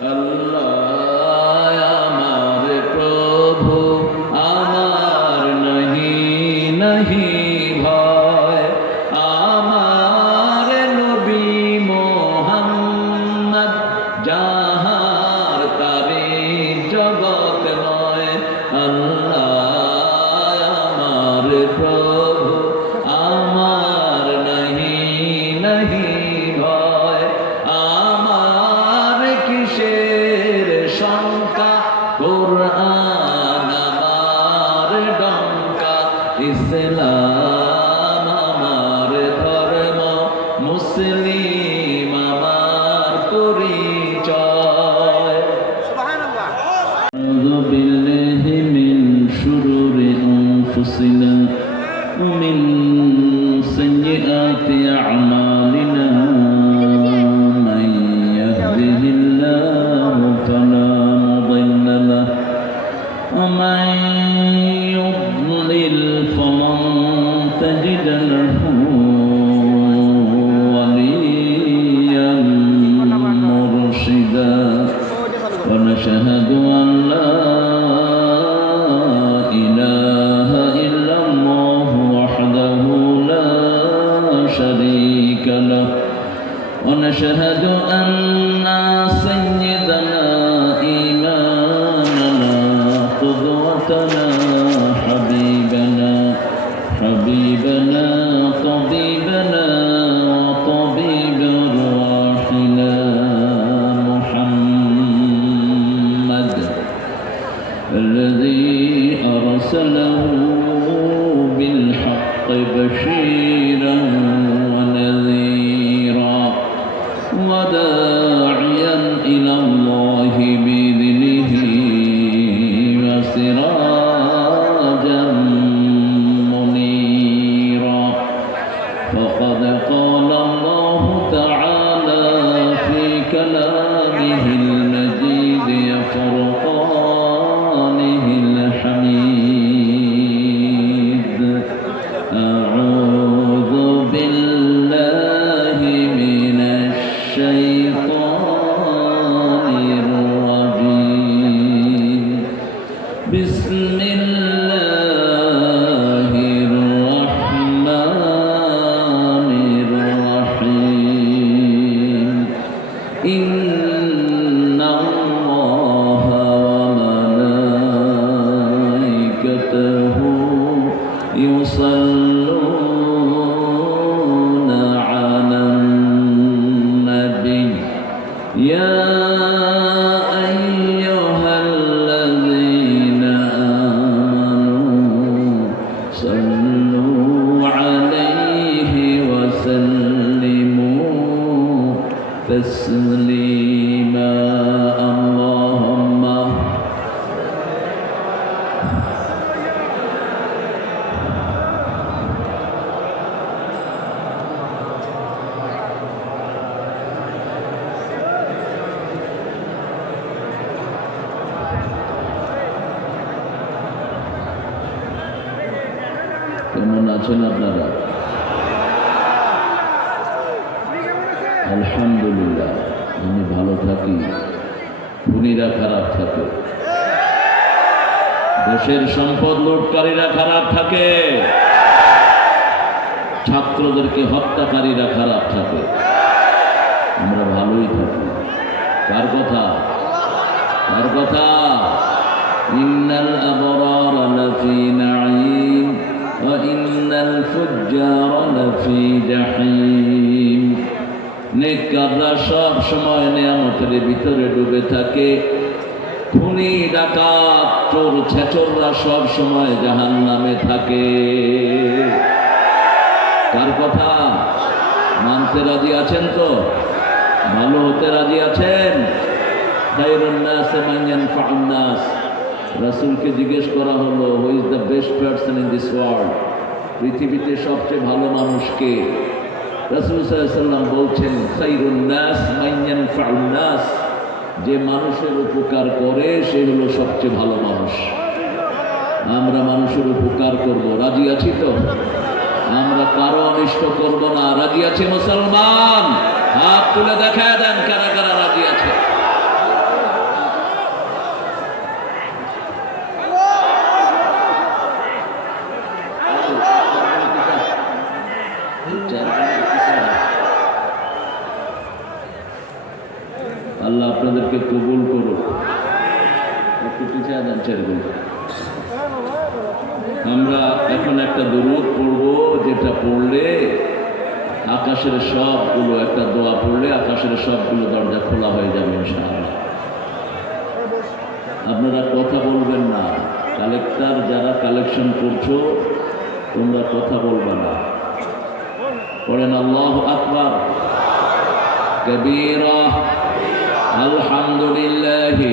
আল্লাহ আমার প্রভু আমার নহি নহি ভয়, আমার নবী মোহাম্মদ যাহার তারি জগৎ নয়। আল্লাহ আমার প্রভু আমার নহি নহি ভয়, আমার কিসের শঙ্কা, কোরআন আমার ডঙ্কা, ইসলাম আমার ধর্ম, মুসলিম আমার পরিচয়। আউযু বিল্লাহি মিন শুরুরি আনফুসিনা ওয়া মিন সাইয়্যাতি আ'মালিনা, মান ইয়াহদিহিল্লাহু ফালা মুদিল্লা লাহু ওয়া মান ইউদ্লিল ফালান তাজিদা লাহু ওয়ালিয়্যান মুরশিদা। ونشهد أن لا إله إلا الله وحده لا شريك له، ونشهد أن سيدنا إمامنا قدوتنا حبيبنا طبيبنا وطبيب أرواحنا محمد الذي أرسله بالحق بشيرا ونذيرا وداعيا إلى الله بإذنه وسراجا منيرا. فقد قال الله تعالى في كلامه المجيد فرقانه الحميد: أعوذ بالله من الشيطان الرجيم. بسم الله الرحمن الرحيم. إن الله وملائكته يصلون على النبي يا أيها الذين آمنوا صلوا عليه وسلموا تسليما. اللهم কেমন আছেন আপনারা? আলহামদুলিল্লাহ, আমি ভালো থাকি, খুনিরা খারাপ থাকে, দেশের সম্পদ লুটকারীরা খারাপ থাকে, ছাত্রদেরকে হত্যাকারীরা খারাপ থাকে, আমরা ভালোই থাকি। কার কথা? কার কথা? ইন্নাল আবরারা লাফি নাঈম ওয়া ইন্নাল ফুজ্জারা লাফি জাহিম। নেককাররা সব সময় নিয়ামতের ভিতরে ডুবে থাকে, খুনি ডাকাত চোর ছেচররা সব সময় জাহান্নামে থাকে। কার কথা? মানতে রাজি আছেন তো? ভালো হতে রাজি আছেন? খায়রুন নাস মান ইয়ানফাউন নাস। রাসূলকে জিজ্ঞেস করা হলো, who is the best person in this world? পৃথিবীতে সবচেয়ে ভালো মানুষ কে? রাসূল সাল্লাল্লাহু আলাইহি ওয়াসাল্লাম বলছেন, খায়রুন নাস মান ইয়ানফাউন নাস। যে মানুষের উপকার করে সে হলো সবচেয়ে ভালো মানুষ। আমরা মানুষের উপকার করব, রাজি আছি তো? আমরা কারো অনিষ্ট করব না, রাজি আছে মুসলমান? হাত তুলে দেখায় দেন কারা কারা রাজি আছে। আল্লাহ আপনাদেরকে কবুল করুক। একটু পিছিয়ে দেন ছেড়ে। আমরা এখন একটা দরুদ পড়ব, যেটা পড়লে আকাশের সবগুলো, একটা দোয়া পড়লে আকাশের সবগুলো দরজা খোলা হয়ে যাবে ইনশাআল্লাহ। আপনারা কথা বলবেন না, কালেক্টর যারা কালেকশন করছো তোমরা কথা বলবে না। পড়েন আল্লাহু আকবার কবীরা আলহামদুলিল্লাহি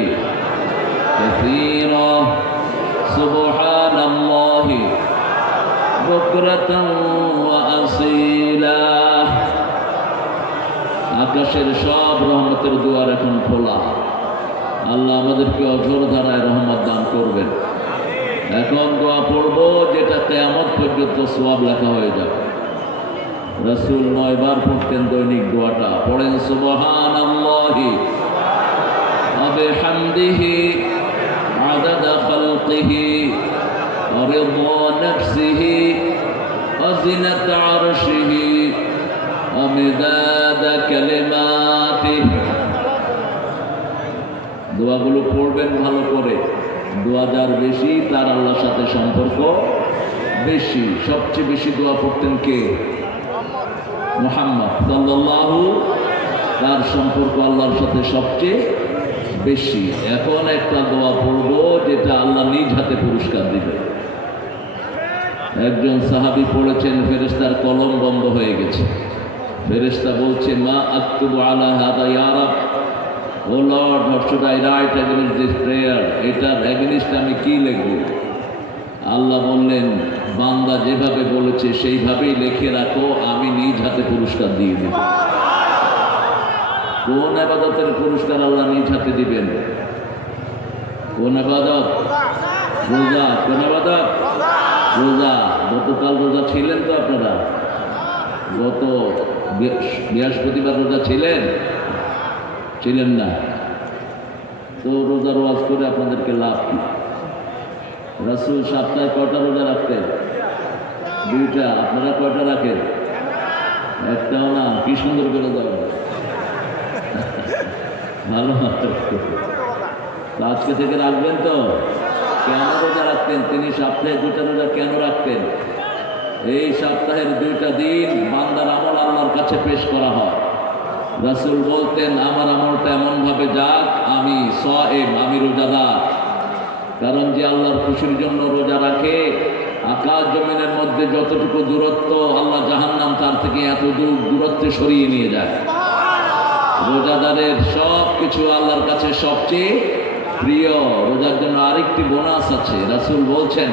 কাসীরা সুবহানাল্লাহি বুকরাতান ওয়া আসীলা। আকাশের সব রহমতের দুয়ার এখন খোলা। আল্লাহ আমাদেরকে অঝোর ধারায় রহমত দান করবেন। এখন দোয়া পড়বো যেটা কিয়ামত পর্যন্ত সওয়াব লেখা হয়ে যাবে। রাসূল 9 বার পড়তেন দৈনিক দোয়াটা। পড়েন সুবহানাল্লাহি ওয়া বিহামদিহি আদাদা খালকিহি ওয়া রিদা নাফসিহি ওয়া জিনাতা আরশিহি ওয়া মিদাদা কালিমাতিহি। দোয়াগুলো পড়বেন ভালো করে। দোয়া যার বেশি তার আল্লাহর সাথে সম্পর্ক বেশি। সবচেয়ে বেশি দোয়া পড়তেন কে? মুহাম্মদ সাল্লাল্লাহু। তার সম্পর্ক আল্লাহর সাথে সবচেয়ে বেশি। এখন একটা দোয়া পড়ব যেটা আল্লাহ নিজ হাতে পুরস্কার দিবে। একজন সাহাবী পড়েছেন, ফেরেশতার কলম বন্ধ হয়ে গেছে। ফেরেশতা বলছে, মা আকতুবু আলা হাদা ইয়া রাব, O lord, how should I write against this prayer? এটার এগেইনস্ট আমি কি লিখব? আল্লাহ বললেন, বান্দা যেভাবে বলেছে সেইভাবেই লিখে রাখো, আমি নিজ হাতে পুরস্কার দিয়ে দেব। কোন ইবাদতের পুরস্কার আল্লাহ নিজ হাতে দিবেন? কোন ইবাদত? রোজা। কোন ইবাদত? রোজা। গতকাল রোজা ছিলেন তো আপনারা? গত বৃহস্পতিবার রোজা ছিলেন? ছিলেন না তো রোজার ওয়াজ করে আপনাদেরকে লাভ কি? রাসূল সপ্তাহে কয়টা রোজা রাখতেন? 2টা। আপনারা কয়টা রাখেন? একটাও না। কি সুন্দর করে দাও। ভালো। আজকে থেকে রাখবেন তো? কেন রোজা রাখতেন তিনি? সপ্তাহে 2টা রোজা কেন রাখতেন? এই সপ্তাহের 2টা দিন বান্দার আমল আল্লাহর কাছে পেশ করা হয়। রাসূল বলতেন, আমার আমলটা এমনভাবে যাক আমি সায়েম, আমি রোজাদার। কারণ যে আল্লাহর খুশির জন্য রোজা রাখে, আকাশ জমিনের মধ্যে যতটুকু দূরত্ব আল্লাহ জাহান্নাম তার থেকে এত দূরত্বে সরিয়ে নিয়ে যায়। রোজাদারের সব কিছু আল্লাহর কাছে সবচেয়ে প্রিয়। রোজার জন্য আরেকটি বোনাস আছে। রাসূল বলছেন,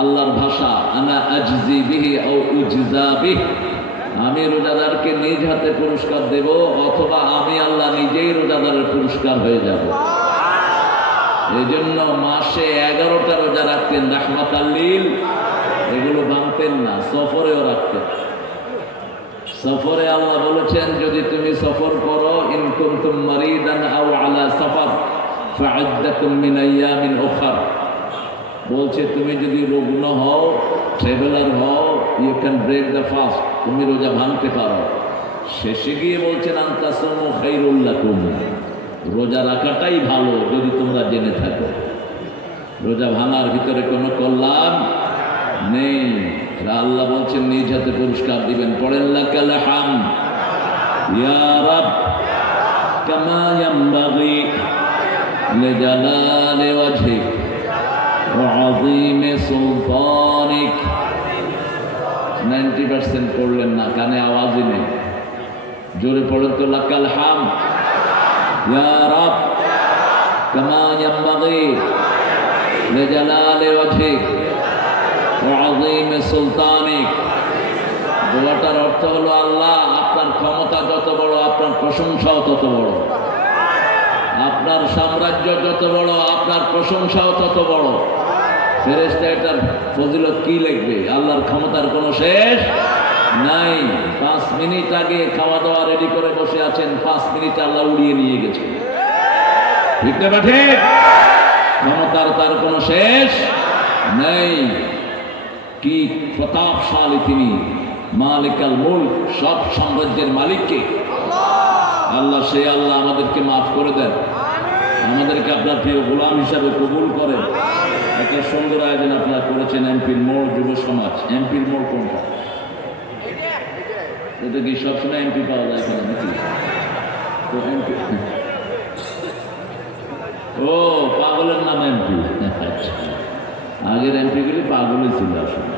আল্লাহর ভাষা আনা আজজি বিহি আও উজজা বিহি, আমি রোজাদারকে নিজ হাতে পুরস্কার দেব, অথবা আমি আল্লাহ নিজেই রোজাদারের পুরস্কার হয়ে যাব। এই জন্য মাসে 11টা রোজা রাখতেন রাহমাতাল লিল। এগুলো ভাঙতেন না। সফরেও রাখতেন। সফরে আল্লাহ বলেছেন, যদি তুমি সফর করো, ইন কুনতুম মারিদান আও আলা সাফার ফাইদ্দাতুম মিন আইয়ামিন উখর। বলছে তুমি যদি রুগ্ন হও, ট্রাভেলার হও, you can break the fast, তুমি রোজা ভাঙতে পারো। শেষে গিয়ে বলছেন, আনতাসুমু খায়রুল লাকুম, রোজা রাখাটাই ভালো যদি তোমরা জেনে থাকো। রোজা ভাঙার ভিতরে কোনো কল্যাণ নেই। আল্লাহ বলছেন নিজ হাতে পুরস্কার দিবেন। পড়েন লাকাল হামদ ইয়া রাব কামা ইয়ানবাগি লিজালালি ওয়াজহিক ওয়া আযীমি সুলতানিক। 90% পড়লেন না, কানে আওয়াজই নেই। জোরে পড়েন তো, লাকাল হামদ ইয়া রাব কামা ইয়ানবাগি লিজালালি ওয়াজহিক ওয়া আযীমি সুলতানিক। দোয়াটার অর্থ হলো, আল্লাহ আপনার ক্ষমতা যত বড়, আপনার প্রশংসাও তত বড়। আপনার সাম্রাজ্য যত বড়, আপনার প্রশংসাও তত বড়। ফেরেশতা এটার ফজিলত কি লিখবে? আল্লাহর ক্ষমতার কোনো শেষ নাই। 5 মিনিট আগে খাওয়া দাওয়া রেডি করে বসে আছেন, 5 মিনিট আল্লাহ উড়িয়ে নিয়ে গেছে। ঠিক না ঠিক? ক্ষমতার তার কোনো শেষ নেই। কি প্রতাপশালী তিনি, মালিকাল মুলক, সব সাম্রাজ্যের মালিককে। আল্লাহ সেই আল্লাহ আমাদেরকে মাফ করে দেন, আমাদেরকে আপনার প্রিয় গোলাম হিসাবে কবুল করেন। একটা সুন্দর আয়োজন আপনারা করেছেন এমপির মোড় যুব সমাজ। এমপির মোড় কোনটা? এটা কি সবসময় এমপি পাওয়া যায় এখানে নাকি? তো এমপি, ও পাগলের নাম এমপি। আচ্ছা, আগের এমপিগুলি পাগলই ছিল আসলে,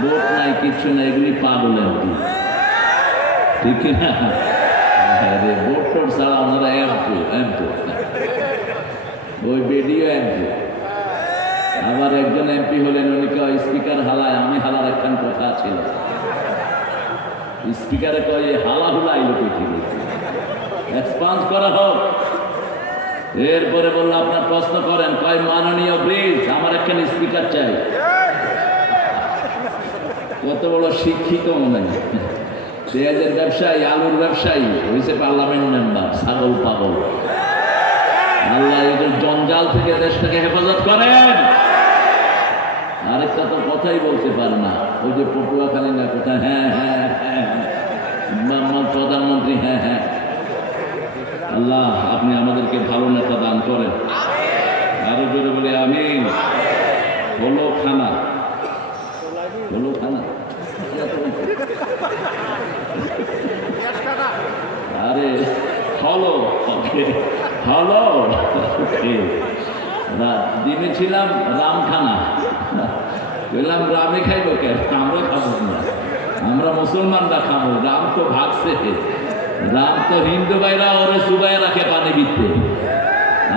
ভোট নাই কিচ্ছু নাই, এগুলি পাগল এমপি, ঠিক কিনা? ভোট টোট ছাড়া ওনারা এমপি এমপি, ওই বেডিও এমপি। আবার একজন এমপি হলেন, উনি কয় স্পিকার হালায়, আমি হালার একখান কথা ছিল, স্পিকারে কয় হালা হুলা আইলো কই ঠিক এক্সপান্স করা হোক। এরপরে বললো আপনার প্রশ্ন করেন, কয় মাননীয় ব্রিজ, আমার একখান স্পিকার চাই। কত বড় শিক্ষিত মনে হয়, পেঁয়াজের ব্যবসায়ী, আলুর ব্যবসায়ী হয়েছে পার্লামেন্ট মেম্বার, ছাগল পাগল। আল্লাহ এদের জঞ্জাল থেকে দেশটাকে হেফাজত করেন। আরেকটা তো কথাই বলতে পারে না, ওই যে পটুয়াখালী না কোথায়, হ্যাঁ হ্যাঁ হ্যাঁ প্রধানমন্ত্রী, হ্যাঁ হ্যাঁ। আল্লাহ আপনি আমাদেরকে ভালো নেতা দান করেন, আরো জোরে বলে আমিন। হলো খানা, হলো খানা, আরে হলো হলো দিনে ছিলাম রামখানা, বললাম রামে খাইব কেন, আমরা খাবো না, আমরা মুসলমানরা খাবো। রাম তো ভাগছে, রাম তো হিন্দু ভাইরা ওরে সুবাই রাখে পানি দিতে,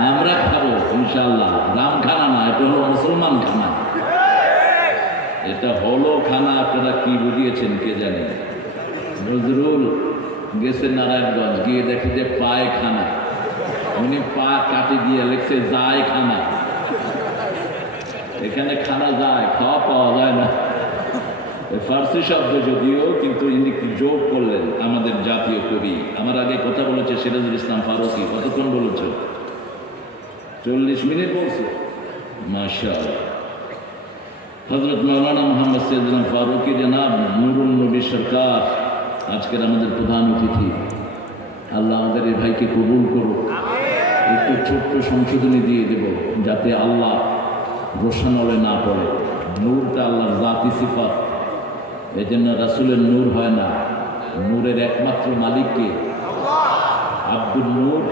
আমরা খাবো ইনশাল্লাহ। রাম খানা না, এটা হলো মুসলমান খানা, এটা হলো খানা। আপনারা কি বুঝিয়েছেন কে জানে। নজরুল গেছে নারায়ণগঞ্জ, গিয়ে দেখে যে পায় খানা, উনি পা কাটি দিয়ে লিখছে যায় খানা। এখানে খানা যায়, খাওয়া পাওয়া যায় না, ফার্সি শব্দ যদিও, কিন্তু ইনি যোগ করলেন আমাদের জাতীয় কবি। আমার আগে কথা বলেছে সিরাজুল ইসলাম ফারুকী, কতক্ষণ বলেছ? 40 মিনিট বলছে, মাশাআল্লাহ। হযরত মাওলানা মুহাম্মদ সৈয়দনা ফারুকী জনাব নুরুন নবী সরকার আজকের আমাদের প্রধান অতিথি। আল্লাহ আমাদের এই ভাইকে কবুল করুক। একটু ছোট্ট সংশোধনী দিয়ে দেব, যাতে আল্লাহ রোশানলে না পড়ে। নূরটা আল্লাহর জাতি সিফাত, এই জন্য রাসূলের নূর হয় না, নূরের একমাত্র মালিককে আব্দুল নূর।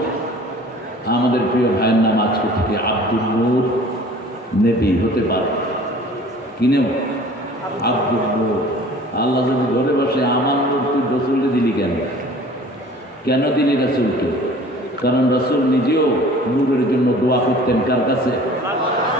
আমাদের প্রিয় ভাইয়ের নাম আজকে থেকে আব্দুল নূর নবী হতে পারে, কিনেও আব্দুল নূর। আল্লাহ যদি ঘরে বসে আমার নূর তুই রসুলকে দিলি কেন? কেন দিলি রাসূলকে? কারণ রাসূল নিজেও নূরের জন্য দোয়া করতেন। কার কাছে?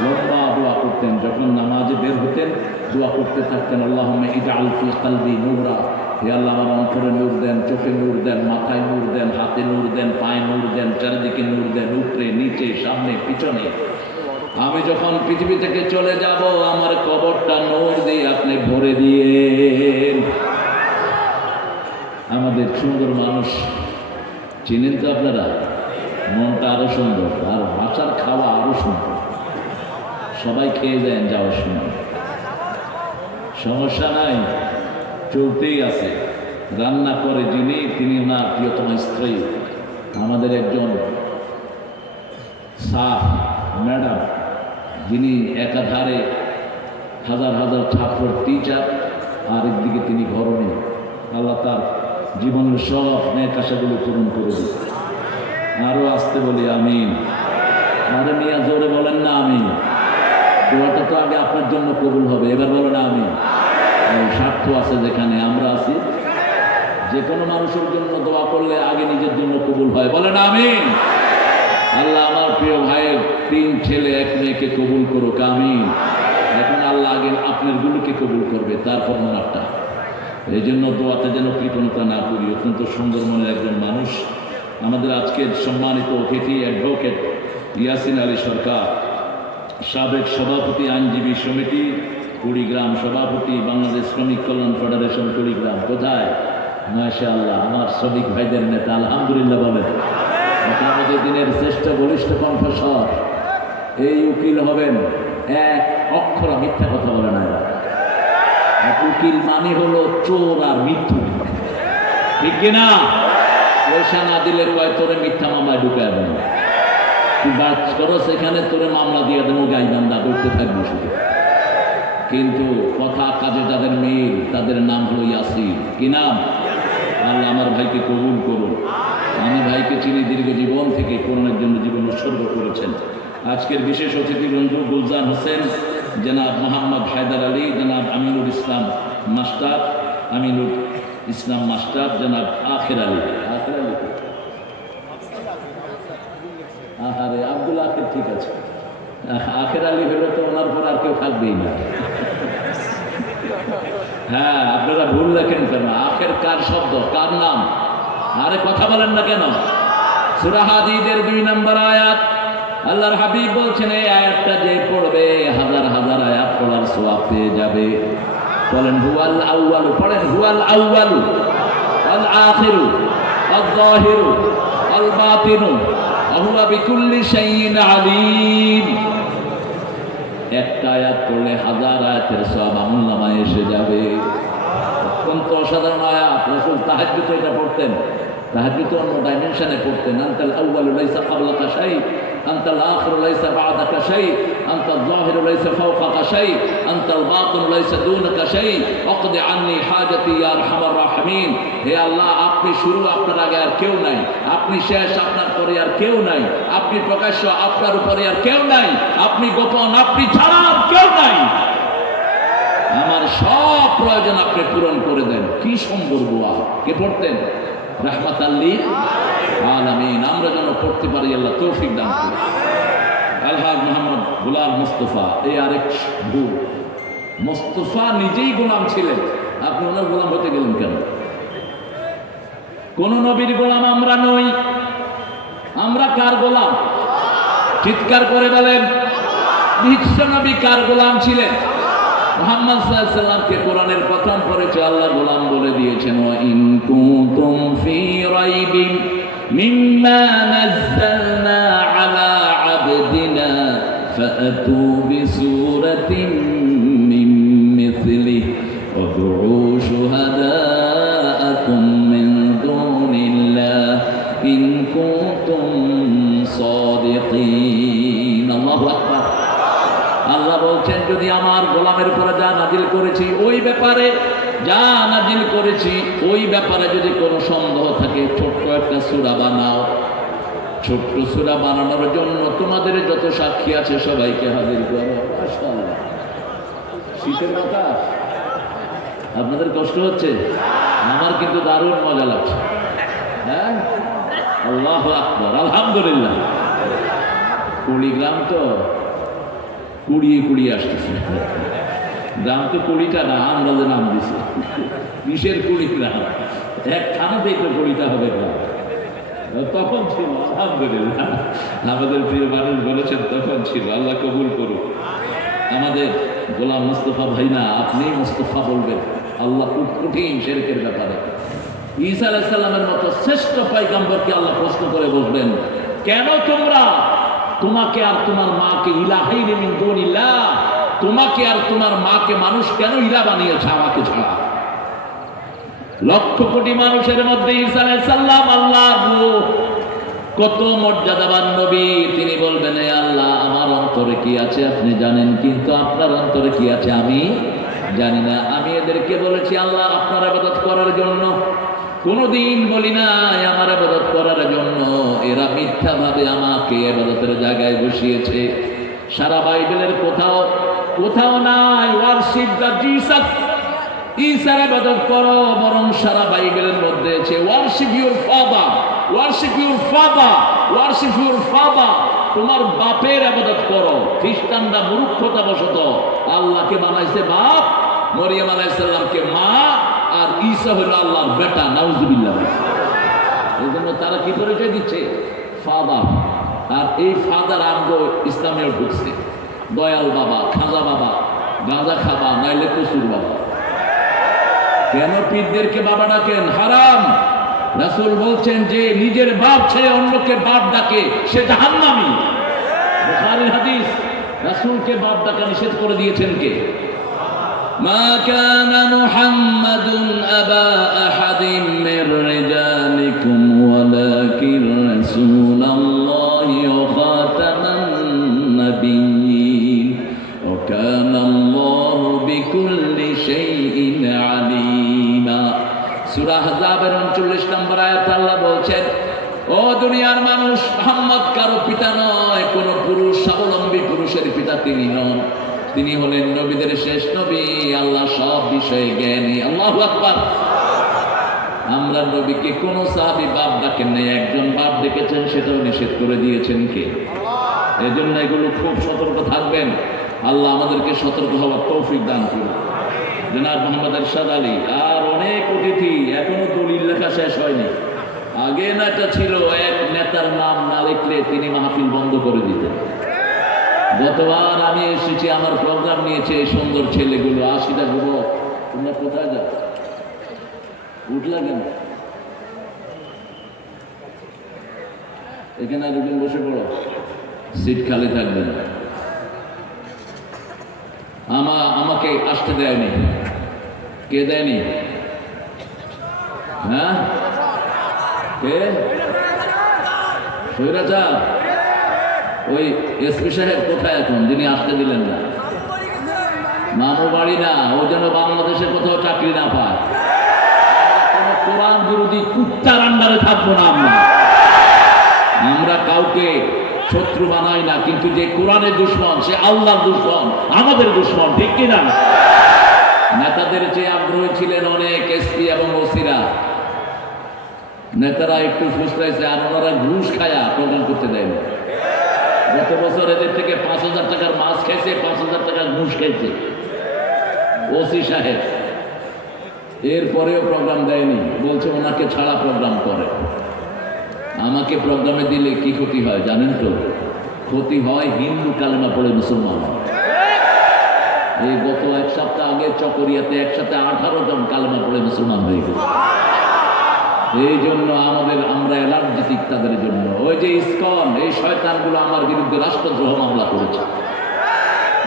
লম্বা দোয়া করতেন, যখন নামাজে বের হতেন দোয়া করতে থাকতেন, আল্লাহুম্মা ইজআল ফি কলবি নূরা, হে আল্লাহ আমার অন্তরে নূর দেন, চোখে নূর দেন, মাথায় নূর দেন, হাতে নূর দেন, পায়ে নূর দেন, চারিদিকে নূর দেন, উপরে নিচে সামনে পিছনে। আমি যখন পৃথিবী থেকে চলে যাব আমার কবরটা নূর দিয়ে আপনি ভরে দিয়ে। আমাদের সুন্দর মানুষ চিনেন তো আপনারা, মনটা আরো সুন্দর, আর বাসার খাওয়া আরো সুন্দর। সবাই খেয়ে দেন যাওয়ার সময়, সমস্যা নাই, চলতেই আছে। রান্না করে যিনি, তিনি ওনার প্রিয়তম স্ত্রী, আমাদের একজন সাফ ম্যাডাম, যিনি একাধারে হাজার হাজার ছাত্র টিচার, আর একদিকে তিনি ঘরণী। আল্লাহ তার জীবনের সব নেক আশাগুলো পূরণ করে দিন। আরও আসতে বলি আমিন। আরে মিয়া জোরে বলেন না আমিন। দোয়াটা তো আগে আপনার জন্য কবুল হবে, এবার বলেন আমিন। স্বার্থ আছে যেখানে আমরা আছি, যে কোনো মানুষের জন্য দোয়া করলে আগে নিজের জন্য কবুল হয়, বলেন আমিন। আল্লাহ আমার প্রিয় ভাইয়ের 3 ছেলে 1 মেয়েকে কবুল করুক, আমিন। এখন আল্লাহ আগে আপনার গুলোকে কবুল করবে, তারপর ওনারটা। এই জন্য দোয়াতে যেন কৃপণতা না করি। অত্যন্ত সুন্দর মনের একজন মানুষ আমাদের আজকের সম্মানিত অতিথি অ্যাডভোকেট ইয়াসিন আলী সরকার, সাবেক সভাপতি আইনজীবী সমিতি কুড়িগ্রাম, সভাপতি বাংলাদেশ শ্রমিক কল্যাণ ফেডারেশন কুড়িগ্রাম। কোথায়? মাশাআল্লাহ, আমার শ্রমিক ভাইদের নেতা, আলহামদুলিল্লাহ বলেন। আমাদের দিনের শ্রেষ্ঠ বলিষ্ঠ কণ্ঠস্বর। এই উকিল হবেন, 1 অক্ষর মিথ্যা কথা বলে না এরা। উকিল মানে হলো চোর আর মৃত্যু, ঠিক কিনা? পয়সা না দিলে কয় তোরে মিথ্যা মামলায় ঢুকায় দেন, তুই বাজ করো সেখানে তোরে মামলা দিয়ে দেবো, গাইবান্ধা করতে থাকবো শুধু। কিন্তু কথা কাজে যাদের মিল তাদের নাম হলো ইয়াসির। কি নাম? আল্লাহ আমার ভাইকে কবুল করুন। আমি ভাইকে চিনি দীর্ঘ জীবন থেকে কোরআনের জন্য জীবন উৎসর্গ করেছেন। আজকের বিশেষ অতিথি বন্ধু গুলজার হোসেন, জনাব মোহাম্মদ হায়দার আলী, জনাব আমিনুল ইসলাম মাস্টার, আমিনুল ইসলাম মাস্টার, জনাব আখের আলী। আখের আলী আহারে আব্দুল আখের, ঠিক আছে। আখের আলী হলে তো ওনার পর আর কেউ থাকবেই না। হ্যাঁ, আপনারা ভুল লেখেন কেন? আখের কার শব্দ, কার নাম? আরে কথা বলেন না কেন? সূরা হাদীদের 2 নম্বর আয়াত, আল্লাহর হাবিব বলছেন এই আয়াতটা যে পড়বে হাজার হাজার আয়াত পড়ার সওয়াব পেয়ে যাবে। বলেন হুয়াল আউয়ালু, পড়েন হুয়াল আউয়ালু আল আখিরু আল যাহিরু আল বাতিনু ওয়া হুয়া বিকুল্লি শাইইন আলীম। একটা আয়াত পড়লে হাজার আয়াতের সওয়াব আমলনামায় এসে যাবে। অত্যন্ত অসাধারণ আয়াত। রাসূল তাহাজ্জুদে এটা পড়তেন, তাহাজ্জুদে অন্য ডাইমেনশনে পড়তেন। আনতাল আউয়ালু লাইসা ক্বাবলাকা শাই, আনতাল আখিরু লাইসা বা'দাকা শাই, আনতাল যাহিরু লাইসা ফাওকাকা শাই, আনতাল বাতিনু লাইসা দুনাকা শাই, ওয়াকদি আন্নী হাজাতি ইয়া আরহামার রাহিমিন। হে আল্লাহ, আপনি শুরু, আপনার আগে আর কেউ নাই। আপনি শেষ, আপনার পরে আর কেউ নাই। আপনি প্রকাশ্য, আপনার উপরে আর কেউ নাই। আপনি গোপন, আপনি ছাড়া আর কেউ নাই। আমার সব প্রয়োজন আপনি পূরণ করে দেন। কি সুন্দর দোয়া! কে পড়তেন? রাহমাতাল লিল আলামিন। আমরা যেন পড়তে পারি, আল্লাহ তৌফিক দান করুন। আলহাজ মোহাম্মদ গোলাম মুস্তফা, এই আরেক ভুল। মুস্তফা নিজেই গোলাম ছিলেন, আপনি ওনার গোলাম হতে গেলেন কেন? কোন নবীর গোলাম আমরা নই। আমরা কার গোলাম? চিৎকার করে বলেন। বিশ্ব নবী কার গোলাম ছিলেন? মুহাম্মদ সাল্লাল্লাহু আলাইহি ওয়াসাল্লামকে কোরআনের প্রথম পরিচয় আল্লাহ গোলাম বলে দিয়েছেন, ওয়া ইন কুনতুম ফি রাইবিন মিম্মা নাযালনা আলা আবদিনা ফাআতু বিসূরাতিন মিন মিসলিহি ওয়াদউ শুহাদাআকুম মিন দুনিল্লাহ ইন কুনতুম সাদিকিন। আল্লাহু আকবার। আল্লাহ বলছেন, যদি আমার গোলামের উপরে যা নাজিল করেছি ওই ব্যাপারে, যা নাজিল করেছি ওই ব্যাপারে যদি কোনো সন্দেহ থাকে, ছোট্ট একটা সূরা বানাও। ছোট্ট সূরা বানানোর জন্য তোমাদের যত সাক্ষী আছে সবাইকে হাজির করো। মাশাআল্লাহ। শীতের কথা আপনাদের কষ্ট হচ্ছে, আমার কিন্তু দারুণ মজা লাগছে। হ্যাঁ, আল্লাহু আকবার, আলহামদুলিল্লাহ। কুড়িগ্রাম তো কুড়িয়ে কুড়িয়ে আসতেছে। গ্রাম তো কুড়িটা না, আমরা যে নাম দিছি কিসের কুড়িগ্রাম? এক থানাতেই তো কুড়িটা হবে গ্রাম। তখন ছিল, আলহামদুলিল্লাহ। আমাদের প্রিয় মানুষ বলেছেন তখন ছিল। আল্লাহ কবুল করুন। আমাদের গোলাম মুস্তফা ভাই না, আপনি মুস্তফা বলবেন। আল্লাহ খুব কঠিন শিরকের ব্যাপারে। ঈসা আলাইহিস সালামের মতো শ্রেষ্ঠ পয়গম্বরকে আল্লাহ প্রশ্ন করে বলবেন, কেন তোমরা তোমাকে আর তোমার মাকে ইলাহাইন মিন দুনিল্লাহ, তোমাকে আর তোমার মাকে মানুষ কেন ইলা বানিয়েছে আমাকে ছাড়া? লক্ষ কোটি মানুষের মধ্যে ঈসা আলাইহিস সালাম আল্লাহর রূহ, কত মর্যাদাবান নবী। তিনি বলবেন, হে আল্লাহ, আমার অন্তরে কি আছে আপনি জানেন, কিন্তু আপনার অন্তরে কি আছে আমি জানি না। আমি এদেরকে বলেছি আল্লাহ আপনার ইবাদত করার জন্য, কোনদিন বলি নাই আমার ইবাদত করার জন্য। এরা মিথ্যাভাবে আমাকে ইবাদতের জায়গায় বসিয়েছে। সারা বাইবেলের কোথাও কোথাও নাই ওয়ার্শিপ দ্য জিসাস, ঈসার ইবাদত করো, বরং সারা বাইবেলের মধ্যে আছে worship your father, worship your father, worship your father. তোমার বাপের ইবাদত করো। খ্রিস্টানরা মূর্খতা বশত আল্লাহকে বানাইছে বাপ, মরিয়ম আলাইহিস সালামকে মা, আর ঈসা হলো আল্লাহর বেটা। নাউজুবিল্লাহ। এই জন্য তারা কি পরিচয় দিচ্ছে? ফাদার। আর এই ফাদার আমগো ইসলামেও ঢুকছে। দয়াল বাবা, খাজা বাবা, গাঁজা খাবা, নাইলে কসুর বাবা। কেন পীরদেরকে বাবা ডাকেন? হারাম। রাসূল বলছেন যে নিজের বাপ ছেড়ে অন্যকে বাপ ডাকে সে জাহান্নামী। বুখারীর হাদিস। রাসূলকে বাপ ডাকা নিষেধ করে দিয়েছেন কে? মা কানা মুহাম্মাদুন আবা আহাদিন মির রিজালিকুম ওয়াল রাসূলাল্লাহি ওয়া খাতামান নাবিয়্যিন ওয়া কানা আল্লাহু বিকুল্লি শাইইন আলীমা। সূরা আহজাবের 39 নম্বর আয়াতে আল্লাহ বলছেন, ও দুনিয়ার মানুষ, মুহাম্মদ কারো পিতা নয়, কোন পুরুষ স্বাবলম্বী পুরুষের পিতা তিনি নন, তিনি হলেন নবীদের শেষ নবী, আল্লাহ সব বিষয়ে জ্ঞানী। আল্লাহু আকবার। আমরা নবীকে কোন সাহাবী বাপ ডাকেন নাই, একজন বাপ ডেকেছেন, সেটাও নিষেধ করে দিয়েছেন কে? এজন্য এগুলো খুব সতর্ক থাকবেন। আল্লাহ আমাদেরকে সতর্ক হওয়ার তৌফিক দান করুন। জনাব মোহাম্মদ এরশাদ আলী আর অনেক অতিথি, এখনো দলিল লেখা শেষ হয়নি। আগে না এটা ছিল, এক নেতার নাম না লিখলে তিনি মাহফিল বন্ধ করে দিতেন। গতবার আমি এসেছি, আমার প্রোগ্রাম নিয়েছে এই সুন্দর ছেলেগুলো, 80টা যুবক। তোমরা কোথায় যাও? উঠলা কেন? এখানে আর একজন বসে পড়ো, সিট খালি থাকবে না। আমাকে আসতে দেয়নি। কে দেয়নি? হ্যাঁ, কে? স্বৈরাচার। ওই এসপি সাহেব কোথায় এখন, যিনি আসতে দিলেন না? মামু বাড়ি না, ও যেন বাংলাদেশে কোথাও চাকরি না পায়। কোন কোরআন বিরোধী কুত্তার আন্ডারে থাকবো না আমরা কাউকে শত্রু বানাই না, কিন্তু যে কোরআনের দুশমন, সে আল্লাহর দুশমন, আমাদের দুশমন, ঠিক কিনা? নেতাদের চেয়ে আগ্রহী ছিলেন অনেক এসপি এবং ওসিরা। নেতারা একটু ফুসলাইছে, আর ওনারা ঘুষ খায়া প্রোগ্রাম করতে দেয়নি। গত বছর এদের থেকে 5,000 টাকার মাছ খাইছে, 5,000 টাকার ঘুষ খাইছে ওসি সাহেব। এরপরেও প্রোগ্রাম দেয়নি, বলছে ওনাকে ছাড়া প্রোগ্রাম করে। আমাকে প্রোগ্রামে দিলে কি ক্ষতি হয় জানেন তো? ক্ষতি হয় হিন্দু কালেমা পড়ে মুসলমান। এই গত এক সপ্তাহ আগে চকরিয়াতে একসাথে 18 জন কালেমা পড়ে মুসলমান হয়ে গেল। এই জন্য আমরা অ্যালার্জেটিক তাদের জন্য। ওই যে ইসকন, এই শয়তানগুলো আমার বিরুদ্ধে রাষ্ট্রদ্রোহ মামলা করেছে।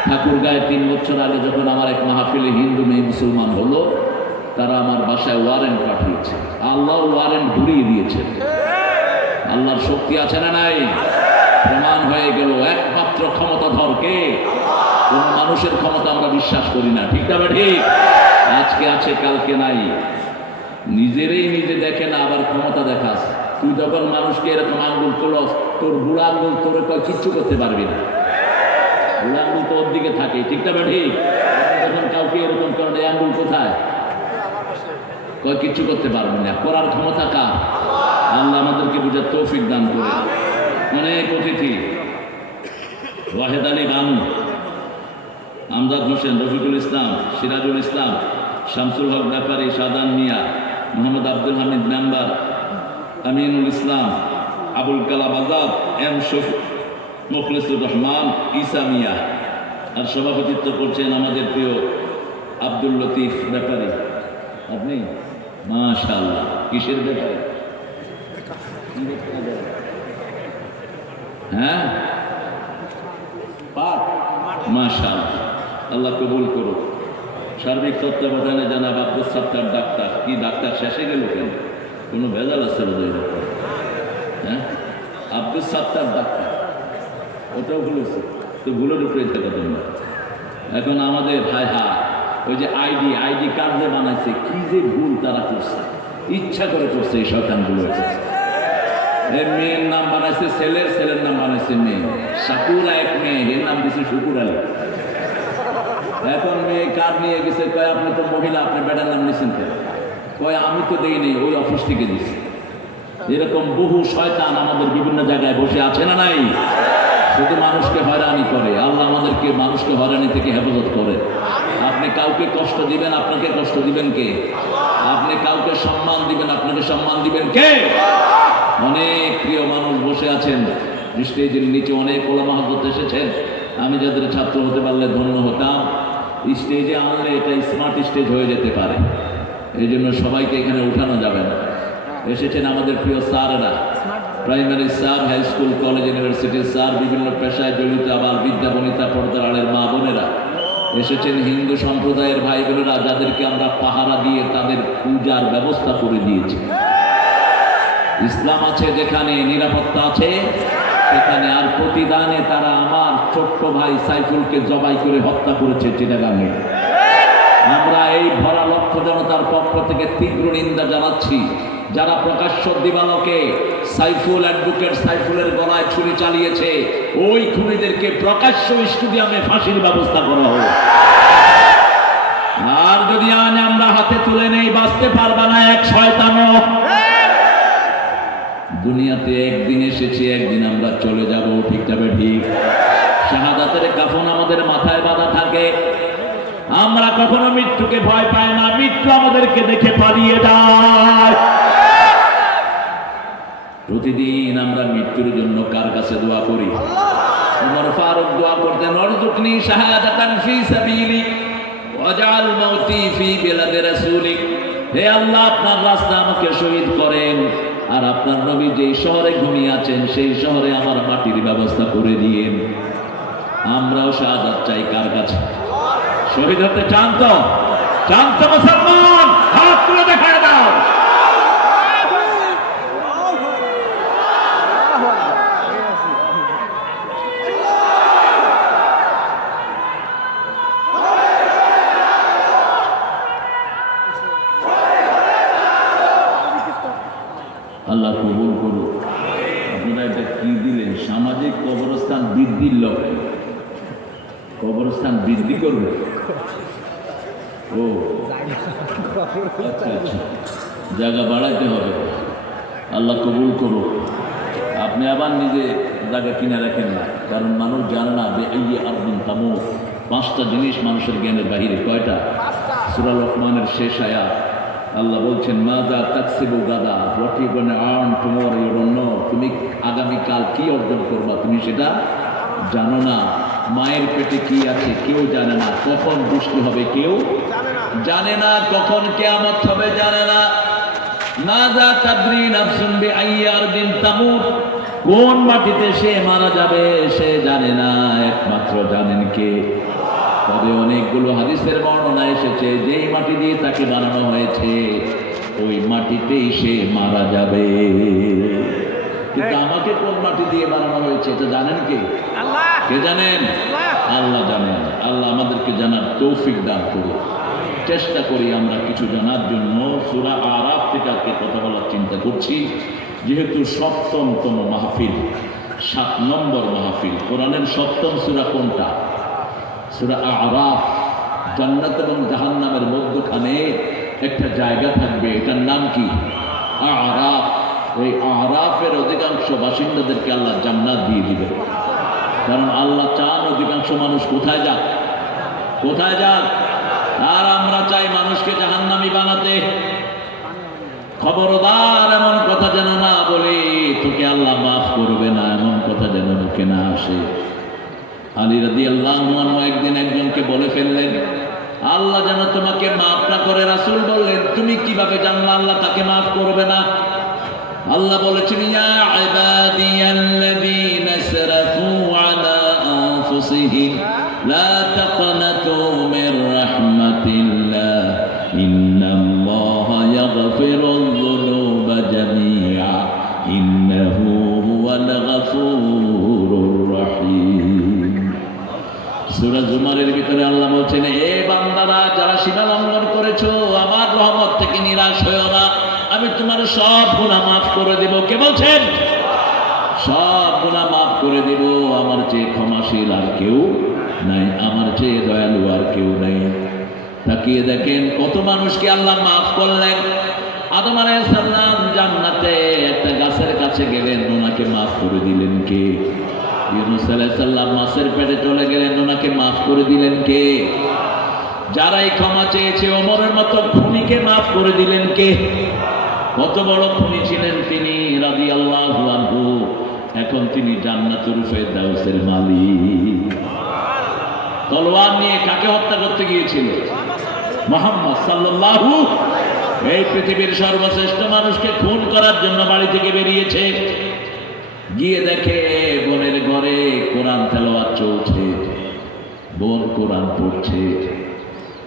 ঠাকুরগাঁয়ে 3 বছর আগে যখন আমার এক মাহফিলে হিন্দু মেয়ে মুসলমান হলো, তারা আমার বাসায় ওয়ারেন্ট পাঠিয়েছে। আল্লাহ ওয়ারেন্ট ঘুরিয়ে দিয়েছে। আল্লাহর শক্তি আছে না নাই? প্রমাণ হয়ে গেল একমাত্র ক্ষমতাধর কে? কোন মানুষের ক্ষমতা আমরা বিশ্বাস করি না, ঠিক না? ঠিক। আজকে আছে, কালকে নাই। নিজেরই নিজে দেখে না, আবার ক্ষমতা দেখাস। তুই যখন মানুষকে এরকম আঙ্গুল তোলস, তোর বুড়া আঙ্গুল তোরে কয় কিচ্ছু করতে পারবি না। বুড়া আঙ্গুল তো ওর দিকে থাকে, ঠিক না? ঠিক। যখন কাউকে এরকম করেন, এই আঙ্গুল কোথায়? কয় কিচ্ছু করতে পারবি না। করার ক্ষমতা কার? আল্লাহ আমাদেরকে বুঝার তৌফিক দান করে। অনেক অতিথি, ওয়াহেদ আলী বানু, আমজাদ হোসেন, রফিকুল ইসলাম, সিরাজুল ইসলাম, শামসুল হক ব্যাপারী, সাদান মিয়া, মোহাম্মদ আব্দুল হামিদ মেম্বার, আমিনুল ইসলাম, আবুল কালাম আজাদ, এম শফি, মুখলিসুর রহমান, ঈসা মিয়া। আর সভাপতিত্ব করছেন আমাদের প্রিয় আব্দুল লতিফ ব্যাপারী। আপনি মাশাআল্লাহ, কিসের ব্যাপারে? হ্যাঁ, মাশাআল্লাহ, আল্লাহ কবুল করুন। সার্বিক তত্ত্বাবধানে জানাব আব্দুল সাত্তার ডাক্তার। কি ডাক্তার শেষে গেল কেন? কোনো ভেজাল আছে বোধহয়? হ্যাঁ, আব্দুল সাত্তার ডাক্তার, ওটাও ভুলেছে তো, ভুলে ঢুকে থাকা তোমরা। এখন আমাদের হায় হায়, ওই যে আইডি কার্ড যে বানাইছে, কি যে ভুল তারা করছে, ইচ্ছা করে করছে এই শয়তানগুলো। মেয়ের নাম বানাইছে ছেলের, ছেলের নাম বানাইছে মেয়ে। সাকুরা এক মেয়ে, এর নাম দিচ্ছে শুকুর আলী। এখন মেয়ে কার্ড নিয়ে গেছে, কয় আপনি তো মহিলা, আপনি বেটার নাম নিচ্ছেন কেন? কয় আমি তো দেইনি, ওই অফিস থেকে দিচ্ছি। এরকম বহু শয়তান আমাদের বিভিন্ন জায়গায় বসে আছে না নাই? শুধু মানুষকে হয়রানি করে। আল্লাহ আমাদেরকে মানুষকে হয়রানি থেকে হেফাজত করে। আপনি কাউকে কষ্ট দিবেন, আপনাকে কষ্ট দিবেন কে? আপনি কাউকে সম্মান দিবেন, আপনাকে সম্মান দিবেন কে? অনেক প্রিয় মানুষ বসে আছেন স্টেজের নিচে, অনেক ওলামা হযরত এসেছেন। আমি যাদের ছাত্র হতে পারলে ধন্য হতাম। স্টেজে আনলে এটা স্মার্ট স্টেজ হয়ে যেতে পারে, এই জন্য সবাইকে এখানে উঠানো যাবে না। এসেছেন আমাদের প্রিয় স্যাররা, primary sir, high school, college, ইউনিভার্সিটির স্যার, বিভিন্ন পেশায় জড়িত আবার বিদ্যা বনিতা, পর্দার আড়ের মা বোনেরা এসেছেন, হিন্দু সম্প্রদায়ের ভাই বোনেরা, যাদেরকে আমরা পাহারা দিয়ে তাদের পূজার ব্যবস্থা করে দিয়েছি। ইসলাম আছে যেখানে, নিরাপত্তা আছে সেখানে। আর প্রতিদানে তারা আমার ছোট্ট ভাই সাইফুলকে জবাই করে হত্যা করেছে চিটাগাঙে। আমরা এই ভরা লক্ষ জনতার পক্ষ থেকে তীব্র নিন্দা জানাচ্ছি। যারা প্রকাশ্য দিবালোকে সাইফুল, অ্যাডভোকেট সাইফুলের গলায় ছুরি চালিয়েছে, ওই খুনিদেরকে প্রকাশ্য স্টেডিয়ামে ফাঁসির ব্যবস্থা করা হোক। আর যদি আজ আমরা হাতে তুলে নেই, বাঁচতে পারবা না এক শয়তানও। দুনিয়াতে একদিন এসেছি, একদিন আমরা চলে যাব, ঠিক যাবে ঠিক। শাহাদাতের কাফন আমাদের মাথায় বাঁধা থাকে। আমরা কখনো মৃত্যুকে ভয় পাই না, মৃত্যু আমাদেরকে দেখে পালিয়ে যায়। প্রতিদিন আমরা মৃত্যুর জন্য কার কাছে দোয়া করি? ওমর ফারুক দোয়া করতেন, ওয়ারযুকনি শাহাদাতান ফি সাবিলিক ওয়াজআল মাউতি ফি বিলাদি রাসূলিক। হে আল্লাহ, আপনার রাস্তায় আমাকে শহীদ করেন, আর আপনার নবী যেই শহরে ঘুমিয়ে আছেন সেই শহরে আমার মাটির ব্যবস্থা করে দিয়েন। আমরাও শাহাদাত চাই কার কাছে? শহীদ হতে চান তো? চান তো মুসলমান? হাত তুলে দেখায় দাও। আল্লাহ কবুল করুন। আপনারা এটা কি দিলেন? সামাজিক কবরস্থান বৃদ্ধির লক্ষ্যে। কবরস্থান বৃদ্ধি করবে? ও আচ্ছা আচ্ছা, জায়গা বাড়াইতে হবে। আল্লাহ কবুল করুন। আপনি আবার নিজে জায়গা কিনে রাখেন না, কারণ মানুষ জানে না যে এই আরদিন তামুত। 5টা জিনিস মানুষের জ্ঞানের বাহিরে। কয়টা? সূরা লোকমানের শেষ আয়াত। আল্লাহ বলছেন, মাযা তাকসিবু গাদা, what you gonna earn tomorrow you don't know. তুমি আগামীকাল কি অর্জন করবা তুমি সেটা জানো না। মায়ের পেটে কি আছে কেউ জানে না। কখন বৃষ্টি হবে কেউ জানে না। কখন কিয়ামত হবে জানে না। মাযা তাদরি নাফসুন বিআইয়ি আরদিন তামুত, কোন মাটিতে সে মারা যাবে সে জানে না, একমাত্র জানেন কে? তবে অনেকগুলো হাদিসের বর্ণনা এসেছে, যেই মাটি দিয়ে তাকে বানানো হয়েছে ওই মাটিতেই সে মারা যাবে। কিন্তু আমাকে কোন মাটি দিয়ে বানানো হয়েছে এটা জানেন কে? কে জানেন? আল্লাহ জানেন। আল্লাহ আমাদেরকে জানার তৌফিক দান করুন। চেষ্টা করি আমরা কিছু জানার জন্য। সূরা আরাফ থেকে আজকে কথা বলার চিন্তা করছি, যেহেতু 7তম মাহফিল, 7 নম্বর মাহফিল। কোরআনের 7ম সূরা কোনটা? সূরা আরাফ। জান্নাত এবং জাহান্নামের মধ্যখানে একটা জায়গা থাকবে, এটার নাম কি? আরাফ। ওই আরাফের অধিকাংশ বাসিন্দাদেরকে আল্লাহ জান্নাত দিয়ে দিবেন। কারণ আল্লাহ চান অধিকাংশ মানুষ কোথায় যাক? কোথায় যাক? আর আমরা চাই মানুষকে জাহান্নামী বানাতে। খবরদার এমন কথা যেন না বলি তোকে আল্লাহ মাফ করবে না, এমন কথা যেন মুখে না আসে। আলী রাদিয়াল্লাহু আনহু একদিন একজনকে বলে ফেললেন, আল্লাহ যেন তোমাকে মাফ না করে। রাসূল বললেন, তুমি কিভাবে জানলা আল্লাহ তাকে মাফ করবে না? আল্লাহ বলেছেন, ইয়া ইবাদিয়াল্লাযীনা আসরাফু আলা আনফুসিহিম লা তাকনাতু মির রাহমাতিল্লাহ ইন্নাল্লাহা ইয়াগফিরুয যুনুবা জামিআ ইন্নাহু হুয়াল গফুরুর রহিম। সূরা জুমারের ভিতরে আল্লাহ বলছেন, এ বান্দারা যারা সীমা লঙ্ঘন করেছো, আমার রহমত থেকে নিরাশ হয়ো না, আমি তোমার সব গুনাহ মাফ করে দেব। কে বলছেন? সব গুনাহ মাফ করে দেব। আমার চেয়ে ক্ষমাশীল আর কেউ নাই, আমার চেয়ে দয়ালু আর কেউ নাই। তাকিয়ে দেখেন কত মানুষকে আল্লাহ মাফ করলেন। আদম আলাইহিস সালাম জান্নাতে একটা গাছের কাছে গেলেন, ওনাকে মাফ করে দিলেন কে? ইউনূস আলাইহিস সালাম মাছের পেটে চলে গেলেন, ওনাকে মাফ করে দিলেন কে? যারাই ক্ষমা চেয়েছে ওমরের মতো খুনিকে মাফ করে দিলেন কে? কত বড় খুনি ছিলেন তিনি রাদিয়াল্লাহু আনহু। এখন তিনি জান্নাতুল ফেরদাউসের মালিক। তলোয়ার নিয়ে কাকে হত্যা করতে গিয়েছিল? মুহাম্মদ সাল্লাল্লাহু। এই পৃথিবীর সর্বশ্রেষ্ঠ মানুষকে খুন করার জন্য বাড়ি থেকে বেরিয়েছে। গিয়ে দেখে বোনের ঘরে কোরআন তেলাওয়াত চলছে, বোন কোরআন পড়ছে।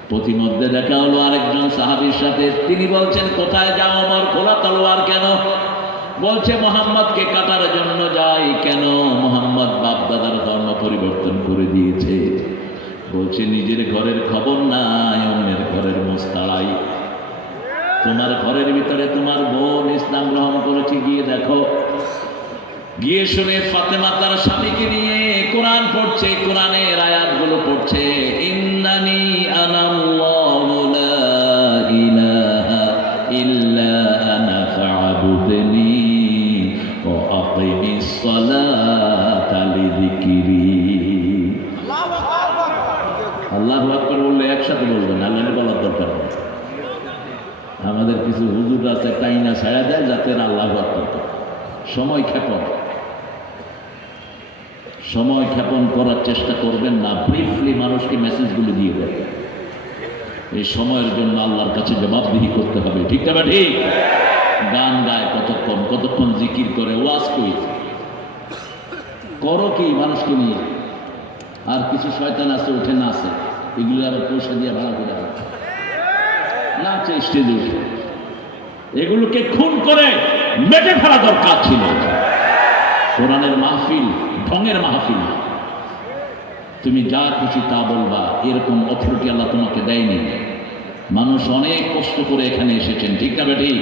প্রতিমধ্যে দেখা হলো আরেকজন সাহাবীর সাথে। তিনি বলছেন, কোথায় যাও ওমর, খোলা তলোয়ার কেন? বলছে মোহাম্মদকে কাটার জন্য যাই। কেন? মোহাম্মদ বাপ দাদার ধর্ম পরিবর্তন করে দিয়েছে। বলছে নিজের ঘরের খবর নাই, অন্যের ঘরের মোস্তাড়াই। তোমার ঘরের ভিতরে তোমার বোন ইসলাম গ্রহণ করেছে, গিয়ে দেখো। গিয়ে শুনে ফাতেমা তার স্বামীকে নিয়ে কোরআন পড়ছে, কোরআনের আয়াতগুলো পড়ছে। ইন্নানি আনাল্লাহু লা ইলাহা ইল্লা আনা ফা'বুদনি ওয়া আকিমিস সালাতা লিযিকরি। আল্লাহু আকবার বললে একসাথে বলবেন, আল্লাহ বলার দরকার নেই। আমাদের কিছু হুজুর আছে টাইনা ছাড়া দেয় যাতে আল্লাহু আকবার করে। সময় ক্ষেপণ করার চেষ্টা করবেন না। ব্রিফলি মানুষকে মেসেজগুলো দিয়ে দেন। এই সময়ের জন্য আল্লাহর কাছে জবাবদিহি করতে হবে, ঠিক না? ঠিক। গান গায় কতক্ষণ জিকির করে, ওয়াজ কই করো কি মানুষকে নিয়ে। আর কিছু শয়তান আছে উঠে নাচে, এগুলো আবার পয়সা দিয়ে ভাড়া করে নাচে স্টেজে উঠে। এগুলোকে খুন করে মেটে ফেলা দরকার ছিল। কোরআনের মাহফিল ঢঙের মাহফিল। তুমি যা খুশি তা বলবা, এরকম অথরিটি আল্লাহ তোমাকে দেয়নি। মানুষ অনেক কষ্ট করে এখানে এসেছেন, ঠিক না? ঠিক।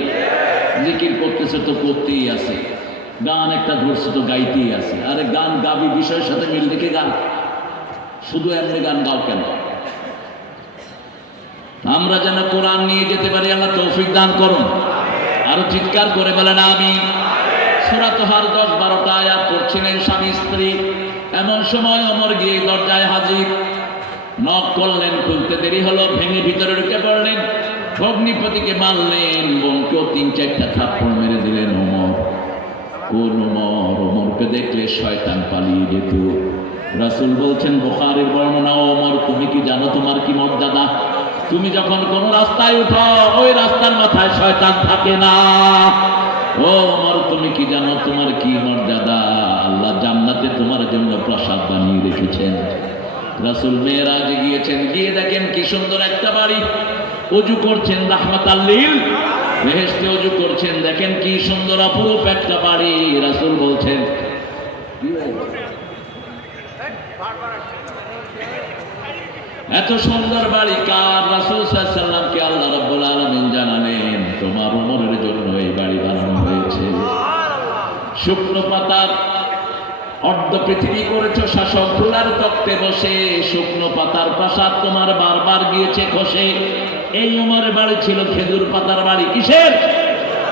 জিকির করতেছে তো করতেই আছে, গান একটা ধরছে তো গাইতেই আছে। আরে গান গাবি বিষয়ের সাথে মিল রেখে গান, শুধু এমনি গান গাও কেন? আমরা যেন কোরআন নিয়ে যেতে পারি, আল্লাহ তৌফিক দান করুন। আরো চিৎকার করে বলেন আমিন। সূরা তোহার 10-12টা আয়াত পড়ছিলেন স্বামী স্ত্রী। এমন সময় ওমর গিয়ে দরজায় হাজির। নক করলেন, খুলতে দেরি হলো, ভেঙে ভিতরে ঢুকে পড়লেন। ভগ্নিপতিকে মারলেন, বোনকেও 3-4টা থাপ্পড় মেরে দিলেন। ওমর কোন ওমর? ওমরকে দেখলে শয়তান পালিয়ে যেত। রাসূল বলছেন, বুখারীর বর্ণনা, ওমর তুমি কি জানো তোমার কি মর্যাদা? তুমি যখন কোন রাস্তায় উঠো, ওই রাস্তার মাথায় শয়তান থাকে না। ও ওমর তুমি কি জানো তোমার কি মর্যাদা? আল্লাহ জান্নাতে তোমার জন্য প্রাসাদ বানিয়ে রেখেছেন। রাসূল মেরাজে গিয়েছেন, গিয়ে দেখেন কি সুন্দর একটা বাড়ি। ওযু করছেন রাহমাতাল লিল বেহেশতে, ওযু করছেন, দেখেন কি সুন্দর অপরূপ একটা বাড়ি। রাসূল বলছেন, এত সুন্দর বাড়ি কার? রাসূল সাল্লাল্লাহু আলাইহি ওয়াসাল্লামকে আল্লাহ রাব্বুল আলামিন জানালেন, তোমার ওমরের জন্য এই বাড়ি বানানো হয়েছে। শুকনো পাতার অর্ধ পৃথিবী করেছো শাসক, ফুলার তক্তে বসে। শুকনো পাতার প্রাসাদ তোমার বারবার গিয়েছে খসে। এই ওমরের বাড়ি ছিল খেজুর পাতার বাড়ি। কিসের?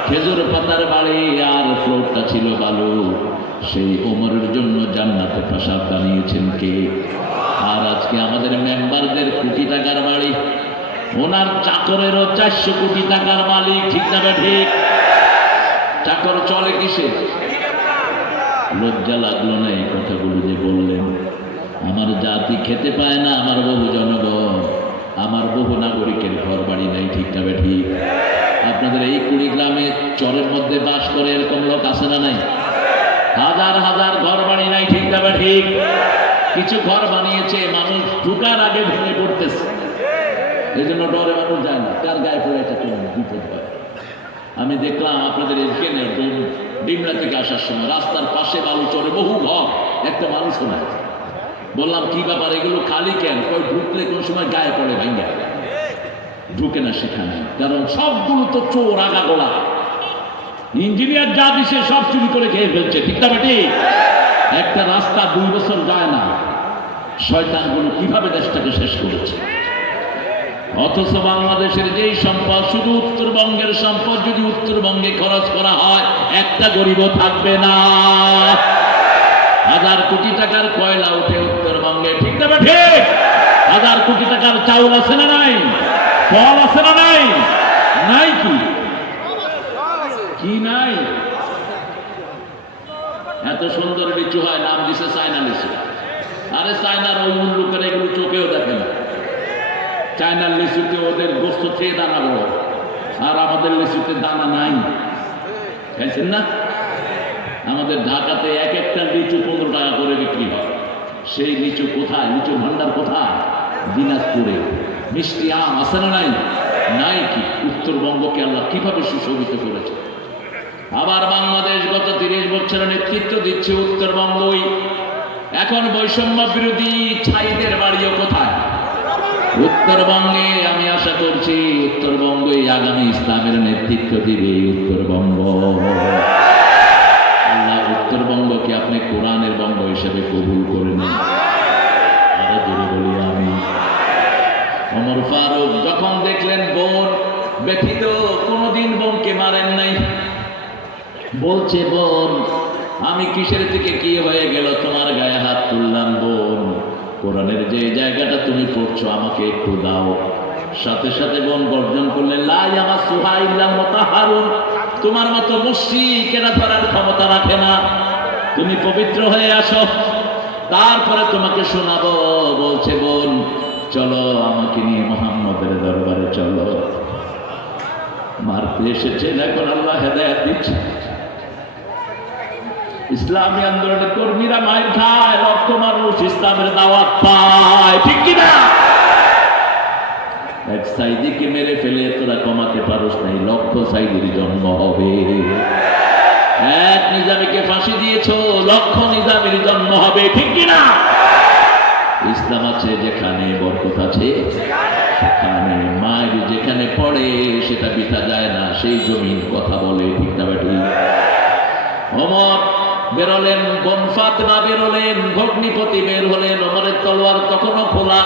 খেজুর পাতার বাড়ি, আর ফ্লোরটা ছিল বালু। সেই ওমরের জন্য জান্নাতে প্রাসাদ বানিয়েছেন কে? আর আজকে আমাদের মেম্বারদের কোটি টাকার বাড়ি, ওনার চাকরেরও 400 কোটি টাকার মালিক, ঠিক না? ঠিক। চাকর চলে কিসে? লজ্জা লাগলো না এই কথাগুলো যে বললেন? আমার জাতি খেতে পায় না, আমার বহু জনগণ, আমার বহু নাগরিকের ঘর বাড়ি নাই, ঠিক না? ঠিক। আপনাদের এই কুড়িগ্রামে চরের মধ্যে বাস করে এরকম লোক আছে না নাই? হাজার হাজার ঘর বাড়ি নাই, ঠিক না? ঠিক। কিছু ঘর বানিয়েছে, মানুষ ঢুকার আগে ভেঙে পড়তেছে, এই জন্য ডরে মানুষ যায় না। কার গায়ে পড়ে এটা কোনো বিপদ হয়? আমি দেখলাম আপনাদের এখানে ডিমলা থেকে আসার সময় রাস্তার পাশে বালু চরে বহু ঘর, একটা মানুষও নাই। বললাম কি ব্যাপার, এগুলো খালি কেন? কই ঢুকলে কোন সময় গায়ে পড়ে ভাঙ্গা ঢুকে না সেখানে, কারণ সবগুলো তো চোর আগাগোড়া। ইঞ্জিনিয়ার যা দিছে সব চুরি করে খেয়ে ফেলছে, ঠিক না? ঠিক। একটা রাস্তা 2 বছর যায় না, শয়তানগুলো কিভাবে দেশটাকে শেষ করেছে। অথচ বাংলাদেশের যেই সম্পদ, শুধু উত্তরবঙ্গের সম্পদ যদি উত্তরবঙ্গে খরচ করা হয়, একটা গরিবও থাকবে না। 1000 কোটি টাকার কয়লা উঠে উত্তরবঙ্গে, ঠিক না? ঠিক। 1000 কোটি টাকার চাউল আছে না নাই? ফল আছে না নাই? নাই। কি নাই? এত সুন্দর লিচু হয়, নাম দিছে চায়না লিচু। আরে চায়নার ওই লোকের এগুলো চোখেও দেখে না। চায়নার লিচুতে ওদের গোস্ত খেয়ে দানা বড়, আর আমাদের লিচুতে দানা নাই। খাইছেন না? আমাদের ঢাকাতে এক একটা লিচু 15 টাকা করে বিক্রি হয়। সেই লিচু কোথায়? লিচু ভান্ডার কোথায়? দিনাজপুরে। মিষ্টি আম আছে না নাই? নাই। কি উত্তরবঙ্গকে আল্লাহ কিভাবে সুশোভিত করেছে! আবার বাংলাদেশ গত 30 বছরের নেতৃত্ব দিচ্ছে উত্তরবঙ্গই। এখন বৈষম্য বিরোধী ছাইদের বাড়িও কোথায়? উত্তরবঙ্গে। আমি আশা করছি উত্তরবঙ্গই আগামী ইসলামের নেতৃত্ব দিবে। উত্তরবঙ্গ, আল্লাহ উত্তরবঙ্গকে আপনি কোরআনের বঙ্গ হিসেবে কবুল করে নিন। আরো জোরে বলি আমি। ওমর ফারুক যখন দেখলেন বোন ব্যথিত, কোনদিন বোনকে মারেন নাই, বলছে বোন আমি কিসের থেকে কি হয়ে গেল তোমার গায়ে হাত তুললাম? বোন কোরআনের যে জায়গাটা তুমি পড়ছো আমাকে একটু দাও। সাথে সাথে বোন গর্জন করলেন, লা ইয়ামাসসুহা ইল্লা মুতাহহারুন, তোমার মতো মুশরিক এরা ধরার ক্ষমতা রাখে না, তুমি পবিত্র হয়ে আসো, তারপরে তোমাকে শোনাবো। বলছে বোন চলো আমাকে নিয়ে মুহাম্মদের দরবারে চলো। মারতে এসেছেন, এখন আল্লাহ হেদায়েত দিচ্ছে। ইসলামী আন্দোলনের কর্মীরা মাইর খায়, লক্ষ মানুষ ইসলামের দাওয়াত পায়, ঠিক কিনা? এক সাইদিকে মেরে ফেলে তোরা কমাতে পারোস নাই, লক্ষ সাইদির জন্ম হবে। এক নিজামীকে ফাঁসি দিয়েছ, লক্ষ নিজামীর জন্ম হবে, ঠিক কিনা? ইসলাম আছে যেখানে বরকত আছে সেখানে, মায়ের যেখানে পড়ে সেটা বিতা যায় না, সেই জমিন কথা বলে, ঠিক না বেটি? ওমর বেরোলেন, বোন ফাতেমা বেরোলেন, ভগ্নিপতি বের হলেন, ওমরের তলোয়ার তখনও খোলা।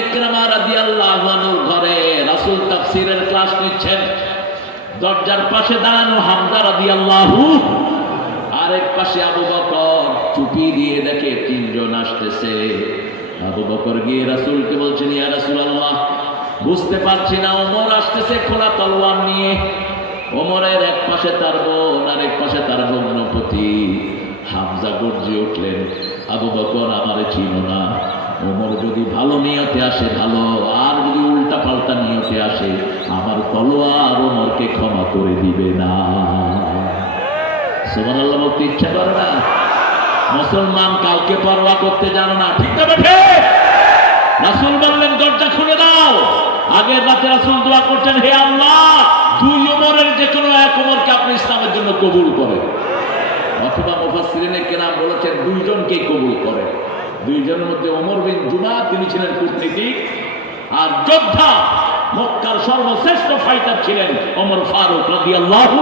ইকরামা রাদিয়াল্লাহু আনহুর ঘরে রাসূল তাফসীরের ক্লাস নিচ্ছেন, দরজার পাশে দাঁড়ানো হামজা রাদিয়াল্লাহু, আরেক পাশে আবু বকর। চুপি দিয়ে দেখে তিনজন আসতেছে। আবু বকর গিয়ে রাসূলকে বলছেন, ইয়া রাসূলুল্লাহ বুঝতে পারছি না, ওমর আসতেছে খোলা তলোয়ার নিয়ে। ওমরের এক পাশে তার বোন, আরেক পাশে তার ভগ্নপতি। হামজা গর্জে উঠলেন, আবু বকর আমারে চিনো না, ওমর যদি ভালো নিয়তে আসে ভালো, আর যদি উল্টা পাল্টা নিয়তে আসে আমার তলোয়ার ওমরকে ক্ষমা করে দিবে না। সুবহানাল্লাহ বলতে ইচ্ছা করে না? মুসলমান কাউকে পরোয়া করতে জানো না, ঠিক না বেঠে? রাসূল বললেন দরজা খুলে দাও। আগের রাতে রাসূল দোয়া করছেন, হে আল্লাহ দুই ওমরের যে কোনো এক ওমরকে আপনি ইসলামের জন্য কবুল করেন। অথবা মুফাসসিরিনে কেরাম বলেছেন দুইজনকেই কবুল করেন। দুইজনের মধ্যে ওমর বিন জুমা, তিনি ছিলেন কূটনীতিক আর যোদ্ধা, মক্কার সর্বশ্রেষ্ঠ ফাইটার ছিলেন ওমর ফারুক রাদিয়াল্লাহু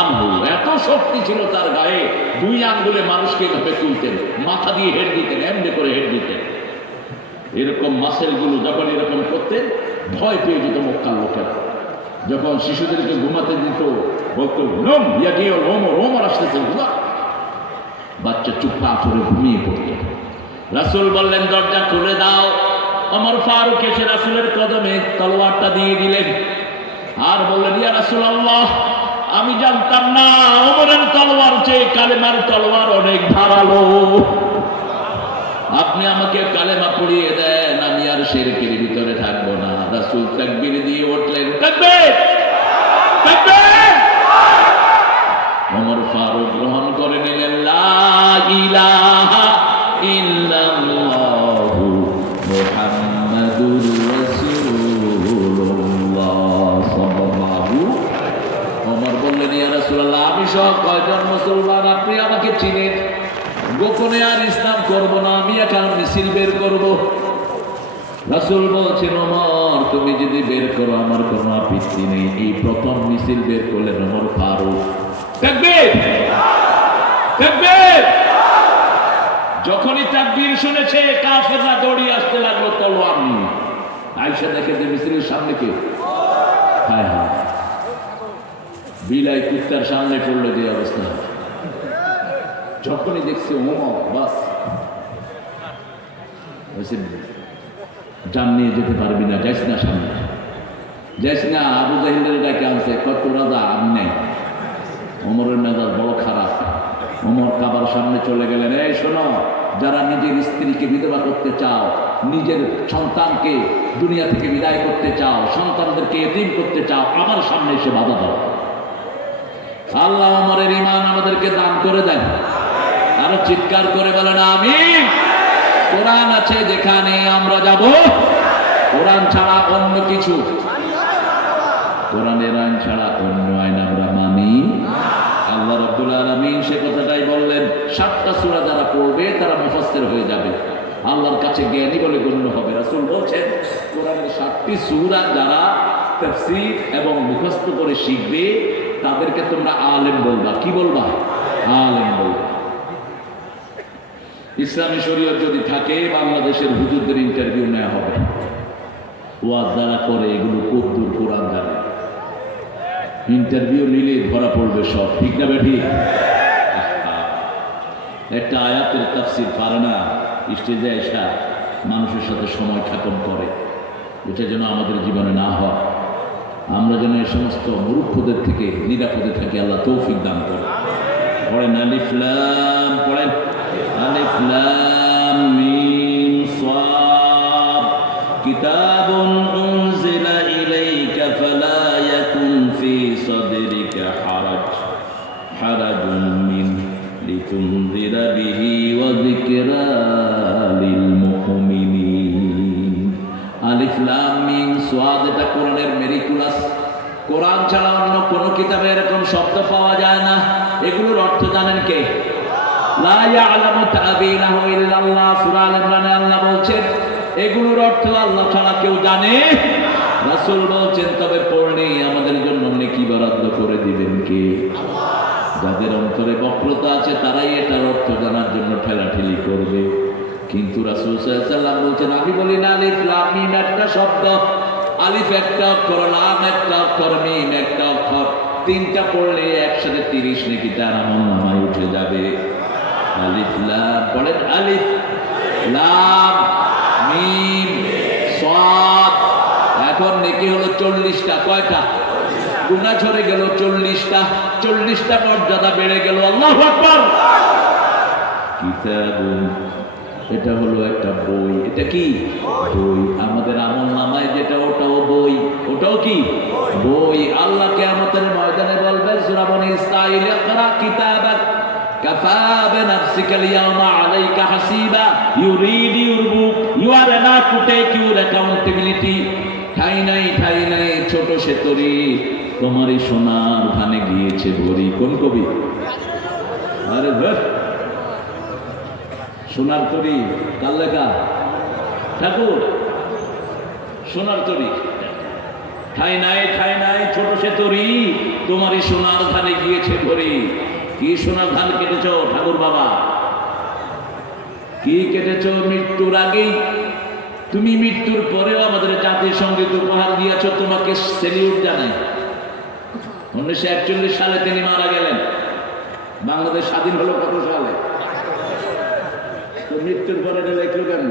আনহু। এত শক্তি ছিল তার গায়ে, দুই আঙ্গুলে মানুষকে এভাবে তুলতেন, মাথা দিয়ে হেড দিতেন, এমনি করে হেড দিতেন। এরকম মাসেলগুলো যখন এরকম করতেন ভয় পেয়ে যেত মক্কার লোকেরা। যখন শিশুদেরকে ঘুমাতে দিত বলতো নোম ইয়া গিয়ে ওমর, ওমর আসতেছে, ঘুমা। বাচ্চা চুপা করে ঘুমিয়ে পড়তো। রাসূল বললেন দরজা খুলে দাও। ওমর ফারুক এসে রাসূলের কদমে তলোয়ারটা দিয়ে দিলেন আর বললেন, ইয়া রাসূলুল্লাহ আমি জানতাম না ওমরের তলোয়ার চেয়ে কালেমার তলোয়ার অনেক ধারালো, আপনি আমাকে কালেমা পড়িয়ে দেন, আমি আর শিরকের ভিতরে থাকবো না। রাসূল তাকবীর দিয়ে উঠলেন, তাকবীর তাকবীর। ওমর ফারুক গ্রহণ করে নিলেন, লা ইলাহা ইল্লাল্লাহু মুহাম্মাদুর রাসূলুল্লাহ সাল্লাল্লাহু। ওমর বললেন, ইয়া রাসূলুল্লাহ আমি সব কয়জন মুসলমান আপনি আমাকে চিনেন, গোপনে আর ইসলাম করব না, আমি এখন মিছিল বের করব। রাসূল বলছেন, ওমর তুমি যদি বের করো আমার কোনো আপত্তি নেই। এই প্রথম মিছিল বের করলেন ওমর ফারুক। তাকবীর তাকবীর। যখনই তাকবীর শুনেছে কাফেররা দৌড়িয়ে আসতে লাগলো তলোয়ার নিয়ে। আয়েশা দেখে যে মিছিলের সামনে কে, হায় হায় বিলাই কুত্তার সামনে পড়লো যে অবস্থা। যখনই দেখছে ওমর বাস জান নিয়ে যেতে পারবি না, যাইস না সামনে, যাইস না। আবু জাহিলের ডাকে আনছে, কত রাজা আমি নাই। ওমরের মেজাজ বড় খারাপ। ওমর কাবার সামনে চলে গেলেন, এই শোনো, যারা নিজের স্ত্রীকে বিধবা করতে চাও, নিজের সন্তানকে দুনিয়া থেকে বিদায় করতে চাও, সন্তানদেরকে এতিম করতে চাও, আমার সামনে এসে বাধা দাও। আল্লাহ ওমরের ঈমান আমাদেরকে দান করে দেন। আরো চিৎকার করে বলেন আমিন। কোরআন আছে যেখানে আমরা যাব, কোরআন ছাড়া অন্য কিছু কোরআনের আইন ছাড়া অন্য আইন আমরা মানি। আল্লাহ রাব্বুল আলামিন সে কথাটাই বললেন, 7টা সূরা যারা পড়বে তারা মুফাসসির হয়ে যাবে, আল্লাহর কাছে জ্ঞানী বলে গণ্য হবে। রাসূল বলছেন, কোরআনের 7টি সূরা যারা তাফসীর এবং মুখস্থ করে শিখবে তাদেরকে তোমরা আলেম বলবা। কি বলবা? আলেম বলবা। ইসলামী শরীয়ত যদি থাকে, বাংলাদেশের হুজুরদের ইন্টারভিউ নেওয়া হবে, ওয়াজ যারা করে এগুলো কদ্দুর কোরআন জানে, ইন্টারভিউ নিলে ধরা পড়বে সব। ঠিক না বেঠি? একটা আয়াতের তাফসীর পারে না, স্টেজে এসা মানুষের সাথে সময় খাতম করে, এটা যেন আমাদের জীবনে না হয়। আমরা যেন এই সমস্ত মূর্খদের থেকে নিরাপদে থাকি, আল্লাহ তৌফিক দান করে। পড়েন আলিফ লাম, পড়েন আলিফ লাম মিম সাদ, কিতাবুন উনজিলা ইলাইকা ফালা ইয়াকুন ফি সাদরিকা হারাজুন মিনহু লিতুনযিরা বিহি ওয়া যিকরা লিল মুমিনিন। আলিফ লাম মিম সাদ, এটা কোরআনের মেরিকুলাস। কোরআন ছাড়া অন্য কোন কিতাবে এরকম শব্দ পাওয়া যায় না। এগুলোর অর্থ জানেন কে? লা ইয়ালামু তা'বীলাহু ইল্লাল্লাহ। সূরা আল ইমরানে আল্লাহ বলছেন এগুলোর অর্থ আল্লাহ ছাড়া কেউ জানে? রাসূল বলছেন তবে পড়লে আমাদের জন্য নেকি বরাদ্দ করে দিবেন কে? যাদের অন্তরে বক্রতা আছে তারাই এটার অর্থ জানার জন্য ঠেলাঠেলি করবে। কিন্তু রাসূল সাল্লাল্লাহু আলাইহি ওয়াসাল্লাম বলছেন, আমি বলি না আলিফ লাম মিম একটা শব্দ, আলিফ একটা অক্ষর, লাম একটা অক্ষর, মিম একটা অক্ষর, 3টা পড়লে একসাথে 30 নেকি তার আমলনামায় উঠে যাবে। আলিফ লাম পড়েন, আলিফ লাম মিম সাদ। এখন নেকি হলো 40টা। কয়টা? গুনাহ ঝরে গেল 40টা। 40টা মর্যাদা বেড়ে গেল। আল্লাহু আকবার। কিতাবুন, এটা হলো একটা বই। এটা কি বই? আমাদের আমলনামায় যেটা ওটাও বই। ওটাও কি বই? আল্লাহ কিয়ামতের ময়দানে বলবেন, সূরা বনী ইসরাঈল, ইকরা কিতাবাক কাফা বিনাফসিকা আল-ইয়াওমা আলাইকা হাসিবা, you read your book, you are allowed to take your accountability. ঠাই নাই ছোট সেতরি, তোমারই সোনার ধানে গিয়েছে ভরি। কোন কবি? আরে ভাই, সোনার তরী কার লেখা? ঠাকুর। সোনার তরী, ঠাই নাই ছোট সে তরী, তোমারই সোনার ধানে গিয়েছে ভরি। কি সোনার ধান কেটেছ ঠাকুর বাবা? কি কেটেছ? মৃত্যুর আগেই। তুমি মৃত্যুর পরেও আমাদের জাতীয় সঙ্গীত উপহার দিয়েছ, তোমাকে সেলিউট জানাই। 1941 সালে তিনি মারা গেলেন। বাংলাদেশ স্বাধীন হলো কত সালে? মৃত্যুর পরে লেখলো কেন?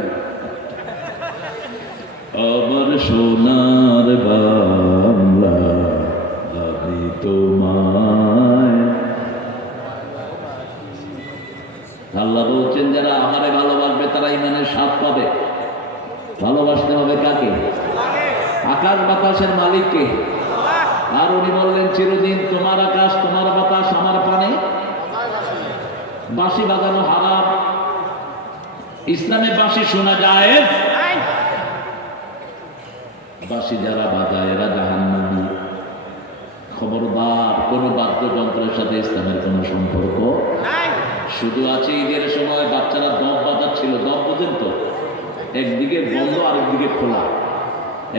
আমার সোনার বাংলা আমি তোমায়। আল্লাহ বলছেন যারা আমারে ভালোবাসবে তারা ইমানের স্বাদ পাবে। ভালোবাসতে হবে কাকে? আকাশ বাতাসের মালিককে। আর উনি বললেন চিরদিন তোমার আকাশ তোমার বাতাস আমার পানে। বাঁশি বাজানো হারাম। ইসলামে বাঁশি শোনা যায়, বাঁশি যারা বাজায় এরা জাহান্নামী। খবরদার, কোন বাদ্যযন্ত্রের সাথে ইসলামের কোনো সম্পর্ক শুধু আছে ঈদের সময় বাচ্চারা দপ বাজাচ্ছিল। দপ বোঝেন তো? একদিকে বন্ধ আরেকদিকে খোলা,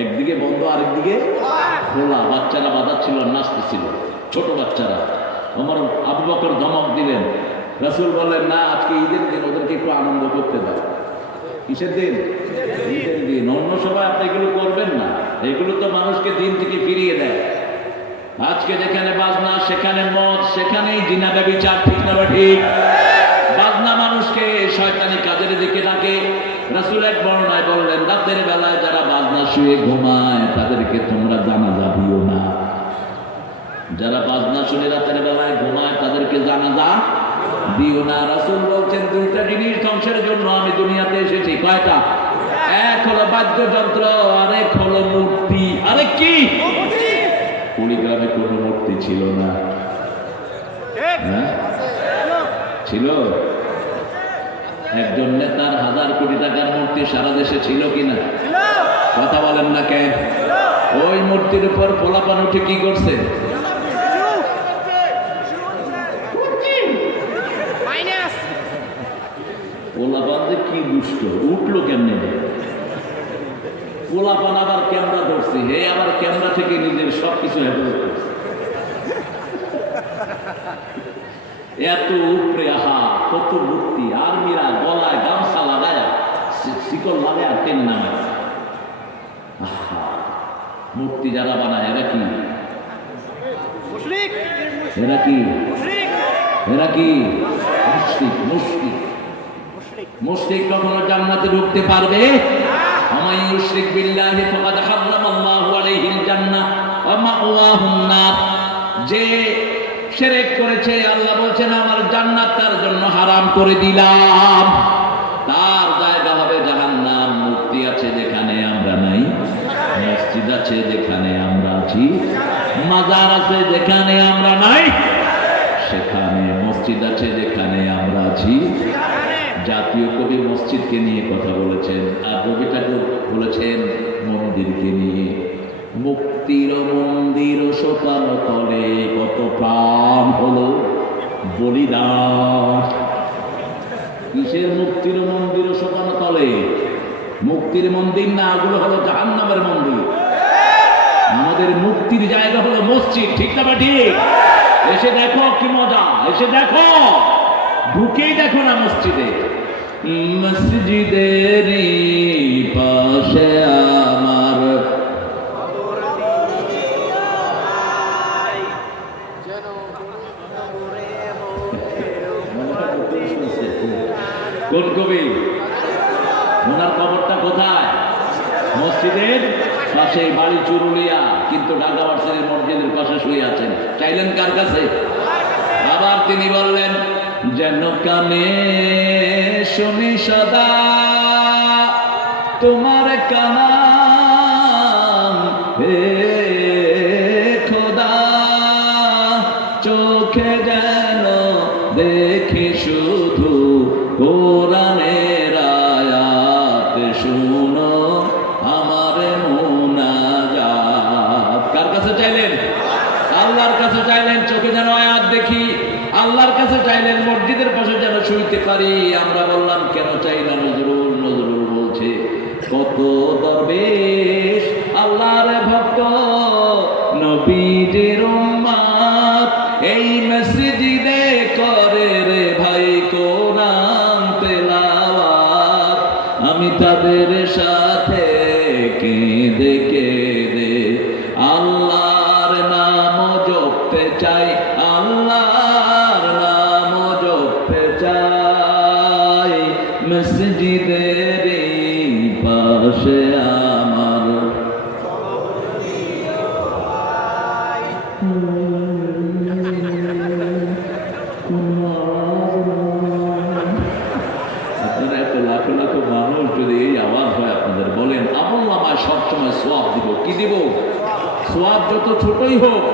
একদিকে বন্ধ আরেকদিকে খোলা। বাচ্চারা বাজাচ্ছিল, নাচতেছিল, ছোট বাচ্চারা। আমার আবু বকর ধমক দিলেন। রাসূল বললেন, না, আজকে ঈদের দিন, ওদেরকে একটু আনন্দ করতে দাও। কিসের দিন? ঈদের দিন। অন্য সময় আপনি এগুলো করবেন না। এগুলো তো মানুষকে দিন থেকে ফিরিয়ে দেয়। আজকে যেখানে বাজনা সেখানে মদ, সেখানেই জিনা ব্যভিচার। ঠিক না ঠিক? বাজনা মানুষকে শয়তানি কাজের দিকে ডাকে। রাসূল এক বর্ণনায় বললেন, রাতের বেলায় যারা বাজনা শুয়ে ঘুমায় তাদেরকে তোমরা জানাজা দিও না। যারা বাজনা শুনে রাতের বেলায় ঘুমায় তাদেরকে জানাজা দিও না। রাসূল বলছেন 2টা জিনিস ধ্বংসের জন্য আমি দুনিয়াতে এসেছি। কয়টা? এক হলো বাদ্যযন্ত্র, আরেক হলো মূর্তি। আরেক কি? কুড়িগ্রামে কোনো মূর্তি ছিল না। ছিল? একজন নেতার 1000 কোটি টাকার মূর্তি সারা দেশে ছিল কিনা? কথা বলেন না কেন? ওই মূর্তির উপর পোলাপান উঠে কি করছে? পোলাপান যে কি দুষ্ট, উঠলো কেমনে? পোলাপান আবার ক্যামেরা ধরছে, হে আবার ক্যামেরা থেকে নিজের সবকিছু হেফাজত করছে। এত উপরে, আহা কত মূর্তি, আর্মিরা গলায় গামছা লাগায় শিকল লাগায় টেনে নামায়। আহা, মূর্তি যারা বানায় এরা কি? এরা কি? এরা কি? মুশরিক। মুশরিক মুশরিক কখনো জান্নাতে ঢুকতে পারবে? আমায় ইউশরিক বিল্লাহি ফাকাদ হারামাল্লাহু আলাইহিল জান্নাহ ওয়া মাওয়াহুন নার। যে শিরক করেছে আল্লাহ বলেন আমার জান্নাত তার জন্য হারাম করে দিলাম, তার জায়গা হবে জাহান্নাম। মূর্তি আছে যেখানে আমরা নাই, মসজিদ আছে যেখানে আমরা আছি, মাজার আছে যেখানে আমরা নাই সেখানে, মসজিদ আছে যেখানে আমরা আছি। জাতীয় কবি মসজিদকে নিয়ে কথা বলেছেন, আর রবি ঠাকুর বলেছেন মন্দিরকে নিয়ে। মুক্তির মন্দির শোকানো তলে কত প্রাণ হলো বলিদান। কিসের মুক্তির মন্দির শোকানো তলে? মুক্তির মন্দির না, ওগুলো হলো জাহান্নামের মন্দির। আমাদের মুক্তির জায়গা হলো মসজিদ, ঠিক না ঠিক? এসে দেখো কি মজা, এসে দেখো, ঢুকেই দেখো না মসজিদে। মসজিদের পাশে আমার কোন কবি? ওনার কবরটা কোথায়? মসজিদের পাশে, বাড়ি চুরুলিয়া, কিন্তু ঢাকা ভার্সিটির মসজিদের পাশে শুয়ে আছেন। চাইলেন কার কাছে? আবার তিনি বললেন যেন কানে শুনি সদা তোমার কালাম হে খোদা, চোখে যেন দেখি শুধু কোরআনের আয়াত, শুনো আমার মুনাজাত। কার কাছে চাইলেন? আল্লাহর কাছে চাইলেন, চোখে যেন আয়াত দেখি। আল্লাহর কাছে চাইলেন মসজিদের পাশে যেন শুইতে পারি। আমরা বললাম কেন চাই না? নজরুল বলছে কত দরবেশ আল্লাহর ভক্ত নবীজির উম্মত এই মসজিদে করে রে ভাই কোরআন তেলাওয়াত। আমি তাদের সাথে কেঁদে কেঁদে আল্লাহর নাম জপতে চাই, আল্লাহর নাম জপতে চাই। মসজিদের পাশে আমার আপনারা এত লাখ লাখ মানুষ যদি এই আওয়াজ হয় আপনাদের, বলেন আমুল্লামায় সবসময় সোয়াব দিব। কি দিব? সোয়াব যত ছোটই হোক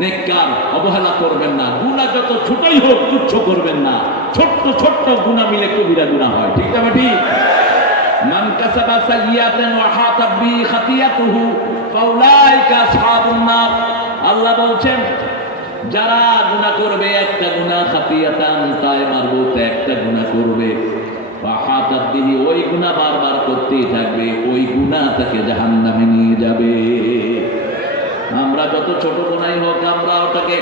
নেককার, অবহেলা করবেন না। গুনাহ যত ছোটই হোক তুচ্ছ করবেন না। ছোট্ট ছোট্ট গুনাহ মিলে কবিরা গুনাহ হয়, ঠিক না ঠিক? মান কাসাবা সাইয়্যাতান ওয়া হাতা বি খাতিয়াতুহু ফাউলাইকা আসহাবুন নার। আল্লাহ বলছেন যারা গুনাহ করবে, একটা গুনাহ খাতিয়াতান তাই মারবুত, একটা গুনাহ করবে, ওয়া হাতা বিহি ওই গুনাহ বারবার করতেই থাকবে, ওই গুনাহ তাকে জাহান্নামে নিয়ে যাবে। আমরা যত ছোট গুনাহই হোক আমরা ওটাকে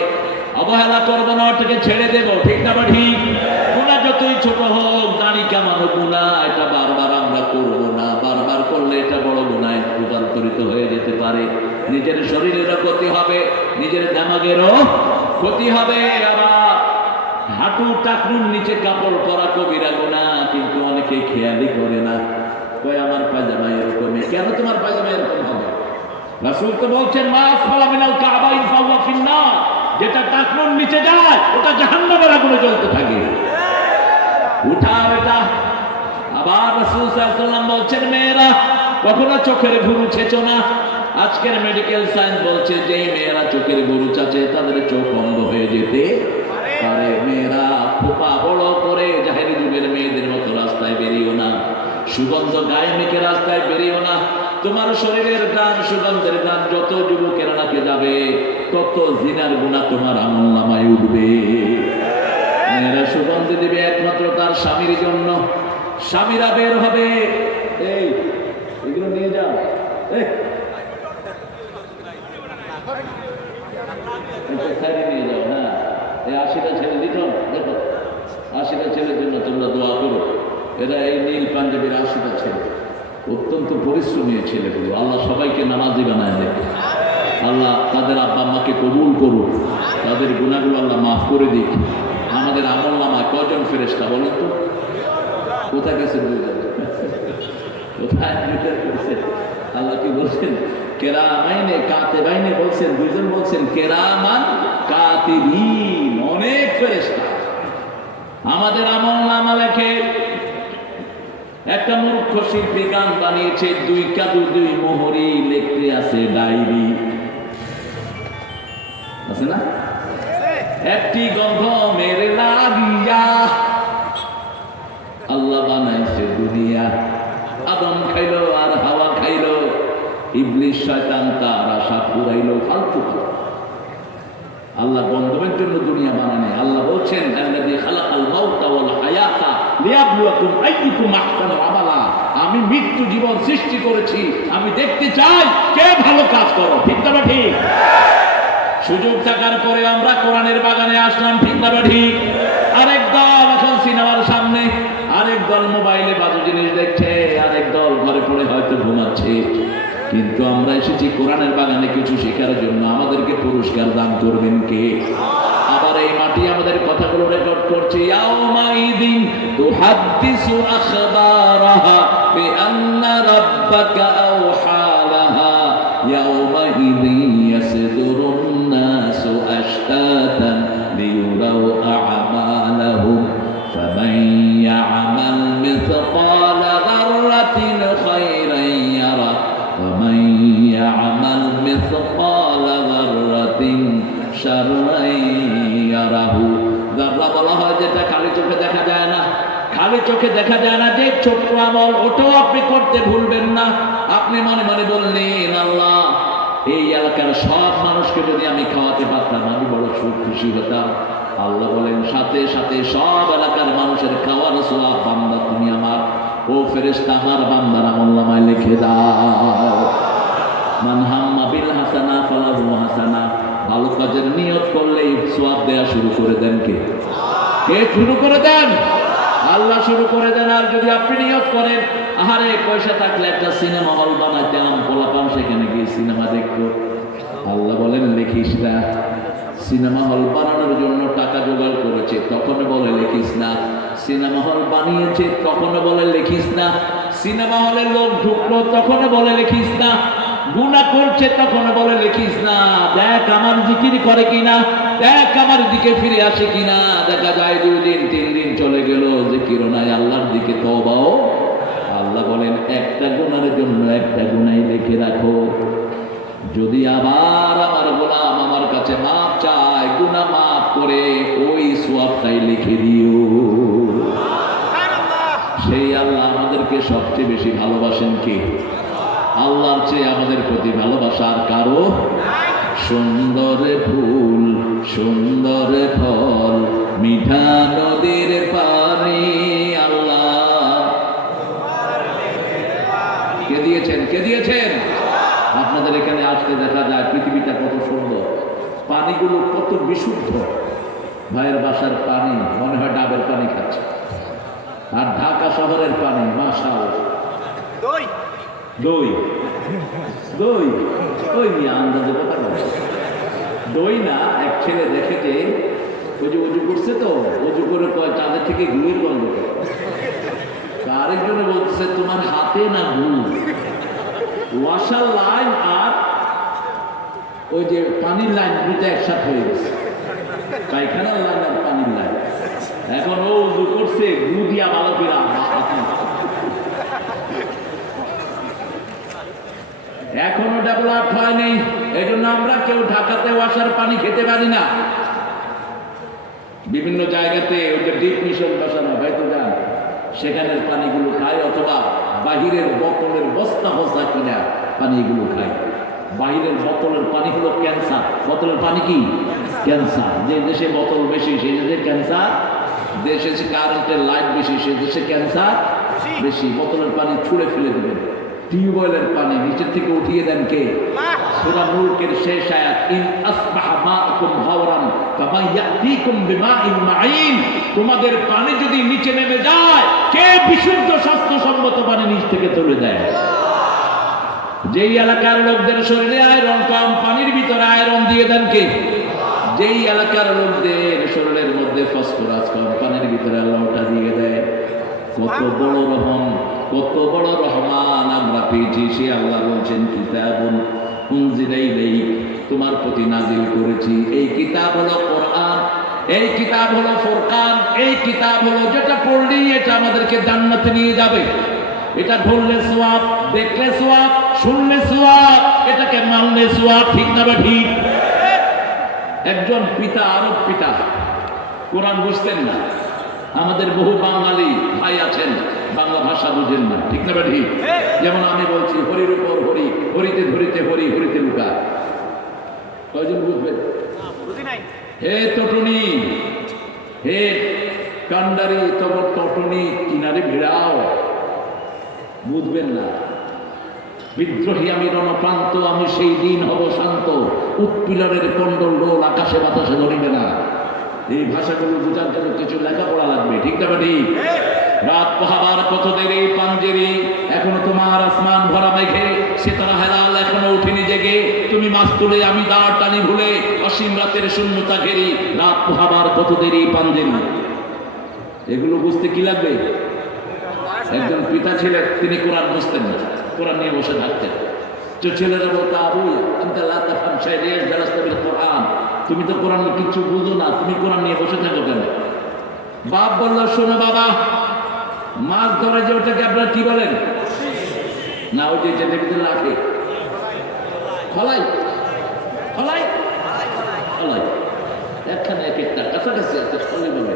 অবহেলা করবো না, ওটাকে ছেড়ে দেব, ঠিক না ঠিক? গুনাহ যতই ছোট হোক, দাড়ি কামানো গুনাহ, এটা বারবার আমরা করবো না। বারবার করলে এটা বড় গুনাহে রূপান্তরিত হয়ে যেতে পারে। নিজের শরীরেরও ক্ষতি হবে, নিজের দিমাগেরও ক্ষতি হবে। আবার হাঁটু টাকনুর নিচে কাপড় পরা কবিরা গুনাহ, কিন্তু অনেকে খেয়ালই করে না। কই আমার পায়জামা এরকম, কেন তোমার পায়জামা এরকম হবে? রাসূল তো বলছেন মা আসফালা মিনাল কাবাইন ফাহুয়া ফিন্নার, যেটা টাকনুর নিচে যায় ওটা জাহান্নামের আগুনে জ্বলতে থাকে। উঠাও এটা। আবার রাসূল সাল্লাল্লাহু আলাইহি ওয়াসাল্লাম বলছেন মেয়েরা কখনো চোখের ভুরু ছেচো না। আজকের মেডিকেল সায়েন্স বলছে যে মেয়েরা চোখের ভুরু চাচে তাদের চোখ অন্ধ হয়ে যেতে পারে। মেয়েরা খোপা বড় করে জাহেলি যুগের মেয়েদের মতো রাস্তায় বেরিও না, সুগন্ধ গায়ে মেখে রাস্তায় বেরিও না। তোমার শরীরের গান, সুগন্ধের গান যত যুবকেরা নাকে যাবে, তত জিনার গুনাহ তোমার আমলনামায় উঠবে। মেয়েরা সুগন্ধি দিবে একমাত্র তার স্বামীর জন্য। স্বামীরা বের হবে, এই এগুলো নিয়ে যাও, নিয়ে যাও। হ্যাঁ, এই 80টা ছেলে দিত, দেখো 80টা ছেলের জন্য তোমরা দোয়া করো। এরা এই নীল পাঞ্জাবির 80টা ছেলে, অত্যন্ত পরিশ্রমী ছেলেগুলো। আল্লাহ সবাইকে নামাজি বানায় দেয়। আল্লাহ তাদের আব্বা আম্মাকে কবুল করুক, তাদের গুনাহগুলো আল্লাহ মাফ করে দিক। আমাদের আমল নামায় কজন ফেরেশতা বলেন তো? কোথায় গেছে? কোথায় গেছে? আল্লাহ কি বলছেন? কেরামাইনে কাতিবাইনে বলছেন, দুইজন বলছেন কেরামান কাতিবিন, অনেক ফেরেশতা আমাদের আমল নামা লেখে। একটা মূর্খ শিল্পী গান বানিয়েছে, 2 কাদু 2 মোহরি, লিখতে আছে ডায়েরি, আছে না? একটি গন্ধ মেরে লাগিয়া আল্লাহ বানাইছে দুনিয়া। আদম খাইলো আর হাওয়া খাইলো, ইবলিস শয়তান তার আশা পুরাইলো ফালতু। আল্লাহ গন্ধবের জন্য দুনিয়া বানানে। আল্লাহ বলছেন আল্লাযী খালাকাল মাউতা ওয়াল হায়াতা লিয়াবলুয়াকুম আইয়ুকুম আহসানু আমালা। আমি মৃত্যু জীবন সৃষ্টি করেছি, আমি দেখতে চাই কে ভালো কাজ করো। ঠিক না ঠিক? সুযোগ থাকার পরে আমরা কোরআনের বাগানে আসলাম, ঠিক না ঠিক? আরেক দল এখন সিনেমার সামনে, আরেক দল মোবাইলে বাজে জিনিস দেখছে, আরেক দল ঘরে পড়ে হয়তো ঘুমাচ্ছে। কিন্তু আমরা এসেছি কোরআনের বাগানে কিছু শেখার জন্য। আমাদেরকে পুরস্কার দান করবেন কে? আবার এই মাটি আমাদের কথাগুলো রেকর্ড করছে। ইয়াউমাইদিন তুহাদ্দিসু আখবারাহা বিআন্না রাব্বাকা আওহা লাহা ইয়াউমাইদিন ইয়াসদুরুন নাসু আশতাতান লিয়ুরাউ আ'মালাহুম ফামান ইয়া'মাল মিসকালা যাররাতিন খায়রান ইয়ারা ومن يعمل مثقال ذرة شرا يره। যারা বলা হয় যেটা খালি চোখে দেখা যায় না, খালি চোখে দেখা যায় না, যে ছোট্ট আমল ওটাও আপনি করতে ভুলবেন না। আপনি মনে মনে বললেন, আল্লাহ এই এলাকার সব মানুষকে যদি আমি খাওয়াতে পারতাম আমি বড় খুশি হতাম। আল্লাহ বলেন সাথে সাথে সব এলাকার মানুষের খাওয়ার সওয়াব বান্দা তুমি আমার ও ফেরেশতা আমার বান্দার আমলনামায় লিখে দাও। মান হাম্মা বিল হাসানা ফালাহু হাসানা। ভালো কাজের নিয়ত করলেই সওয়াব দেয়া শুরু করে দেন কে? কে শুরু করে দেন? আল্লাহ শুরু করে দেন। আর যদি আপনি নিয়ত করেন, আহারে পয়সা থাকলে একটা সিনেমা হল বানাইতাম, পোলাপান সেখানে গিয়ে সিনেমা দেখতো, আল্লাহ বলেন লিখিস না। সিনেমা হল বানানোর জন্য টাকা জোগাড় করেছে, তখন বলে লিখিস না। সিনেমা হল বানিয়েছে, তখন বলে লিখিস না। সিনেমা হলে লোক ঢুকলো, তখন বলে লিখিস না। গুনাহ করছে, তখন বলে লিখিস না। দেখ আমার জিকির করে কিনা, দেখ আমার দিকে ফিরে আসে কিনা। দেখা যায় 2 দিন 3 দিন চলে গেল, জিকিরও নাই, আল্লাহর দিকে তওবাও। আল্লাহ বলেন একটা গুনাহের জন্য একটা গুনাহ লিখে রাখো। যদি আবার আমার গোলাম আমার কাছে মাপ চায়, গুনাহ মাফ করে ওই সওয়াবটাই লিখে দিও। সেই আল্লাহ আমাদেরকে সবচেয়ে বেশি ভালোবাসেন কে? আল্লাহর চেয়ে আমাদের প্রতি ভালোবাসার কারো? সুন্দর ফুল সুন্দর ফল মিঠা নদীর পানি আল্লাহ কে দিয়েছেন? কে দিয়েছেন? আপনাদের এখানে আসলে দেখা যায় পৃথিবীটা কত সুন্দর, পানিগুলো কত বিশুদ্ধ। ভাইয়ের বাসার পানি মনে হয় ডাবের পানি খাচ্ছে, আর ঢাকা শহরের পানি মাশাআল্লাহ দই দই দই দই নিয়ে আন্দাজে কথা বলছে। দই না, এক ছেলে দেখে যে ওই যে উজু করছে, তো উজু করে কয় তাদের থেকে ঘুয়ের গন্ধ করে। আরেকজনে বলছে তোমার হাতে না ঘু, ওয়াশার লাইন আর ওই যে পানির লাইন দুটো একসাথে হয়ে গেছে, পায়খানার লাইন আর পানির লাইন। এখন ও উজু করছে ঘু দিয়া ভালো করে এখনো ডেভেলপ হয়নি। এই জন্য আমরা কেউ ঢাকাতে ওয়াসার পানি খেতে পারি না। বিভিন্ন জায়গাতে ওই যে ডিপ মিশন বসানো হয়তো যান, সেখানের পানিগুলো খায়, অথবা বাহিরের বোতলের বস্তা বস্তা কিনা পানি এগুলো খায়। বাহিরের বোতলের পানি হলো ক্যান্সার। বোতলের পানি কি ক্যান্সার? যে দেশে বোতল বেশি সেই দেশে ক্যান্সার, দেশে কারেন্টের লাইট বেশি সেই দেশে ক্যান্সার বেশি। বোতলের পানি ছুঁড়ে ফেলে দেবেন। টিউবওয়েলের পানি নিচের থেকে উঠিয়ে দেন কে? সূরা মুলকের শেষ আয়াত, ইন আসবাহা মাউকুম হাওরান ফামান ইয়াতিকুম বিমাইন মাঈন। তোমাদের পানি যদি নিচে নেমে যায়, কে বিশুদ্ধ স্বাস্থ্যসম্মত পানি নিচ থেকে তুলে দেয়? যেই এলাকার লোকদের শরীরে আয়রন কম, পানির ভিতরে আয়রন দিয়ে দেন কে? যেই এলাকার লোকদের শরীরের মধ্যে ফসফরাস কম, পানির ভিতরে আল্লাহ ওটা দিয়ে দেয়। কত বড় রহম, কত বড় রহমান আমরা পেয়েছি। সে আল্লাহ বলছেন, কিতাবুন উনজিলা ইলাইক, তোমার প্রতি নাজিল করেছি। এই কিতাব হলো কোরআন, এই কিতাব হলো ফুরকান, এই কিতাব হলো যেটা পড়লেই এটা আমাদেরকে জান্নাতে নিয়ে যাবে। এটা ধরলে সওয়াব, দেখলে সওয়াব, শুনলে সওয়াব, এটাকে মানলে সওয়াব। ঠিক না বা ঠিক? একজন পিতা, আরব পিতা, কোরআন বুঝতেন না। আমাদের বহু বাঙালি ভাই আছেন বাংলা ভাষা বুঝেন না। ঠিক না বা ঠিক? যেমন আমি বলছি, হরির উপর হরি, হরিতে ধরিতে হরি, হরিতে লুকা। কয়জন বুঝবেন? হে তটুনি, হে কান্ডারি, তব তটুনি কিনারে ভিড়াও, বুঝবেন না। বিদ্রোহী আমি রণপ্রান্ত, আমি সেই দিন হব শান্ত, উৎপীড়নের কন্ডল ডোল আকাশে বাতাসে ধরিবে না। এই ভাষাগুলো বোঝার জন্য কিছু লেখাপড়া লাগবে। ঠিক না ঠিক? রাত পোহাবার কত দেরি পাঞ্জেরি, এখনো তোমার আসমান ভরা মেঘে, সিতারা হেলাল এখনো উঠিনি জেগে। তুমি মাছ তুলে আমি দাঁড় টানি ভুলে, অসীম রাতের শূন্যতা ঘেরি। রাত পোহাবার কত দেরি পাঞ্জেরি, এগুলো বুঝতে কি লাগবে? একজন পিতা ছিলেন, তিনি কোরআন বুঝতেন না, কোরআন নিয়ে বসে থাকতেন। তো ছেলেরা বলতো, আবু আনতা লা তাফহাম শাইআন লিয়াশ দারাসতা বিল কোরআন, তুমি তো কোরআন কিছু বুঝো না, তুমি কোরআন নিয়ে বসে থাকো কেন? বাপ বলল, শোনো বাবা, মাছ ধরে যে ওটাকে আপনারা কি বলেন? না, ওই যে যেটা লাখে খলাই, খলাই, খলাই, একখানে এক একটা কাছাকাছি একটা খলাই বলে।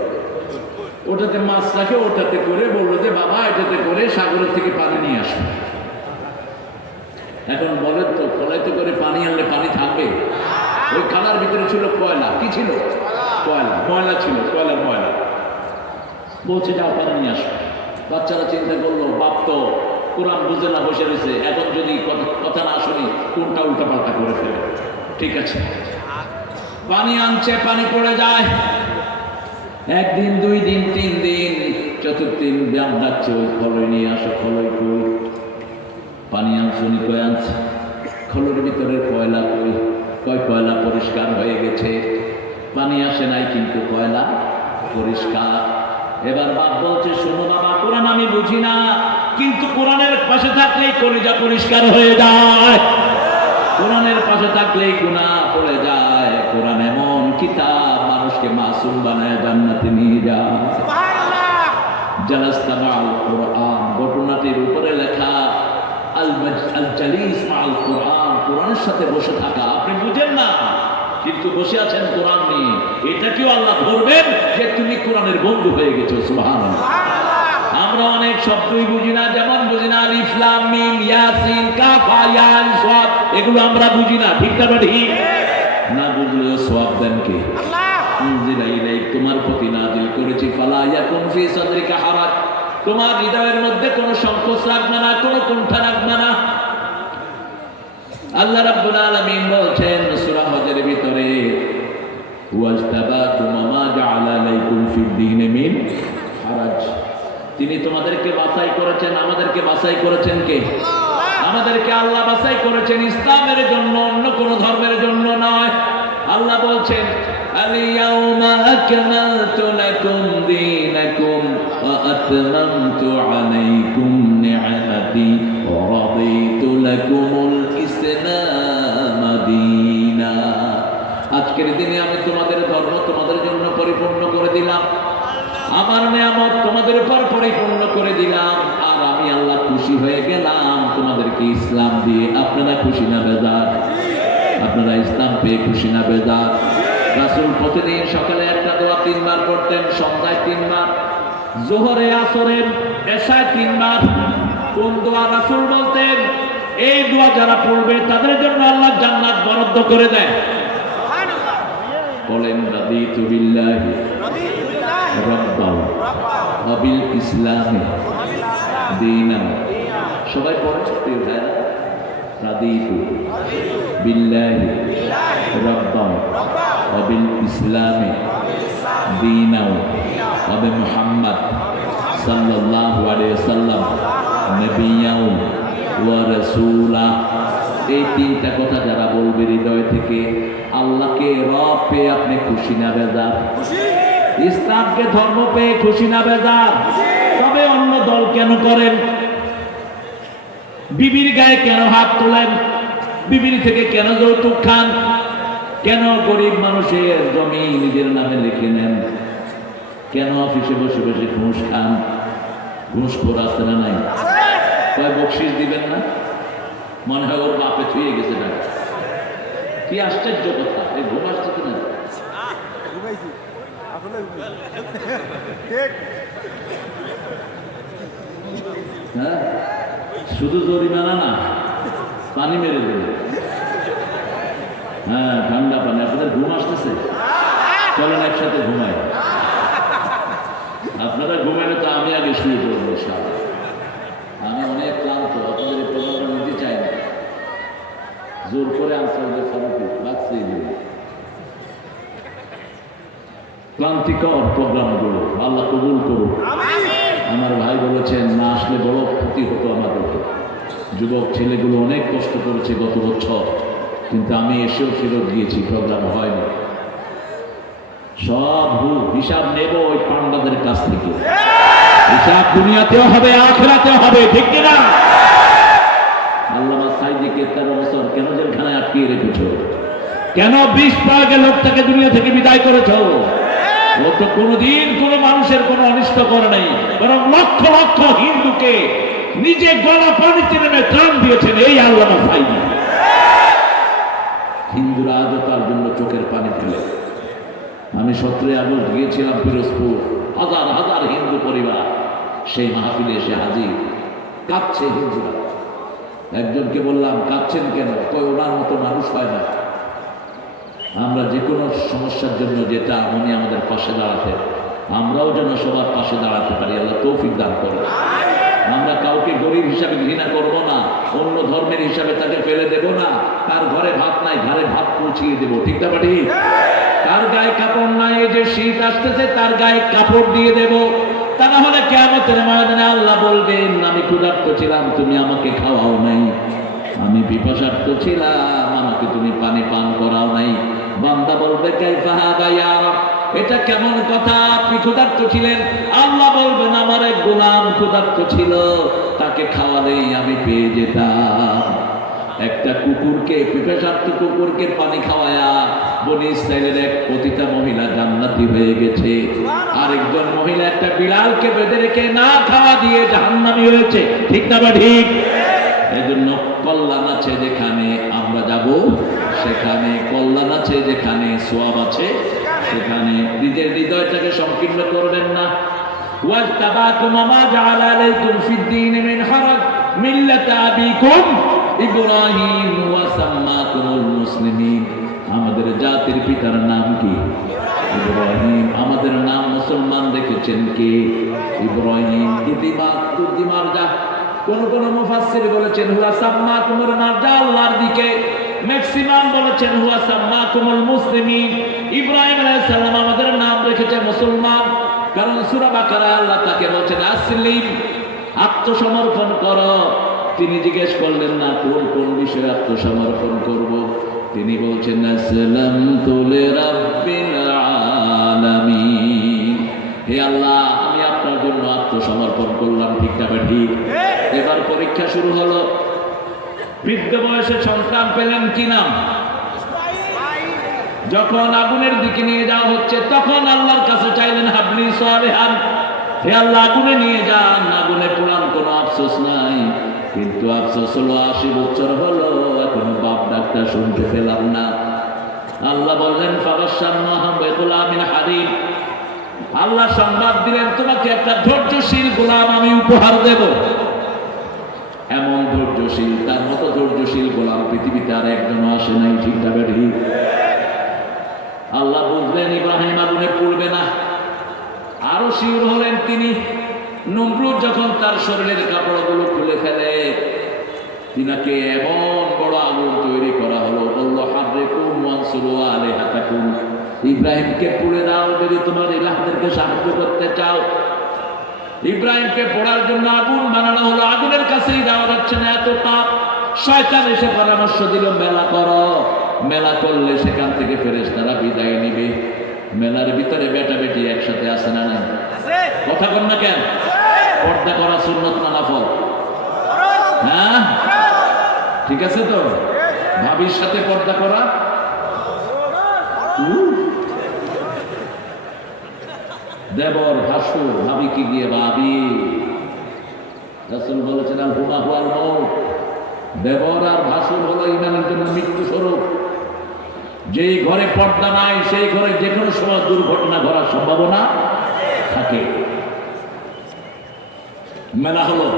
ওটাতে মাছ রাখে, ওটাতে করে বললো যে বাবা এটাতে করে সাগরের থেকে পানি নিয়ে আসো। এখন বলেন তো, খলাইতে করে পানি আনলে পানি থাকবে? ওই খালার ভিতরে ছিল কয়লা। কি ছিল? কয়লা, ময়লা ছিল, কয়লার ময়লা। বলছে যাও পানি নিয়ে আসো। বাচ্চারা চিন্তা করলো, বাপ তো কোরআন বুঝে না, বসে রয়েছে, এখন যদি কথা না শুনি কোনটা উল্টা পাল্টা করে ফেলে। ঠিক আছে, পানি আনছে, পানি পড়ে যায়। একদিন, দুই দিন, তিন দিন, চতুর্থ দিন ব্যায়াম ডাকছে, ওই খলই নিয়ে আসো, খলই কই? পানি আনছো নি? কই আনছে? খলের ভিতরে কয়লা কই? কয় কয়লা পরিষ্কার হয়ে গেছে, পানি আসে নাই কিন্তু কয়লা পরিষ্কার। এবার বাপ বলছে, শোনো বাবা, কোরআন আমি বুঝি না, কিন্তু কোরআনের পাশে থাকলেই কলিজা পরিষ্কার হয়ে যায়, কোরআনের পাশে থাকলেই গুনাহ পড়ে যায়। কোরআন এমন কিতাব, মানুষকে মাসুম বানায় জান্নাতে নিয়ে যায়। সুবহানাল্লাহ। জালাসতা মাআল কোরআন, ঘটনাটির উপরে লেখা আল জালিস মাআল কোরআন, কোরআনের সাথে বসে থাকা। আপনি বুঝেন না, কিন্তু বসে আছেন কোরআন নিয়ে। এটা কেউ আল্লাহ ধরবেন যে তুমি কোরআনের বন্ধু হয়ে গেছো। সুবহানাল্লাহ। আমরা অনেক শব্দই বুঝি না, যেমন বুঝি না আলিফ লাম মিম ইয়াসিন কাফ হা ইয়া আইন সাদ, এগুলো আমরা বুঝি না। ঠিক না ঠিক? না বুঝলেও সওয়াব দেন কে? আল্লাহ। উনজিলা ইলাইক, তোমার প্রতি নাযিল করেছি, ফালা ইয়াকুন ফি সাদরিকা হারাজ, তোমার হৃদয়ের মধ্যে কোনো সংকোচ রাখবে না, কোনো কুণ্ঠা রাখবে না। আল্লাহ রাব্বুল আলামিন বলছেন সূরা হজের ভিতরে, ওয়াজতাবাকুম মা জাআলা আলাইকুম ফিদ দীন মিন হারাজ, তিনি তোমাদেরকে বাছাই করেছেন। আমাদেরকে বাছাই করেছেন কে? আমাদেরকে আল্লাহ বাছাই করেছেন ইসলামের জন্য, অন্য কোন ধর্মের জন্য নয়। আল্লাহ বলছেন, আল-ইয়াওমা আকমালতু লাকুম দীনাকুম ওয়া আতমামতু আলাইকুম নি'মাতি ওয়া রাদিতু লাকুমুল ইসলাম দীনা, আজকের দিনে আমি তোমাদের ধর্ম তোমাদের জন্য পরিপূর্ণ করে দিলাম, আমার নিয়ামত তোমাদের উপর পরিপূর্ণ করে দিলাম, আর আমি আল্লাহ খুশি হয়ে গেলাম তোমাদেরকে ইসলাম দিয়ে। আপনারা খুশি না বেজার? আপনারা ইসলাম পেয়ে খুশি না বেজার? রাসূল প্রতিদিন সকালে একটা দোয়া 3 বার পড়তেন, সন্ধ্যায় 3 বার, জোহরে, আসরে, এশায় 3 বার। কোন দোয়া রাসূল বলতেন? এই দোয়া যারা পড়বে তাদের জন্য আল্লাহ জান্নাত বরাদ্দ করে দেয়। বলেন রাদিতু বিল্লাহি রাব্বান ওয়া বিল ইসলামি দীনান। সবাই পড়ে প্রিয় ভাইরা, রাদিতু বিল্লাহি রাব্বান ওয়া বিল ইসলামি দীনান ওয়া বি মুহাম্মদ সাল্লাল্লাহু আলাইহি ওয়াসাল্লাম নবিয়্যান ওয়া রাসূলা। এই তিনটা কথা যারা বলবে হৃদয় থেকে, আল্লাহকে রব পেয়ে আপনি খুশি না বেজার? ইসলামকে ধর্ম পেয়ে খুশি না বেজার? তবে অন্য দল কেন করেন? বিবির গায়ে কেন হাত তোলেন? বিবির থেকে কেন যৌতুক খান? কেন গরিব মানুষের জমি নিজের নামে লিখে নেন? কেন অফিসে বসে বসে ঘুষ খান? ঘুষখোর আছে না নাই? কয় বকশিস দিবেন না? মনে হয় ওর বাপে ছুঁয়ে গেছে না। কি আশ্চর্য কথা! এই ঘুম আসছে কিনা? হ্যাঁ, শুধু জরিমানা না, পানি মেরে দেবে। হ্যাঁ, ঠান্ডা পানি। আপনাদের ঘুম আসতেছে? চলেন একসাথে ঘুমাই। আপনারা ঘুমালে তো আমি আগে শুয়ে পড়বো। আমি অনেক ক্লান্ত, আপনাদের এই প্রোগ্রামটা নিতে চাই না। জোর করে আনসার ফারুকি লাগছে। ক্লান্তিকর প্রোগ্রামগুলো আল্লাহ কবুল করুন। আমার ভাই বলেছেন না আসলে বড় ক্ষতি হতো আমাদের। যুবক ছেলেগুলো অনেক কষ্ট করেছে গত বছর, কিন্তু আমি এসেও ফেরত গিয়েছি, প্রোগ্রাম হয়নি। সব হিসাব নেব ওই পান্ডাদের কাছ থেকে। হিসাব দুনিয়াতেও হবে, আখিরাতেও হবে, ঠিক কিনা? আল্লামা সাইদিকে 13 বছর কেন জেলখানায় আটকিয়ে রেখেছো? কেন 20 পাকে লোকটাকে দুনিয়া থেকে বিদায় করেছো? ও তো কোনোদিন কোনো মানুষের কোনো অনিষ্ট করে নাই, বরং লক্ষ লক্ষ হিন্দুকে নিজে গলা পানিতে নেমে ত্রাণ দিয়েছেন এই আল্লামা সাইদি। হিন্দুরা আজও তার জন্য চোখের পানি ফেলে। আমি 17 আগস্ট গিয়েছিলাম পিরোজপুর, হাজার হাজার হিন্দু পরিবার সেই মাহফিলে এসে হাজির। কাঁদছে হিন্দুরা। একজনকে বললাম কাঁদছেন কেন? কই ওনার মতো মানুষ হয় না। আমরা যে কোনো সমস্যার জন্য যেটা উনি আমাদের পাশে দাঁড়াতে, আমরাও যেন সবার পাশে দাঁড়াতে পারি। আল্লাহ তৌফিক দান করে। আমরা কাউকে গরিব হিসাবে ঘৃণা করব না, অন্য ধর্মের হিসাবে তাকে ফেলে দেব না। তার ঘরে ভাত নাই, ঘরে ভাত পৌঁছিয়ে দেবো, ঠিক না বাড়ি? তার গায়ে কাপড় নাই, এই যে শীত আসতেছে তার গায়ে কাপড় দিয়ে দেব। তা না হলে কিয়ামতের ময়দানে আল্লাহ বলবেন আমি ক্ষুধার্ত ছিলাম, তুমি আমাকে খাওয়াও নাই। আমি পিপাসার্ত ছিলাম, আমাকে তুমি পানি পান করাও নাই। বান্দা বলবে কাইফা হাদা ইয়া রাব, এটা কেমন কথা? আপনি ক্ষুধার্ত ছিলেন। আল্লাহ বলবেন আমার এক গোলাম ক্ষুধার্ত ছিল, তাকে খাওয়ালেই আমি পেয়ে যেতাম। একটা কুকুরকে, পিপাসার্ত কুকুরকে পানি খাওয়ায়া বনি ইসরাইলের এক পতিতা মহিলা জান্নাতি হয়ে গেছে। আরেকজন মহিলা একটা বিড়ালকে বেঁধে রেখে না খাওয়া দিয়ে জাহান্নামী হয়েছে, ঠিক না বা ঠিক? এজন্য কল্যাণ আছে যেখানে আমরা যাব, সেখানে কল্যাণ আছে, যেখানে সওয়াব আছে সেখানে। নিজের হৃদয়টাকে সংকীর্ণ করবেন না। ওয়াজতাবাকুম মা জাআলা আলাইকুম ফিদ-দীন মিন হারাজ মিল্লাতা আবিকুম ইব্রাহিম ওয়া সাম্মাকুমুল মুসলিমিন। আমাদের জাতির পিতার নাম কি? ইব্রাহিম। আমাদের নাম মুসলমান রেখেছেন কে? ইব্রাহিম। দুটি মারজা। কোন কোন মুফাসসির বলেছেন হুয়া সাম্মাকুমুল মারজা আল্লাহর দিকে, ম্যাক্সিমাম বলেছেন হুয়া সাম্মাকুমুল মুসলিমিন। ইব্রাহিম আলাইহিস সালাম আমাদের নাম রেখেছে মুসলমান, কারণ সূরা বাকারা আল্লাহ তাকে বলেছেন আসলিম, আত্মসমর্পণ করো। তিনি জিজ্ঞেস করলেন না কোন কোন বিষয়ে আত্মসমর্পণ করব। তিনি বলছেন আসলামতু লিরাব্বিল আলামিন, হে আল্লাহ আমি আপনার জন্য আত্মসমর্পণ করলাম, ঠিক না ঠিক? এবার পরীক্ষা শুরু হলো। বৃদ্ধ বয়সে সন্তান পেলেন কি নাম? যখন আগুনের দিকে নিয়ে যাওয়া হচ্ছে তখন আল্লাহর কাছে চাইলেন হাবলি সালেহান, হে আল্লাহ আগুনে নিয়ে যান, আগুনে পোড়ান, কোনো আফসোস নাই। কিন্তু আফসোস হলো 80 বছর হলো এখনো বাপ ডাকটা শুনতে পেলাম না। আল্লাহ বললেন ফাবাশশারনাহু বিগুলামিন হালিম, আল্লাহ সংবাদ দিলেন তোমাকে একটা ধৈর্যশীল গোলাম আমি উপহার দেব। ধৈর্যশীল, তার মতো ধৈর্যশীল গোলাম পৃথিবীতে আর একজনও আসে নাই। ঠিক না ঠিক? আল্লাহ বুঝলেন ইব্রাহিম আগুনে পড়বে না, আরো শিওর হলেন তিনি। নমরুদ যখন তার শরীরের কাপড়গুলো খুলে ফেলে, তিনাকে এমন বড় আগুন তৈরি করা হলো, বলল হাবরেকুম ওয়ানসুরু আলাইহাতাকুম, ইব্রাহিমকে পুড়ে দাও যদি তোমার ইলাহদেরকে সাহায্য করতে চাও। ইব্রাহিমকে পোড়ার জন্য আগুন বানানো হলো, আগুনের কাছেই যাওয়া যাচ্ছে না, এত তাপ। শয়তান এসে পরামর্শ দিল মেলা করো, মেলা করলে সেখান থেকে ফেরেশতারা বিদায় নিবে। মেলার ভিতরে বেটা বেটি একসাথে আসে না নাই? কথা বল না কেন? পর্দা করা সুন্নত না নফল? হ্যাঁ ঠিক আছে তো? ভাবির সাথে পর্দা করা দেবর ভাসুর, ভাবিকে গিয়ে ভাবি, রাসূল বলেছেন আল হুমা হুয়াল মউত, দেবর আর ভাসুর হলো ইমানের জন্য মৃত্যু স্বরূপ। যেই ঘরে পর্দা নাই সেই ঘরে যে কোনো সময় দুর্ঘটনা ঘটার সম্ভাবনা থাকে। মেলা হলো,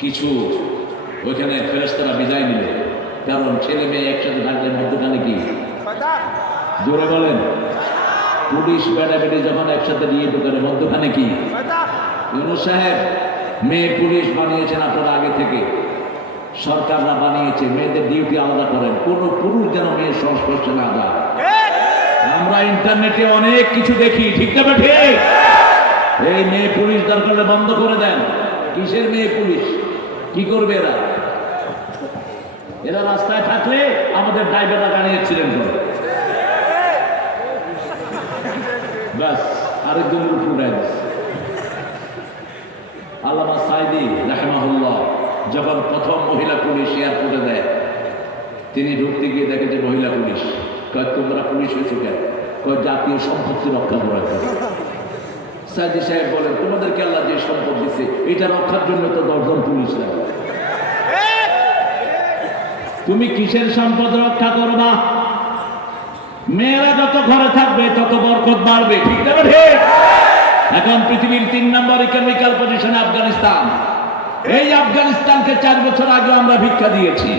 কিছু ওইখানে ফেরেশতারা বিদায় নিল, কারণ ছেলে মেয়ে একসাথে থাকলে মধ্যখানে কি জোরে বলেন? পুলিশ বেড়া বেড়ে যখন একসাথে নিয়ে ঢুকে মধ্যখানে কি? ইউনূস সাহেব, মেয়ে পুলিশ বানিয়েছেন আপনারা আগে থেকে, সরকাররা বানিয়েছে, মেয়েদের ডিউটি আলাদা করেন, কোনো পুরুষ যেন মেয়ের সংস্পর্শে না যায়। আমরা ইন্টারনেটে অনেক কিছু দেখি, ঠিক না ঠিক? এই মেয়ে পুলিশ দরকার হলে বন্ধ করে দেন। কিসের মেয়ে পুলিশ? কি করবে এরা? এরা রাস্তায় থাকলে আমাদের ড্রাইভাররা গাড়ি অ্যাক্সিডেন্ট করে, ব্যাস আরেকজনের উপর আল্লামা সাইদি রাহিমাহুল্লাহ যখন প্রথম মহিলা পুলিশ এয়ারপোর্টে দেয়, তিনি ঢুকতে গিয়ে দেখে যে মহিলা পুলিশ। কয় তোমরা পুলিশ হয়েছো কেন? কয় জাতীয় সম্পত্তি রক্ষা করার জন্য। সাইদি সাহেব বলেন তোমাদেরকে আল্লাহ যে সম্পদ দিচ্ছে এটা রক্ষার জন্য তো 10 জন পুলিশ লাগে, তুমি কিসের সম্পদ রক্ষা করবা? মেয়েরা যত ঘরে থাকবে তত বরকত বাড়বে, ঠিক না ঠিক? এখন পৃথিবীর 3 নম্বর ইকোনমিক্যাল পজিশনে আফগানিস্তান। এই আফগানিস্তানকে 4 বছর আগে আমরা ভিক্ষা দিয়েছি।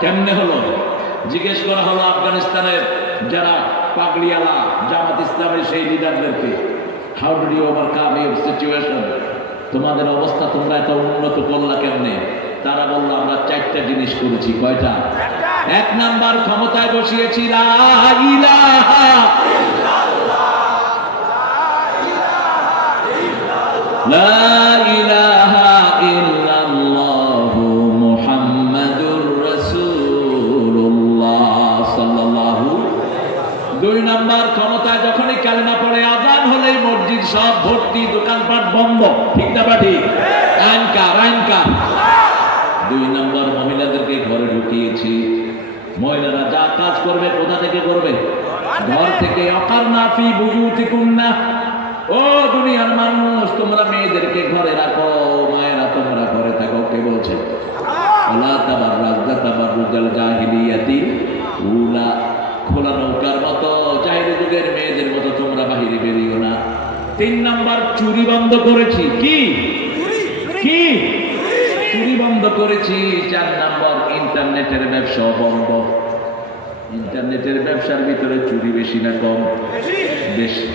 কেমনে হলো? জিজ্ঞেস করা হলো আফগানিস্তানের যারা পাগড়িওয়ালা জামাত ইসলামের সেই লিডারদেরকে, how do you overcome your situation? তোমাদের অবস্থা তোমরা এত উন্নত করলা কেমনে? তারা বললো আমরা 4টা জিনিস করেছি। কয়টা? 1 নাম্বার ক্ষমতায় বসিয়েছি লা ইলাহা লা ইলাহা ইল্লাল্লাহু মুহাম্মাদুর রাসূলুল্লাহ সাল্লাল্লাহু। 2 নাম্বার ক্ষমতায় যখনই কালেমা পড়ে আযান হলেই মসজিদ সব ভর্তি, দোকানপাট বন্ধ, ঠিক না ঠিক? আইনকার 2 নাম্বার মহিলাদেরকে ঘরে ঢুকিয়েছি। মহিলারা যা কাজ করবে কোথা থেকে করবে? ঘর থেকে। অকারনা ফি বুয়ুতিকুন্না, ও দুনিয়ার মানুষ তোমরা মেয়েদেরকে ঘরে রাখো, মায়েরা তোমরা ঘরে থাকো। কে বলছে? ওয়ালা তাবাররাজনা তাবাররুজাল জাহিলিয়াতি উলা, খোলা নৌকার মতো জাহিলি যুগের মেয়েদের মতো তোমরা বাহিরে বেরিও না। 3 নাম্বার চুরি বন্ধ করেছি। কি কি? চুরি বন্ধ করেছি। 4 নাম্বার ইন্টারনেটের ব্যবসা বন্ধ। ইন্টারনেটের ব্যবসার ভিতরে চুরি বেশি না কম? বেশি।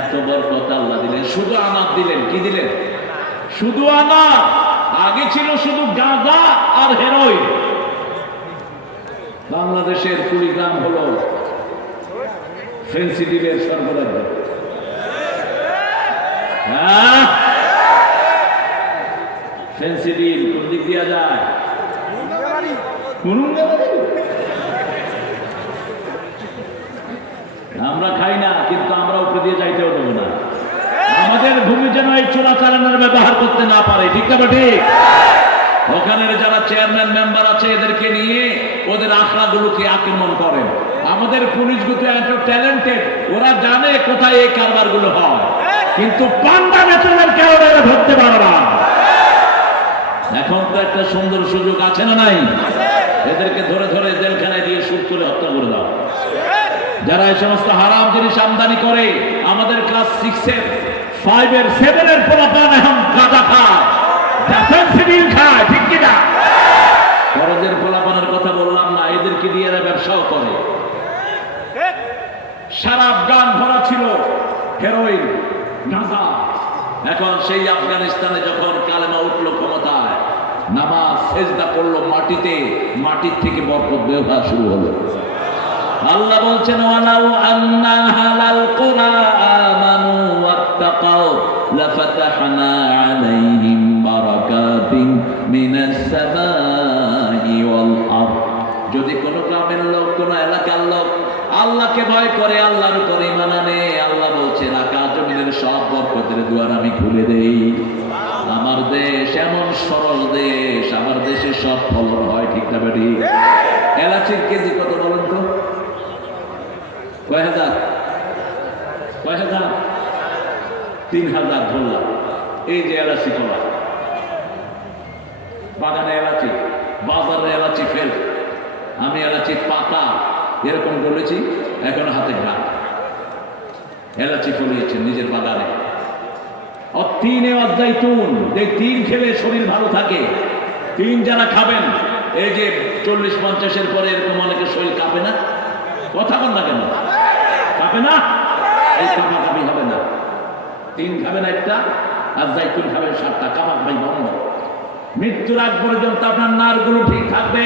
এত বড় কথা আল্লাহ দিলেন, শুধু আনার দিলেন। কি দিলেন? শুধু আনা। আগে ছিল শুধু গাঁজা আর হেরোইন। বাংলাদেশের কুড়িগ্রাম হলো ফেন্সিডিলের সর্বরাজ্য। হ্যাঁ, ফেন্সিডিল কোন দিক দিয়া যায়? আমরা খাই না, কিন্তু আমরা উপরে দিয়ে যাইতেও দেবো না। আমাদের ভূমি যেন এই চোরাচালানের ব্যবহার করতে না পারে, ঠিক না ঠিক? ওখানের যারা চেয়ারম্যান মেম্বার আছে এদেরকে নিয়ে ওদের আখড়াগুলোকে আক্রমণ করেন। আমাদের পুলিশগুলো এত ট্যালেন্টেড, ওরা জানে কোথায় এই কারবারগুলো হয়, কিন্তু পান্ডা বেতনের কেউ ধরতে পারে না। এখন তো একটা সুন্দর সুযোগ আছে না নাই? এদেরকে ধরে ধরে জেলখানায় দিয়ে শুট করে হত্যা করে দাও। যারা এই সমস্ত হারাম জিনিস আমদানি করে, আমাদের ক্লাস 6-এর 5-এর 7-এর পোলাপান এখন গাঁজা খায়, ফেন্সিডিল খায়, এখন সেই আফগানিস্তানে যখন কালেমা উঠলো ক্ষমতায়, নামাজ সেজদা করলো মাটিতে, মাটির থেকে বরকত বের হওয়া শুরু হলো। আল্লাহ বলছেন ওয়ালাউ আন্না হালাল কুরা আমানু ওয়াত্তাকাউ লাফাতাহনা আলাইহিম বারাকাতিন মিনাস সামাই ওয়াল আরদ। যদি কোনো গ্রামের লোক, কোনো এলাকার লোক আল্লাহকে ভয় করে, আল্লাহর উপরে ঈমান আনে, আল্লাহ বলছেন আকাশ জমিনের সব বরকতের দুয়ার আমি খুলে দেই। আমার দেশ এমন সরল দেশ, আমার দেশে সব ফলন হয়। ঠিক না বেটি? এলাচির কেজি কত বলুন তো? কয় হাজার? 3000 ধরলাম। এই যে এলাচি কলা, বাগানে এলাচি, বাজারে এলাচি ফেল, আমি এলাচি পাতা এরকম বলেছি, এখন হাতে ঘা এলাচি ফলিয়েছেন নিজের বাগানে। তিনে অজাইতুন, তিন খেলে শরীর ভালো থাকে। তিন যারা খাবেন, এই যে 40-50-এর পরে এরকম অনেকের শরীর কাঁপে না, কথা বল না কেন? কাঁপে না? এই কাঁপাকাঁপি হবে না। তিন খাবেন একটা, আর জাইতুন খাবেন 7টা, কাঁপাকাঁপি বন্ধ। মৃত্যুর আগ পর্যন্ত আপনার নারগুলো ঠিক থাকবে।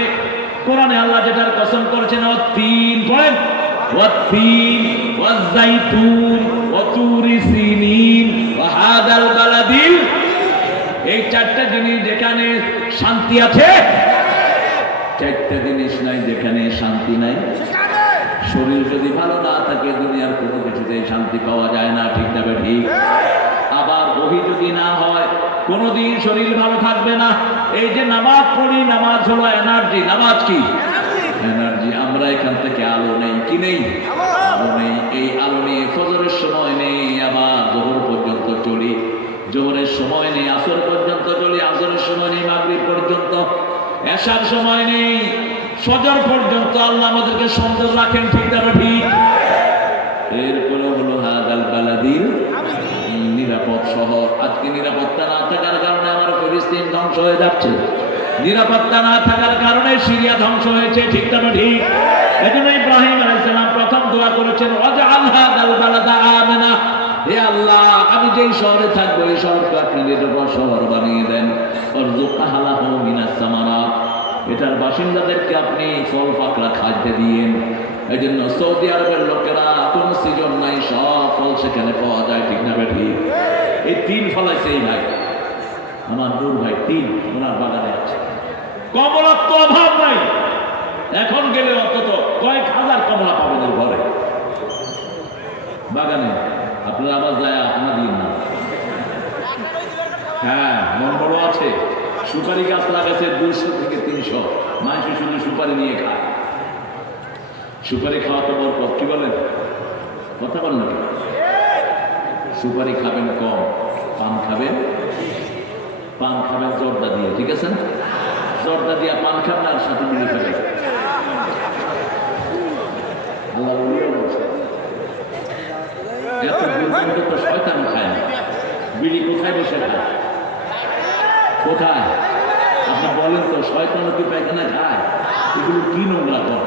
কোরআনে আল্লাহ যেটার কসম করেছেন, তিন পড়েন, ওয়াত্তিন ওয়াজ্জাইতুন ওয়াতুরি সিনিন ওয়া হাদাল বালাদিল। এই 4টা জিনিস যেখানে শান্তি আছে, 4টা জিনিস নাই যেখানে শান্তি নাই। শরীর যদি ভালো না থাকে, দুনিয়ার কোনো কিছুতেই শান্তি পাওয়া যায় না। ঠিক না ঠিক? আবার ওহী যদি না হয়, কোনোদিন শরীর ভালো থাকবে না। এই যে নামাজ পড়ি, নামাজ হলো এনার্জি। নামাজ কি? এনার্জি। আমরা এখান থেকে আলো নেই, কি নেই? আলো নেই। এই আলো নিয়ে ফজরের সময় নেই, আবার যোহর পর্যন্ত চলি, যোহরের সময় নেই, আসর পর্যন্ত চলি, আসরের সময় নেই, মাগরিব পর্যন্ত, এশার সময় নেই, ফজর পর্যন্ত আল্লাহ আমাদেরকে সুন্দর রাখেন। ঠিক না ঠিক? এরপরে হলো হাদাল বালাদিল, নিরাপদ শহর। আজকে নিরাপত্তা না থাকার কারণে আমার ফিলিস্তিন ধ্বংস হয়ে যাচ্ছে, নিরাপত্তা না থাকার কারণে সিরিয়া ধ্বংস হয়েছে। ঠিক না ঠিক? এজন্য ইব্রাহিম আলাইহিস সালাম প্রথম দোয়া করেছেন, ওয়াজআল হাদাল বালাদা আমিনা, হে আল্লাহ, আমি যেই শহরে থাকবো এই শহরকে আপনি নিরাপদ শহর বানিয়ে দেন। ওয়ারযুক আহলাহু মিনাস সামারাত, এটার বাসিন্দাদেরকে আপনি ফল পাকড়া খাইতে দিয়েন। এই জন্য সৌদি আরবের লোকেরা কোনো সিজন নাই, সব ফল সেখানে পাওয়া যায়। ঠিক না ঠিক? এই 3 ফলাইছে এই ভাই, আমার নূর ভাই, 3 ওনার বাগানে আছে। কমলার তো অভাব নাই, এখন গেলে অন্তত কয়েক হাজার কমলা পাবেন ঘরে, বাগানে। আপনারা আবার যায় আপনার দিন না। হ্যাঁ, মন বড় আছে। সুপারি গাছ লাগাচ্ছে 200 থেকে 300, মানুষ শুধু সুপারি নিয়ে খায়। সুপারি খাওয়া তো বরকত, কি বলেন? কথা বলেন না? সুপারি খাবেন কম, পান খাবেন, পান খাবেন জর্দা দিয়ে। ঠিক আছে না? জর্দা দিয়ে পান খাবেন আর সাথে বিড়ি খাবেন। এত দুর্গন্ধ তো শয়তান খায় না। বিড়ি কোথায় বসে খায়? কোথায়? আপনি বলেন তো, শয়তানও কি পায়খানা খায়? এগুলো কি নোংরা কর।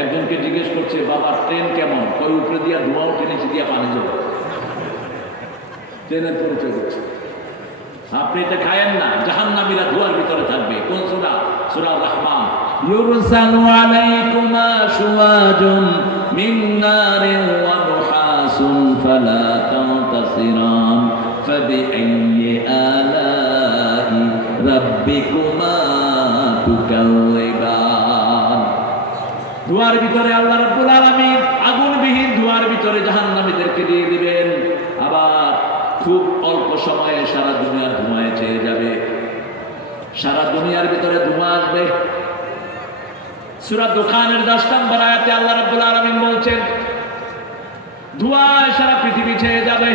একজনকে জিজ্ঞেস করছে, বাবা ট্রেন কেমন? কই উপরে দিয়া ধোঁয়া উঠে, নিচে দিয়া পানি যাবে। ট্রেনের পরিচয় দিচ্ছে। আপনি এটা খায়েন না, জাহান্নামীরা ধোঁয়ার ভিতরে থাকবে। কোন সূরা? সূরা রাহমান। ইউরসালু আলাইকুমা শুওয়াজুন মিন নারিন ওয়া নুহাসুন ফালা তানতাসিরান ফাবিআইয়ি আলাই রাব্বিকুমা তুকাল্লিবান। ধোঁয়ার ভিতরে আল্লাহ রাব্বুল আলামিন আগুনবিহীন ধোঁয়ার ভিতরে জাহান্নামীদেরকে দিয়ে দিবেন। আবার খুব অল্প সময়ে সারা দুনিয়ার ধোঁয়ায় ছেয়ে যাবে, সারা দুনিয়ার ভিতরে ধোঁয়া আসবে। সূরা দুখানের 10 নম্বর আয়াতে আল্লাহ রাব্বুল আলামিন বলছেন, ধোঁয়ায় সারা পৃথিবী ছেয়ে যাবে।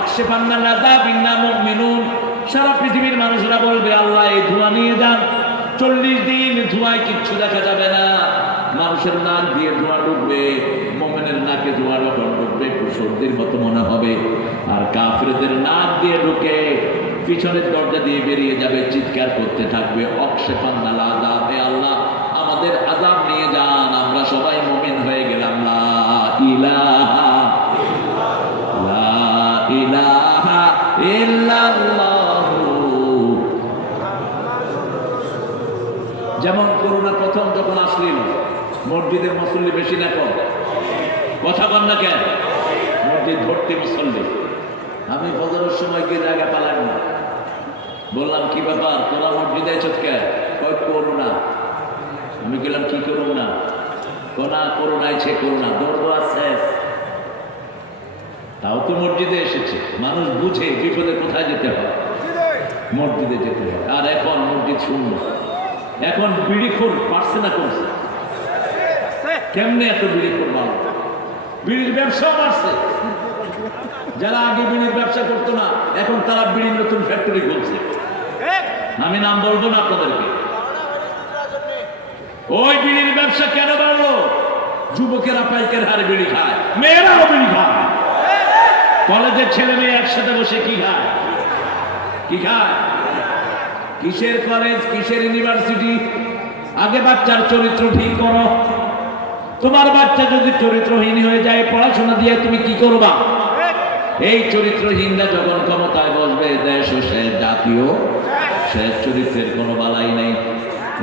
অক্সিফান্না লাযাবিন্না মুমিনুন, সারা পৃথিবীর মানুষরা বলবে, আল্লাহ এই ধোঁয়া নিয়ে যান। 40 দিন ধোঁয়ায় কিচ্ছু দেখা যাবে না। মানুষের নাক দিয়ে ধোঁয়া ঢুকবে, মুমিনের নাকে ধোঁয়া যখন ঢুকবে একটু সর্দির মতো মনে হবে। আর কাফেরদের নাক দিয়ে ঢুকে পিছনের দরজা দিয়ে বেরিয়ে যাবে, চিৎকার করতে থাকবে, অক্সিফান্না লাযাব, হে আল্লাহ আমাদের আযাব নিয়ে যান, আমরা সবাই মুমিন হয়ে গেলাম। লা ইলাহা লা ইলাহা যেমন করোনা প্রথম যখন আসছিল মসজিদের মুসল্লি বেশি না কম? কথা বল না কেন? মসজিদ ভর্তি মুসল্লি। আমি ফজরের সময় গিয়ে জায়গা পালাম না, বললাম কি ব্যাপার তোরা মসজিদে এসেছ কেন? কয় করোনা। আমি গেলাম কি করোনা? কোনা করোনা আছে, করোনা দৌড় শেষ। তাও তো মসজিদে এসেছে, মানুষ বুঝে বিপদে কোথায় যেতে হয়, মসজিদে যেতে হয়। আর এখন মসজিদ শূন্য। এখন বিড়িখোর পারছে না করছে। কেমনে এত বিড়িখোর মানুষ? বিড়ির ব্যবসাও বাড়ছে। যারা আগে বিড়ির ব্যবসা করতো না এখন তারা বিড়ির নতুন ফ্যাক্টরি খুলছে। আমি নাম বলবো না আপনাদেরকে। ওই বিড়ির ব্যবসা কেন বাড়লো? যুবকেরা পাইকারি হারে বিড়ি খায়, মেয়েরাও বিড়ি খায়। কলেজের ছেলে মেয়ে একসাথে বসে কি খায়? কি খায়? কিসের কলেজ, কিসের ইউনিভার্সিটি? আগে বাচ্চার চরিত্র ঠিক করো। তোমার বাচ্চা যদি চরিত্রহীন হয়ে যায় পড়াশোনা দিয়ে তুমি কি করবা? এই চরিত্রহীনরা যখন ক্ষমতায় বসবে দেশ ও শেষ, জাতীয় শেষ, চরিত্রের কোনো বালাই নেই।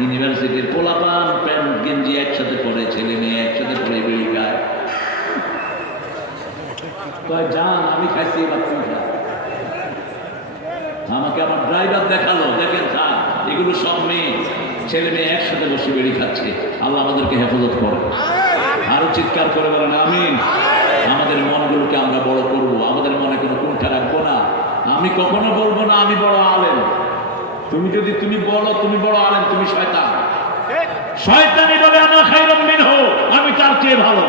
ইউনিভার্সিটির পোলাপান প্যান্ট গেঞ্জি একসাথে পড়ে, ছেলে মেয়ে একসাথে পড়ে বিড়ি খায়। যান আমি খাইছি, আমাকে আমার ড্রাইভার দেখালো, দেখেন স্যার এগুলো সব মেয়ে, ছেলে মেয়ে একসাথে বসে বেড়ি খাচ্ছে। আল্লাহ আমাদেরকে হেফাজত করে। আরো চিৎকার করে বলেন আমিন। আমাদের মনগুলোকে আমরা বড় করব, আমাদের মনে কোনো কুণ্ঠা রাখবো না। আমি কখনো বলবো না আমি বড় আলেম। তুমি যদি তুমি বলো তুমি বড় আলেম, তুমি শয়তান। শয়তানি বলে আনা খায়রুম মিনহু, আমি তার চেয়ে ভালো।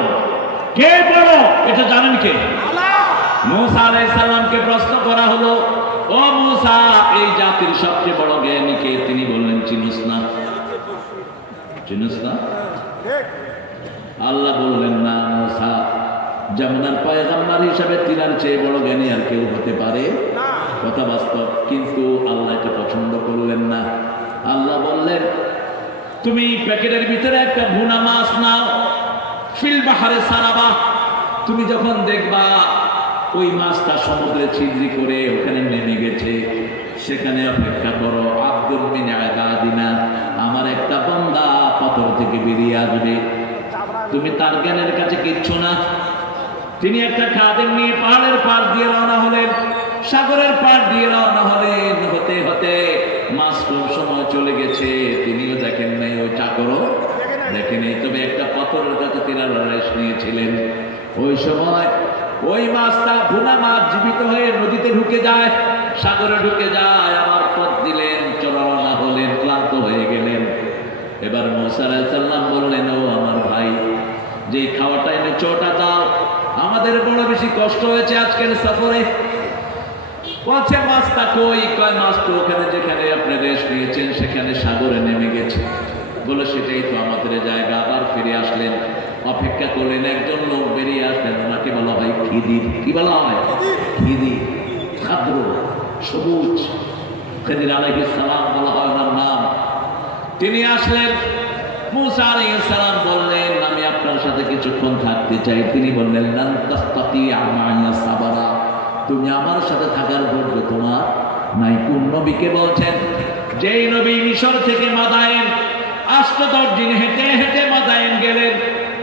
কে বড় এটা জানেন কে? মুসা আলাইহিস সালামকে প্রশ্ন করা হলো, ও মুসা এই জাতির সবচেয়ে বড় জ্ঞানী কে? তিনি বললেন চিনিস না, চিনিস না? আল্লাহ বললেন না মুসা, জামানার পয়গম্বর হিসাবে তিনার চেয়ে বড় জ্ঞানী আর কেউ হতে পারে? কথা বাস্তব, কিন্তু আল্লাহ এটা পছন্দ করলেন না। আল্লাহ বললেন তুমি প্যাকেটের ভিতরে একটা ভুনা মাছ নাও, ফিল বাহারে সারাবা, তুমি যখন দেখবা ওই মাছটা সমুদ্রে ছিদ্রি করে ওখানে নেমে গেছে, সেখানে অপেক্ষা করো। আব্দুল মিন ইবাদিনা, আমার একটা বান্দা পাথর থেকে বেরিয়ে আসবে। তুমি তার জ্ঞানের কাছে কিচ্ছু না। তিনি একটা খাদেম নিয়ে পাহাড়ের পাড় দিয়ে রওনা হলেন, সাগরের পাড় দিয়ে রওনা হলেন। হতে হতে মাস খুব সময় চলে গেছে, তিনিও দেখেন নাই, ওই চাকরও দেখেন নাই, তবে একটা পাথরের কাছে তিনারা রেস্ট নিয়েছিলেন। ওই সময় ওই মাছটা, ভুনা মাছ জীবিত হয়ে নদীতে ঢুকে যায়, সাগরে ঢুকে যায়। আবার পথ দিলেন, রওনা হলেন, ক্লান্ত হয়ে গেলেন। এবার মুসা আলাইহিস সালাম বললেন, ও আমার ভাই, যে খাওয়াটা এনেছো ওটা দাও, আমাদের বড় বেশি কষ্ট হয়েছে আজকের সফরে। বলছে মাছটা কই? কয় মাছ তো ওখানে যেখানে আপনি রেস্ট নিয়েছেন সেখানে সাগরে নেমে গেছে। বলে সেটাই তো আমাদের জায়গা। আবার ফিরে আসলেন, অপেক্ষা করলেন, একজন লোক বেরিয়ে আসলেন, ওনাকে বলা হয় খিদির। কি বলা হয়? খিদির, খাদ্র, সবুজ। খিদির আলাইহিস সালাম বলা হয় ওনার নাম। তিনি আসলেন, মুসা আলাইহিস সালাম বললেন আমি আপনার সাথে কিছুক্ষণ থাকতে চাই। তিনি বললেন লান তাস্তাতিআ মা'িয়া সাবরা, তুমি আমার সাথে থাকার যোগ্য তোমার নাই। কোন নবীকে বলছেন? যেই নবী মিশর থেকে মাদায়েন ৮ দিন হেঁটে হেঁটে মাদায়েন গেলেন,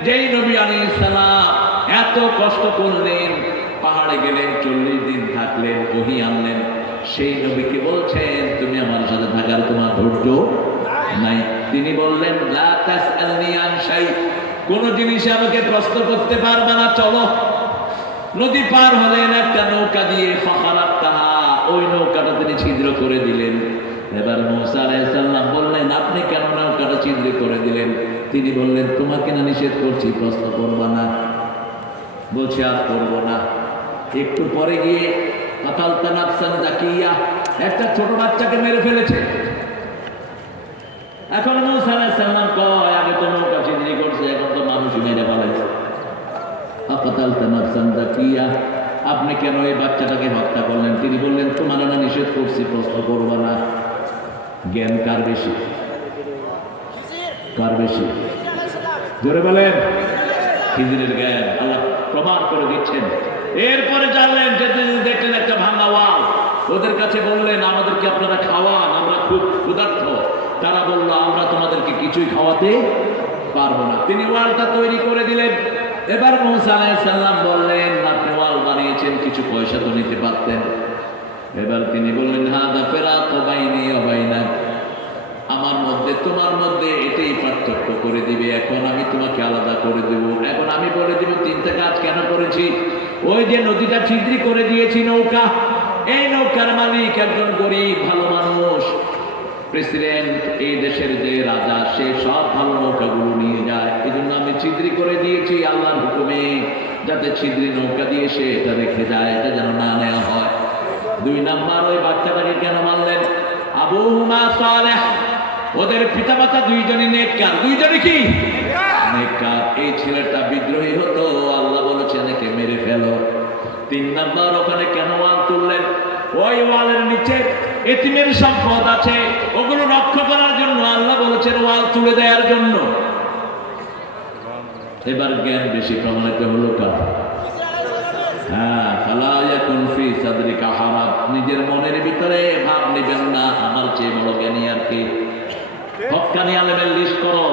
যেই নবী আলাইহিস সালাম এত কষ্ট করলেন, পাহাড়ে গেলেন, ৪০ দিন থাকলেন, ওহী আনলেন, সেই নবীকে বলছেন তুমি আমার সাথে থাকার তোমার ধৈর্য নাই। তিনি বললেন লা তাসআলনি আন শাই, কোন জিনিস আমাকে প্রশ্ন করতে পারবে না, চলো। নদী পার হলেন একটা নৌকা দিয়ে, ফাখারাতাহা, ওই নৌকাটা তিনি ছিদ্র করে দিলেন। এবার মুসা আলাইহিস সালাম বললেন আপনি কেন নৌকাটা ছিদ্র করে দিলেন? তিনি বললেন তোমাকে না নিষেধ করছি প্রশ্ন করবা না। বলছে আর করবো না। একটু পরে গিয়ে কাতালতা নাফসান যাকিয়া, একটা ছোট বাচ্চাকে মেরে ফেলেছে। এখন মুসা আলাইহিস সালাম কয় আগে তো নৌকা ছিদ্র করছে, এখন তো মানুষ মেরে ফেলেছে। কাতালতা নাফসান যাকিয়া, আপনি কেন এই বাচ্চাটাকে হত্যা করলেন? তিনি বললেন তোমার না নিষেধ করছি প্রশ্ন করবা না। জ্ঞান কার বেশি? কার বেশি? জোরে বলেন। খিজিরের জ্ঞান আল্লাহ প্রমাণ করে দিচ্ছেন। এরপরে জানলেন, যেতে দেখলেন একটা ভাঙা ওয়াল, ওদের কাছে বললেন আমাদেরকে আপনারা খাওয়ান, আমরা খুব ক্ষুধার্ত। তারা বলল আমরা তোমাদেরকে কিছুই খাওয়াতে পারবো না। তিনি ওয়ালটা তৈরি করে দিলেন। এবার মূসা আলাইহিস সালাম বললেন আপনি ওয়াল বানিয়েছেন, কিছু পয়সা তো নিতে পারতেন। এবার তিনি বললেন হাদা ফিরাকু বাইনি ওয়া বাইনাক, আমার মধ্যে তোমার মধ্যে এটাই পার্থক্য করে দিবে, এখন আমি তোমাকে আলাদা করে দেব। এখন আমি বলে দেব তিনটা কাজ কেন করেছি। ওই যে নদীটা ছিদ্রি করে দিয়েছি নৌকা, এই নৌকার মালিক একজন গরিব ভালো মানুষ, প্রেসিডেন্ট, এই দেশের যে রাজা, সে সব ভালো নৌকাগুলো নিয়ে যায়। এই জন্য আমি ছিদ্রি করে দিয়েছি আল্লাহর হুকুমে, যাতে ছিদ্রি নৌকা দিয়ে সে এটা রেখে যায়, এটা যেন না নেওয়া হয়। 2 নাম্বার, ওই বাচ্চাটাকে কেন মারলেন? আবুহুমা সালেহ, ওদের পিতামাতা দুইজনই নেককার। দুইজনই কি নেককার। এই ছেলেটা বিদ্রোহী হতো, আল্লাহ বলেছেন একে মেরে ফেলো। 3 নাম্বার, ওখানে কেন ওয়াল তুললেন? ওই ওয়ালের নিচে এতিমের সম্পদ আছে, ওগুলো রক্ষা করার জন্য আল্লাহ বলেছেন ওয়াল তুলে দেওয়ার জন্য। এবার জ্ঞান বেশি প্রমাণিত হলো কার? হ্যাঁ, ফালা ইয়াকুন ফি সাদরিকা হারাজ, নিজের মনের ভিতরে ভাব নেবেন না আমার চেয়ে বড় জ্ঞানী আর কি। হক্কানি আলেমের লিস্ট করো,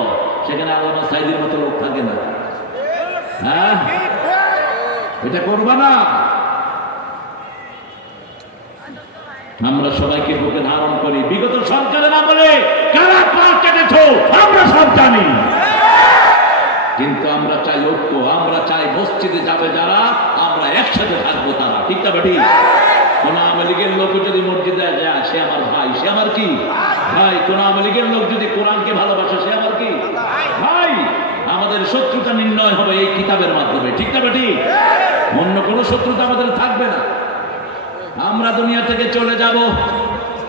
সেখানে আল্লামা সাইদির মতো লোক থাকে না। হ্যাঁ, এটা করবা না। আমরা সবাইকে বুকে ধারণ করি। বিগত সরকারের আমলে কারা পার কেটেছো আমরা সব জানি, কিন্তু আমরা চাই ঐক্য, আমরা চাই মসজিদে যাবে যারা, আমরা একসাথে থাকবো তারা। ঠিক না বেটি? কোন আওয়ামী লীগের লোক যদি মসজিদে যায় সে আমার ভাই, সে আমার কি ভাই। কোন আওয়ামী লীগের লোক যদি কোরআনকে ভালোবাসে সে আমার কি ভাই। আমাদের শত্রুতা নির্ণয় হবে এই কিতাবের মাধ্যমে। ঠিক না বেটি? অন্য কোনো শত্রুতা আমাদের থাকবে না। আমরা দুনিয়া থেকে চলে যাব,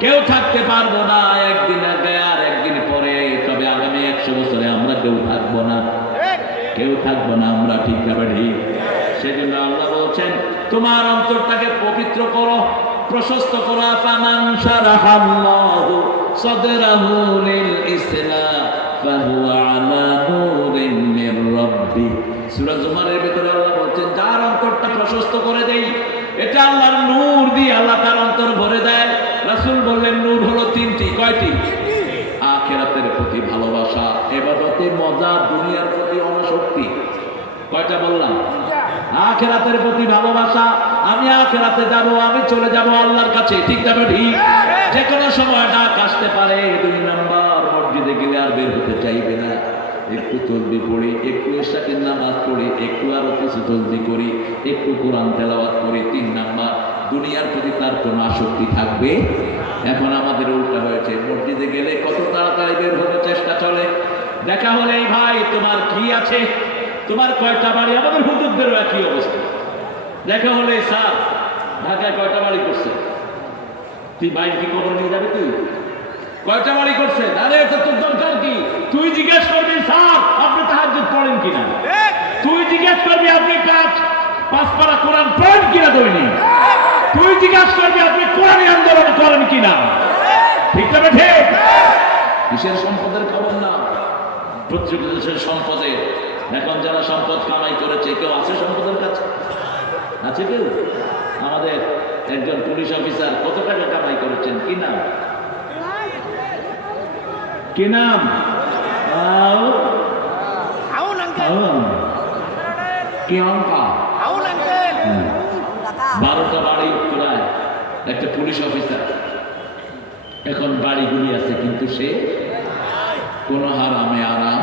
কেউ থাকতে পারবো না, একদিন আগে আর একদিন পরে, তবে আগামী 100 বছরে আমরা কেউ থাকবো না, কেউ থাকবো না আমরা। ঠিক না বেটি? সেজন্য আল্লাহ বলছেন তোমার অন্তরটাকে পবিত্র করো, প্রশস্ত করো। ফামান শারাহাল্লাহু সাদরাহু লিল ইসলাম ফাহুয়া আলা নূরিন মির রাব্বি। সূরা জুমারের ভিতরে আল্লাহ বলছেন যার অন্তরটা প্রশস্ত করে দেই, এটা আল্লাহর নূর দিয়ে আল্লাহ তার অন্তর ভরে দেয়। রাসূল বললেন নূর হলো 3টি। কয়টি? আখিরাতের প্রতি ভালোবাসা, ইবাদতে মজা, দুনিয়ার প্রতি অনাসক্তি। কয়টা বললাম? আখিরাতের প্রতি ভালোবাসা। আমি আখিরাতে যাব, আমি চলে যাব আল্লাহর কাছে। ঠিক না ঠিক? যে কোনো সময় ডাক আসতে পারে। 2 নাম্বার, মসজিদে গেলে আর বের হতে চাইবে না। একটু তসবিহ পড়ি, একটু ইশরাকের নামাজ পড়ি, একটু আরো কিছু তসবিহ করি, একটু কোরআন তেলাওয়াত করি। 3 নাম্বার, দুনিয়ার প্রতি তার কোনো আসক্তি থাকবে। এখন আমাদের উল্টা হয়েছে, মসজিদে গেলে কত তাড়াতাড়ি বের হতে চেষ্টা চলে। দেখা হলে এই ভাই তোমার কি আছে, তোমার কয়টা বাড়ি? আমাদের হুজুরদেরও একই অবস্থা। দেখা হলে স্যার ঢাকায় কয়টা বাড়ি করছে? তুই বাইক কি খবর নিয়ে যাবি? তুই কয়টা বাড়ি করছে? আরে তো তোর দরকার কি? তুই জিজ্ঞেস করবি স্যার আপনি তাহাজ্জুদ পড়েন কিনা, তুই জিজ্ঞেস করবি আপনি 5 পারা কোরআন পড়েন কিনা দৈনিক, তুই জিজ্ঞেস করবি আপনি কোরআনী আন্দোলন করেন কিনা। ঠিক না ঠিক? কিসের সম্পদের খবর না, প্রত্যেকের সম্পদের। এখন যারা সম্পদ কামাই করেছে, কেউ আছে সম্পদের কাছে? আছে কেউ? আমাদের একজন পুলিশ অফিসার কত টাকা কামাই করেছেন, কি নাম? কি নাম? 12টা বাড়ি প্রায় একটা পুলিশ অফিসার। এখন বাড়িগুলি আছে, কিন্তু সে কোন হারামে আরাম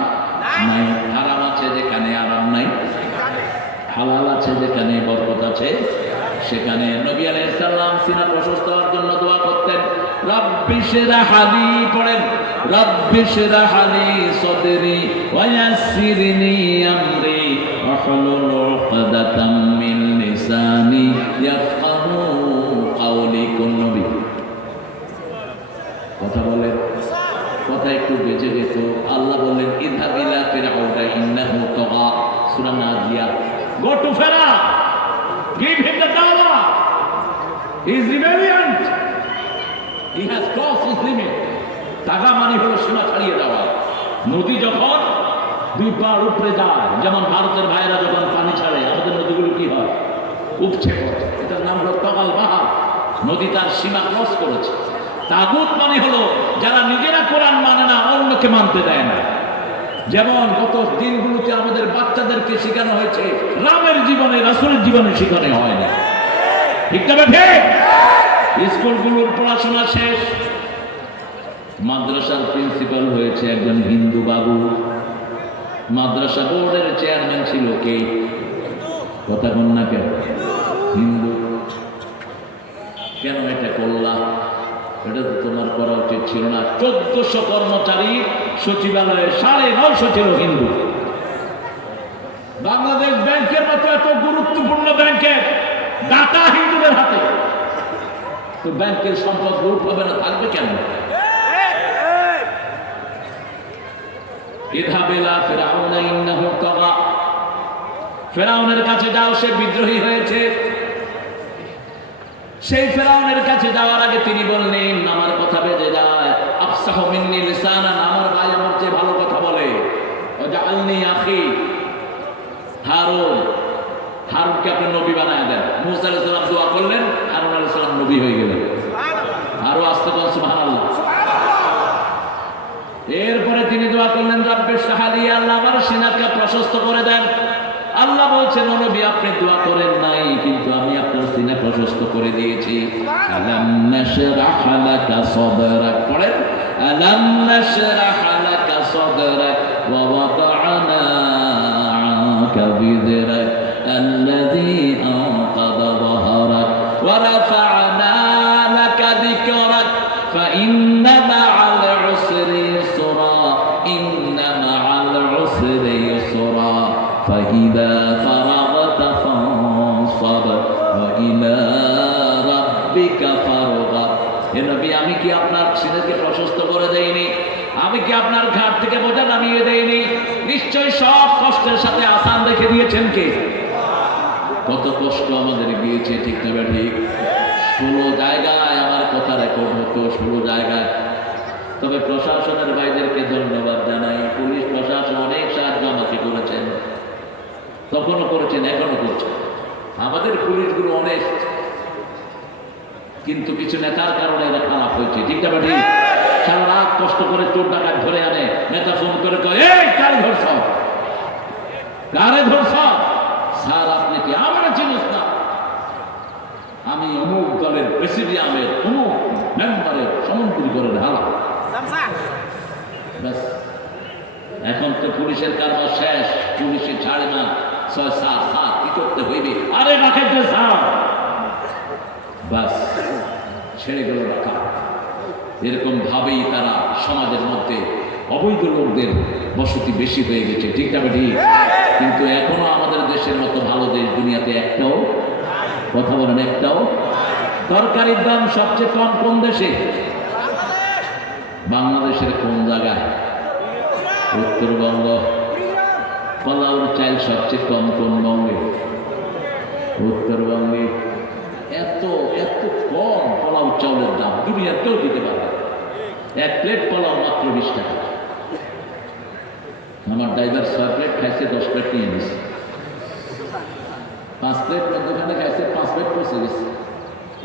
নাই। হারাম আছে যেখানে আরাম নাই, হালাল আছে যেখানে বরকত আছে সেখানে। নবী আলাইহিস সালাম সিনা প্রশস্ত হওয়ার জন্য দোয়া করতেন। রব্বি শরহ লি, পড়েন রব্বি শরহ লি সাদরি ওয়া ইয়াসসিরনি আমরি ওয়াহলুল উকদাতাম মিন লিসানি ইয়াফকাহু কাওলি। কোন নবী কথা বলেন? কথা একটু বেঁচে যেত। আল্লাহ বললেন ইযহাব ইলা ফিরআউনা ইন্নাহু তাগা, সূরা নাজিয়া। গো টু ফিরআউন, give him the dawah, he is rebellious, he has crossed his limit. তাগা মানে হলো সীমা ছাড়িয়ে যাওয়া। নদী যখন 2 পার উপরে যায়, যেমন ভারতের ভাইরা যখন পানি ছাড়ে, আমাদের নদীগুলো কি হয়? উপছে পড়ে। এটার নাম হলো তাগাল বাহার। নদী তার সীমা ক্রস করেছে। তাগুত মানে হলো যারা নিজেরা কোরআন মানে না, অন্যকে মানতে দেয় না। যেমন গত দিনগুলোতে আমাদের বাচ্চাদেরকে শেখানো হয়েছে, রামের জীবনে রাসূলের জীবনে শেখানো হয়নি। ঠিক তবে ঠিক, স্কুলগুলোর পড়াশোনা শেষ, মাদ্রাসার প্রিন্সিপাল হয়েছে একজন হিন্দু বাবু। মাদ্রাসা বোর্ডের চেয়ারম্যান ছিল কে? কথা বল না কেন? হিন্দু। কেন এটা করলা? এটা তো তোমার করা উচিত ছিল না। 1400 কর্মচারী সচিবালয়ে 950 ছিল হিন্দু। বাংলাদেশ ব্যাংকের মতো এত গুরুত্বপূর্ণ ব্যাংকের ডাটা হিন্দুদের হাতে, তো ব্যাংকের সম্পদ লুট হবে না, থাকবে কেন? ফেরাউনের কাছে যাও, সে বিদ্রোহী হয়েছে। সেই ফেরাউনের কাছে যাওয়ার আগে তিনি বললেন, আমার কথা বেজে যায়, আফসাহু মিন্নি লিসানান, আমার ভাই আমার চেয়ে ভালো কথা বলে। ওয়াজআলনি আখি হারুন, হারুনকে আপনি নবী বানায় দেন। মুসা আলাইহিস সালাম দোয়া করলেন, হারুন আলাইহিস সালাম নবী হয়ে গেলেন। আরো আস্তে করে সুবহানাল্লাহ। এরপরে তিনি দোয়া করলেন, রব্বিশ রাহ লি, আল্লাহ আমার সিনাকে প্রশস্ত করে দেন। আল্লাহ বলছেন, ও নবী আপনি দোয়া করেন নাই, কিন্তু আমি আপনার সিনা প্রশস্ত করে দিয়েছি। আলাম নাশরাহ লাকা সাদরাক, পড়েন, আলাম নাশরাহ লাকা সাদরাক ওয়া ওয়াদা'না আনকা বিযরাক আল্লাযী আনকাযা যাহরাক ওয়া রাফা'না লাকা যিকরাক ফাইন্না মা'আল উসরি ইউসরা ইন্না মা'আল উসরি ইউসরা ফাইযা ফারাগতা ফানসাব ওয়া ইলা রাব্বিকা ফারগাব। হে নবী, আমি কি আপনার সিনাকে প্রশস্ত করে দেইনি? আমি কি আপনার ঘাট থেকে বোঝা নামিয়ে দেইনি? নিশ্চয় সব কষ্টের সাথে আসান রেখে দিয়েছেন কে? কত কষ্ট আমাদের গিয়েছে, ঠিক না ঠিক? 16 জায়গায় আমার কথা রেকর্ড হতো, 16 জায়গায়। তবে প্রশাসনের ভাইদেরকে ধন্যবাদ জানাই, পুলিশ প্রশাসন অনেক সাহায্য আমাকে করেছেন, তখনও করেছেন, এখনো করছেন। আমাদের পুলিশগুলো অনেক, কিন্তু কিছু নেতার কারণে এরা খারাপ হয়েছে, ঠিক না ঠিক? সারা রাত কষ্ট করে চোর ডাকাত ধরে আনে, নেতা ফোন করে কয়, এই কারে ধরছ, কারে ধরছ? স্যার আপনি কি আমার চিনিস না? আমি অমুক দলের প্রেসিডিয়ামের অমুক মেম্বারের সমন্বয় করে হালা। এখন তো পুলিশের কারবার শেষ, পুলিশে ছাড়ে না, 6-7 কি করতে হইবে? আরে রাখেন তো স্যার, বাস ছেড়ে গেল রাখা। এরকম ভাবেই তারা সমাজের মধ্যে অবৈধ লোকদের বসতি বেশি হয়ে গেছে, ঠিক না ঠিক? কিন্তু এখনো আমাদের দেশের মতো ভালো দেশ দুনিয়াতে একটাও, কথা বলেন, একটাও। তরকারির দাম সবচেয়ে কম কোন দেশে? বাংলাদেশের কোন জায়গায়? উত্তরবঙ্গ। পোলাওর চাল সবচেয়ে কম কোন বঙ্গে? উত্তরবঙ্গে। এত এত কম পোলাও চাউলের দাম দুনিয়ার কেউ দিতে পারবে। 1 প্লেট পোলাও মাত্র 20 টাকা। আমার ড্রাইভার 6 প্লেট খাইছে, 10 প্লেট নিয়ে নিছে। 5 প্লেট দোকানে খাইছে, 5 প্লেট পৌঁছে গেছে।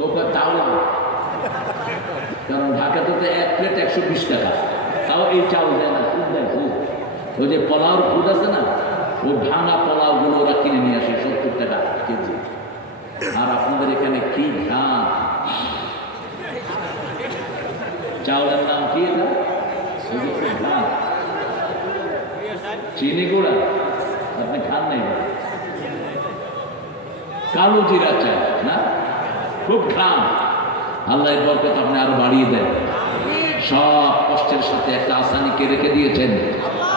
ওটা চাউল, কারণ ঢাকাতে তো 1 প্লেট 120 টাকা, তাও এই চাউল দেয় না। খুব দেয় খুব, ওই যে পোলাওর খুদ আছে না, ওই ভাঙা পোলাওগুলো ওরা কিনে নিয়ে আসে 70 টাকা কেজি। আর আপনাদের এখানে কি দাম? চাউলের নাম কি? এটা চিনি গুঁড়া, আপনি খান নাই? কালো জিরা চাই না, খুব খান। আল্লাহ এর বরকত আপনি আরো বাড়িয়ে দেন। সব কষ্টের সাথে একটা আসানিকে রেখে দিয়েছেন,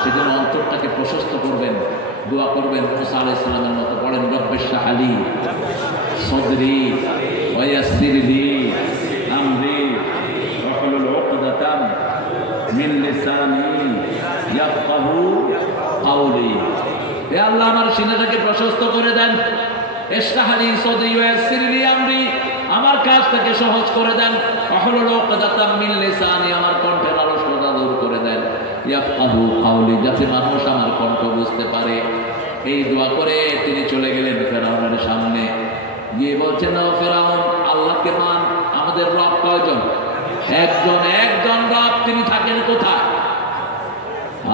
সেজন্য অন্তরটাকে প্রশস্ত করবেন, দোয়া করবেন মুসা আলাইহিস সালামের মতো। পড়েন, রব্বিশ রাহ লি সদরি ওয়া ইয়াসসির লি আমরি ওয়াহলুল উকদাতাম মিন লিসানি ইয়াফকাহু কাওলি। হে আল্লাহ, আমার সিনাটাকে প্রশস্ত করে দেন। ইশরাহ লি সদরি ওয়া ইয়াসসির লি আমরি, আমার কাজটাকে সহজ করে দেন। ওয়াহলুল উকদাতাম মিন লিসানি, আমার কণ্ঠের অলসতা দূর করে দেন। ইয়াফকাহু কাওলি, যাতে মানুষ আমার কণ্ঠ বুঝতে পারে। এই দোয়া করে তিনি চলে গেলেন ফেরাউনের সামনে গিয়ে বলছেন, ও ফেরাউন, আল্লাহকে মান, আমাদের রব কয়জন? একজন একজন রব, তিনি থাকেন কোথায়?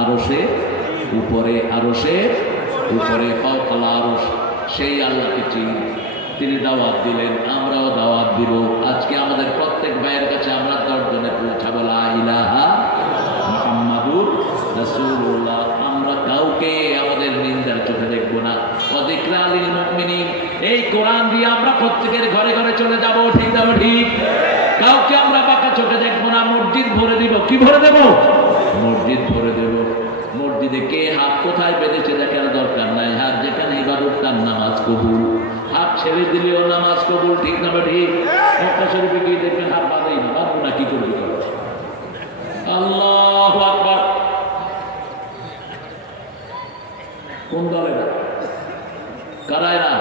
আরশে উপরে, আরশে উপরে, ফাওকাল আরশ, সেই আল্লাহকে চিনি। তিনি দাওয়াত দিলেন, আমরাও দাওয়াত দিব। আজকে আমাদের প্রত্যেক ভাইয়ের কাছে আমরা 10 জনে পৌঁছাবো লা ইলাহা মুহাম্মাদুর রাসূলুল্লাহ। আমরা কাউকে আমাদের নিন্দার চোখে দেখবো না। ওয়াযিকরা লিল মুমিনিন, এই কোরআন দিয়ে আমরা প্রত্যেকের ঘরে ঘরে চলে যাব, ঠিক না ঠিক? কাউকে আমরা বাঁকা চোখে দেখবো না। মসজিদ ভরে দিব। কি ভরে দেব? মসজিদ ভরে দেব। মসজিদে কে হাত কোথায় বেঁধেছে দেখার দরকার নাই। হাত যেখানে ইবাদত, তার নামাজ কবুল। হাত ছেড়ে দিলেও নামাজ কবুল, ঠিক না ঠিক? মক্কা শরীফে গিয়ে দেখবেন হাত বাঁধেই না, বাঁধবো না, কি করবি? আল্লাহু আকবার। কোন দলেরা? কারা এরা?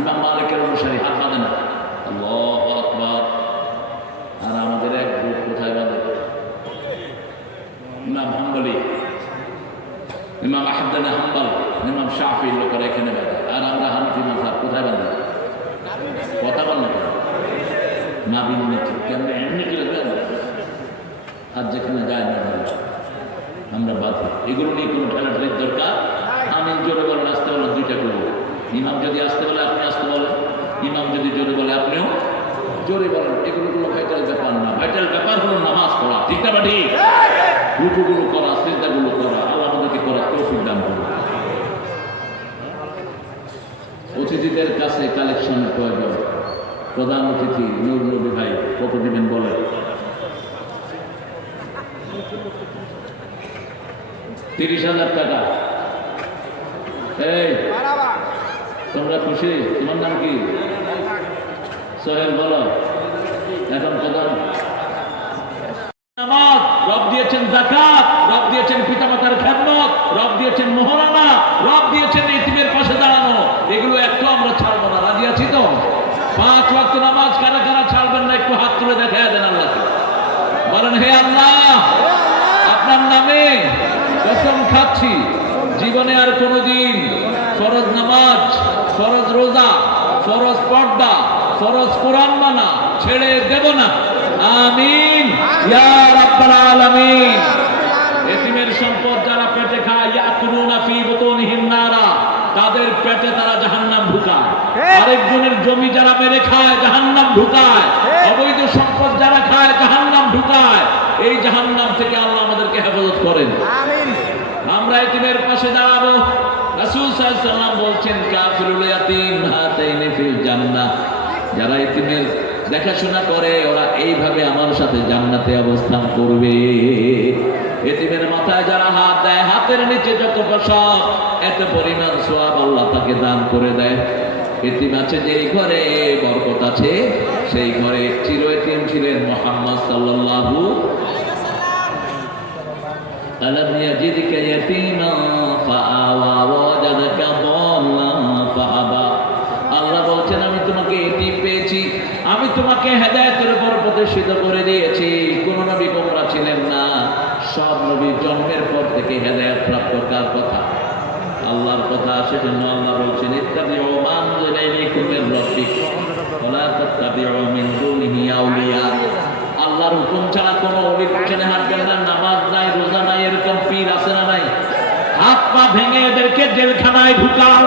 ইমাম মালিকের অনুসারী, হাত বাঁধে না। আল্লাহু আকবার। আর আমাদের এক গ্রুপ কোথায় বাঁধে? ইমাম হাম্বলি, ইমাম আহমদ হাম্বল, ইমাম শাফিঈর লোকেরা এখানে বাঁধে। আর আমরা হানাফি মাযহাব কোথায় বাঁধে? কথা বল না, নাবিল নিচে কেন এমনি কি লাগবে? আর যেখানে যায় না আমরা বাঁধি। এগুলো নিয়ে কোনো ঠেলাঠেলির দরকার। আমি জোরে বলেন, আসতে বলেন, দুইটা করবো। ইমাম যদি আসতে বলে আপনি আসতে বলেন, ইমাম যদি জোরে বলে আপনিও জোরে বলেন। এগুলো কোনো ভাইটাল ব্যাপার না। ভাইটাল ব্যাপার হলো নামাজ পড়া, ঠিক না ঠিক? রুকুগুলো করা, সিজদাগুলো করা, আল্লাহ আমাদেরকে করার তৌফিক দান করুন। অতিথিদের কাছে কালেকশনের প্রয়োজন। প্রধান অতিথি নূর নবী ভাই কত দিবেন বলেন? 30,000 টাকা। এই তোমরা খুশি? তোমার নাম কি? সোহেল, বলো। এখন প্রধান নামাজ, রব দিয়েছেন যাকাত, রব দিয়েছেন পিতামাতার খেদমত, রব দিয়েছেন মোহরানা, রব দিয়েছেন ইতিমের পাশে দাঁড়ানো। এগুলো একটু আমরা ছাড়বো না। রাজি আছি তো? 5 ওয়াক্ত নামাজ কারা কারা ছাড়বেন না? একটু হাত তুলে দেখায় দেন আল্লাহকে। বলেন, হে আল্লাহ, আপনার নামে কসম খাচ্ছি, জীবনে আর কোনোদিন ফরজ নামাজ, ফরজ রোজা, ফরজ পর্দা, ফরজ কোরআন মানা ছেড়ে দেব না। আমিন ইয়া রাব্বাল আলামিন। এতিমের সম্পদ যারা পেটে খায়, ইয়াকুলুনা ফি বুতুনিহিম নারা, তাদের পেটে তারা জাহান্নাম ঢুকায়। আরেকজনের জমি যারা মেরে খায়, জাহান্নাম ঢুকায়। অবৈধ সম্পদ যারা খায়, জাহান্নাম ঢুকায়। এই জাহান্নাম থেকে আল্লাহ আমাদেরকে হেফাজত করেন। আমিন। আমরা এতিমের পাশে দাঁড়াবো। রাসূল সাল্লাল্লাহু আলাইহি ওয়াসাল্লাম বলছেন, কাফিরুল ইয়াতীম হাতাইনি ফিল জান্নাহ, যারা এতিমের দেখাশোনা করে ওরা এইভাবে আমার সাথে জান্নাতে অবস্থান করবে। এতিমের মাথায় যারা হাত দেয়, হাতের নিচে যত বসত এত পরিমাণ সওয়াব আল্লাহ তাকে দান করে দেয়। এতিম আছে যেই ঘরে বরকত আছে, সেই ঘরে চির এতিম ছিলেন মুহাম্মদ সাল্লাল্লাহু আলাইহি ওয়াসাল্লাম। আলাম ইয়াজিদকা ইয়াতীমান ফাআওয়া ওয়াজাদাকা দাল্লান ফাহাদা। আল্লাহ বলছেন, আমি তোমাকে এতিম পেয়েছি, আমি তোমাকে হেদায়েতের উপর প্রতিষ্ঠিত করে দিয়েছি। কোন নবী গোমরা ছিলেন না। সব নবী জন্মের পর থেকে হেদায়েত প্রাপ্ত। কার কথা? আল্লাহর কথা। সেজন্য আল্লাহ বলছেন, ইত্তাবিউ মা উনজিলা ইলাইকুম মির রাব্বিকুম ওয়া লা তাত্তাবিউ মিন দুনিহি আউলিয়া। আল্লাহর হুকুম ছাড়া কোনো ওলির পিছনে হাঁটবেন না। নামাজ নাই, রোজা নাই, এরকম পীর আছে না নাই? হাত পা ভেঙে এদেরকে জেলখানায় ঢুকাও,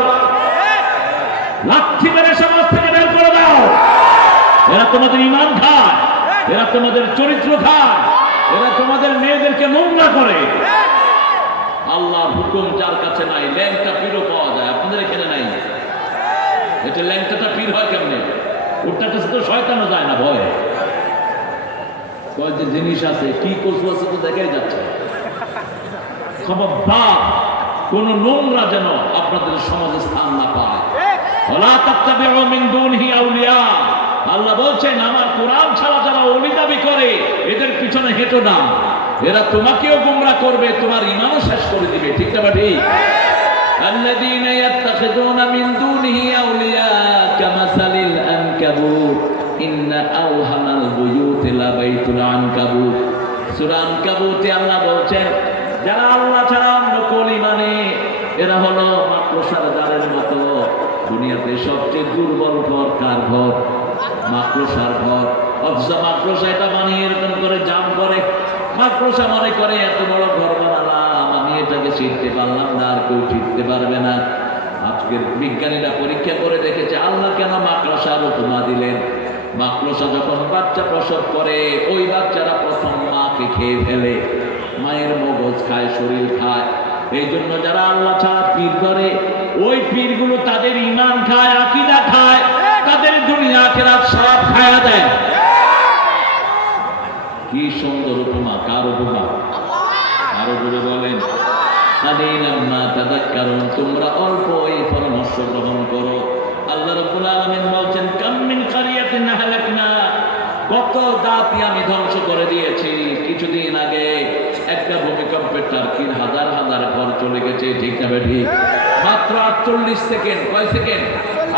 লাঠি মেরে সমাজ থেকে বের করে দাও। এরা তোমাদের ঈমান খায়, এরা তোমাদের চরিত্র খায়, এরা তোমাদের মেয়েদেরকে নোংরা করে। আল্লাহর হুকুম যার কাছে নাই, ল্যাংটা পীরও পাওয়া যায়। আপনাদের এখানে নাই। এটা ল্যাংটাটা পীর হয় কেমনে? ওটার কাছে তো শয়তানও যায় না ভয়। কয়েকটি জিনিস আছে, কি কসু আছে তো দেখাই যাচ্ছে। খবরদার কোন নোংরা যেন আপনাদের সমাজে স্থান না পায়। ওয়ালা তাত্তাবিউ মিন দুনিহি আউলিয়া। আল্লাহ বলছেন, আমার কোরআন ছাড়া যারা ওলি দাবি করে এদের পিছনে হেঁটো না। এরা তোমাকেও গোমরাহ করবে, তোমার ঈমানও শেষ করে দিবে। ঠিক না ঠিক? আল্লাযীনা ইয়াত্তাখিযুনা মিন দুনিহি আউলিয়া কামাসালিল আনকাবুত ইন্না আওহানাল বুয়ুতি লাবাইতুল আনকাবুত। সূরা আনকাবুতে আল্লাহ বলছেন, যারা আল্লাহ ছাড়া অন্য কোলি মানে এরা হলো মাকড়সার জালের মতো। দুনিয়াতে সবচেয়ে দুর্বল ঘর কার ঘর? মাকড়সার ঘর। অথচ মাকড়সা এটা বানিয়ে এরকম করে মাকড়সা মনে করে এত বড় ঘর বানালাম, আমি এটাকে শিখতে পারলাম না, আর কেউ শিখতে পারবে না। আজকের বিজ্ঞানীরা পরীক্ষা করে দেখেছে আল্লাহ কেন মাকড়সার উপমা দিলেন। মাকড়সা যখন বাচ্চা প্রসব করে, ওই বাচ্চারা প্রথম মাকে খেয়ে ফেলে, মায়ের মগজ খায়, শরীর খায়। এই জন্য যারা আল্লাহ ছাড়া পীর করে, ওই পীরগুলো তাদের ঈমান খায়, আকীদা খায়, তাদের দুনিয়া আখিরাত সব খায়া দেয়। কি সুন্দর উপমা! কার উপমা? আরো জোরে বলেন। তোমরা অল্প এই পরামর্শ গ্রহণ করো। আল্লাহ রাব্বুল আলামিন বলছেন, কাম মিন কারিয়াতিন হালাকনা, কত জাতি আমি ধ্বংস করে দিয়েছি। কিছুদিন আগে একটা ভূমিকম্পে টার্কির হাজার হাজার ঘর চলে গেছে, ঠিক না ঠিক? মাত্র 48 সেকেন্ড। কয় সেকেন্ড?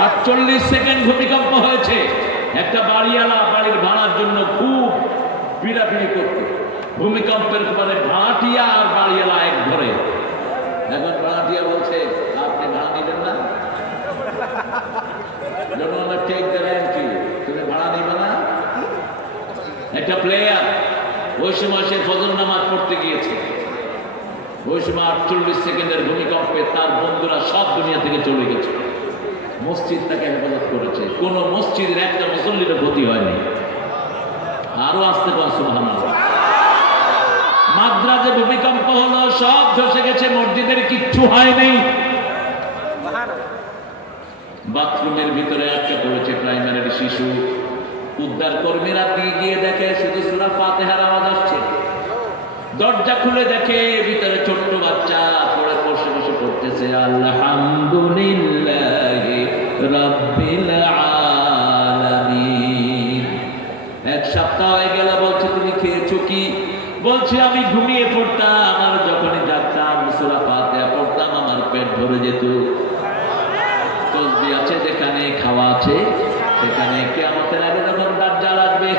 48 সেকেন্ড ভূমিকম্প হয়েছে। একটা বাড়িওয়ালা বাড়ির ভাড়ার জন্য খুব পিড়াপিড়ি করত। ভূমিকম্পের পরে ভাড়াটিয়া আর বাড়িওয়ালা এক ঘরে। এখন ভাড়াটিয়া বলছে, আপনি ভাড়া নিবেন না? জনগণের টেক দেবেন কি, তুমি ভাড়া নিবে না? একটা প্লেয়ার ওই সময় সে ফজর নামাজ পড়তে গিয়েছে, ওই সময় 48 সেকেন্ডের ভূমিকম্পে তার বন্ধুরা সব দুনিয়া থেকে চলে গেছে। মসজিদ তাকে হেফাজত করেছে, কোন মসজিদের একটা মুসল্লির ক্ষতি হয়নি। আরো আসতে পারে সুবহানাল্লাহ। মাদ্রাজে ভূমিকম্প হলো, সব ধসে গেছে, মসজিদের কিচ্ছু হয়নি। বাথরুমের ভিতরে আটকে পড়েছে প্রাইমারির শিশু। উদ্ধার কর্মীরা গিয়ে দেখে শুধু সূরা ফাতিহার আওয়াজ আসছে। দরজা খুলে দেখে ভিতরে ছোট্ট বাচ্চা পড়ে বসে বসে পড়তেছে আলহামদুলিল্লাহি রাব্বিল আলামিন। এক সপ্তাহ হয়ে গেল। বলছে তুমি খেয়েছো কি? বলছে আমি ঘুমিয়ে পড়তাম, আর যখনই জাগতাম সূরা ফাতিহা পড়তাম, আমার পেট ভরে যেত। তসবিহ আছে যেখানে, খাওয়া আছে সেখানে। কিয়ামতের আগে যখন দাজ্জাল আসবে,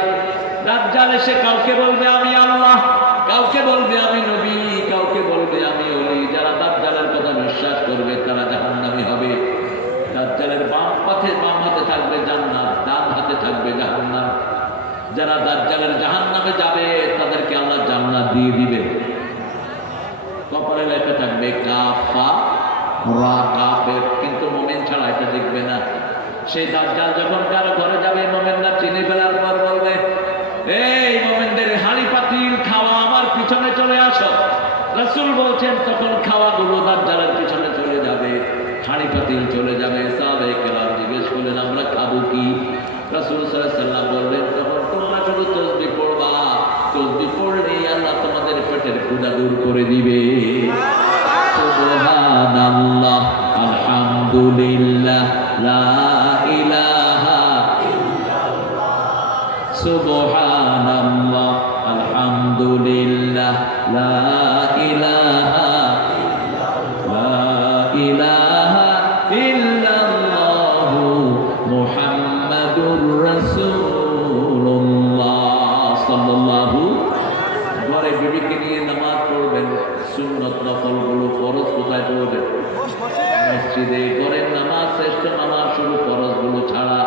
দাজ্জাল এসে কাউকে বলবে আমি আল্লাহ, কাউকে বলবে আমি নবী, কাউকে বলবে আমি ওলি। যারা দাজ্জালের কথা বিশ্বাস করবে তারা জাহান্নামী হবে। দাজ্জালের বাম হাতে থাকবে জান্নাত, ডান হাতে থাকবে জাহান্নাম। যারা দাজ্জালের জাহান্নামে যাবে তাদেরকে আল্লাহ জান্নাত দিয়ে দিবে। কপালে লেখা থাকবে কাফা রা কাফের, কিন্তু মুমিন ছাড়া এটা দেখবে না। সেই দাজ্জাল যখন কারো ঘরে যাবে, মুমিনরা চিনে ফেলার পর বলবে, এই মুমিনদের হাঁড়ি পাতিল খাওয়া আমার পিছনে চলে আসো। রাসূল বলছেন তখন খাওয়াগুলো দাজ্জালের পিছনে চলে যাবে, হাঁড়ি পাতিল চলে যাবে। সাহাবায়ে কেরাম জিজ্ঞেস করলেন আমরা খাবো কি? রাসূল সাল্লাল্লাহু আলাইহি ওয়াসাল্লাম বললেন তখন তোমরা শুধু তাসবিহ পড়বা, তাসবিহ পড়লেই আল্লাহ তোমাদের পেটের ক্ষুধা দূর করে দিবে। সুবহানাল্লাহ, আলহামদুলিল্লাহ, লা ইলাহা ইল্লাল্লাহ। সুবহানাল্লাহ, আলহামদুলিল্লাহ, লা ইলাহা ইল্লাল্লাহ, মুহাম্মাদুর রাসূলুল্লাহ সাল্লাল্লাহু। ঘরে বিবিকে নিয়ে নামাজ পড়বেন, সুন্নত নফলগুলো ফরজ কোথায় পড়বেন? মসজিদে। ঘরের নামাজ শ্রেষ্ঠ নামাজ, শুরু ফরজগুলো ছাড়া।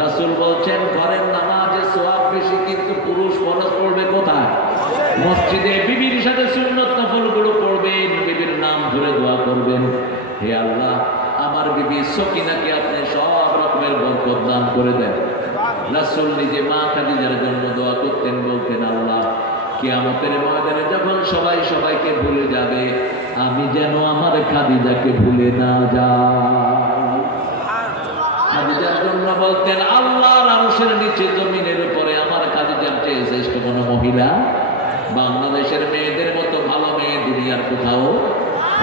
রাসূল বলছেন ঘরের নামাজে সওয়াব বেশি, কিন্তু পুরুষ ফরজ পড়বে কোথায়? মসজিদে। বিবির সাথে সুন্নত নফলগুলো পড়বেন, বিবির নাম ধরে দোয়া করবেন, হে আল্লাহ আমার বিবি সকিনাকে আপনি সব রকমের বরকত দান করে দেন। রাসূল নিজে মা খাদিজার জন্য দোয়া করতেন, বলতেন আল্লাহ কিয়ামতের ময়দানে যখন সবাই সবাইকে ভুলে যাবে, আমি যেন আমার খাদিজাকে ভুলে না যাই। খাদিজার জন্য বলতেন আল্লাহর আরশের নিচে জমিনের উপরে আমার খাদিজার চেয়ে শ্রেষ্ঠ কোনো মহিলা, বাংলাদেশের মেয়েদের মতো ভালো মেয়ে দুনিয়ার কোথাও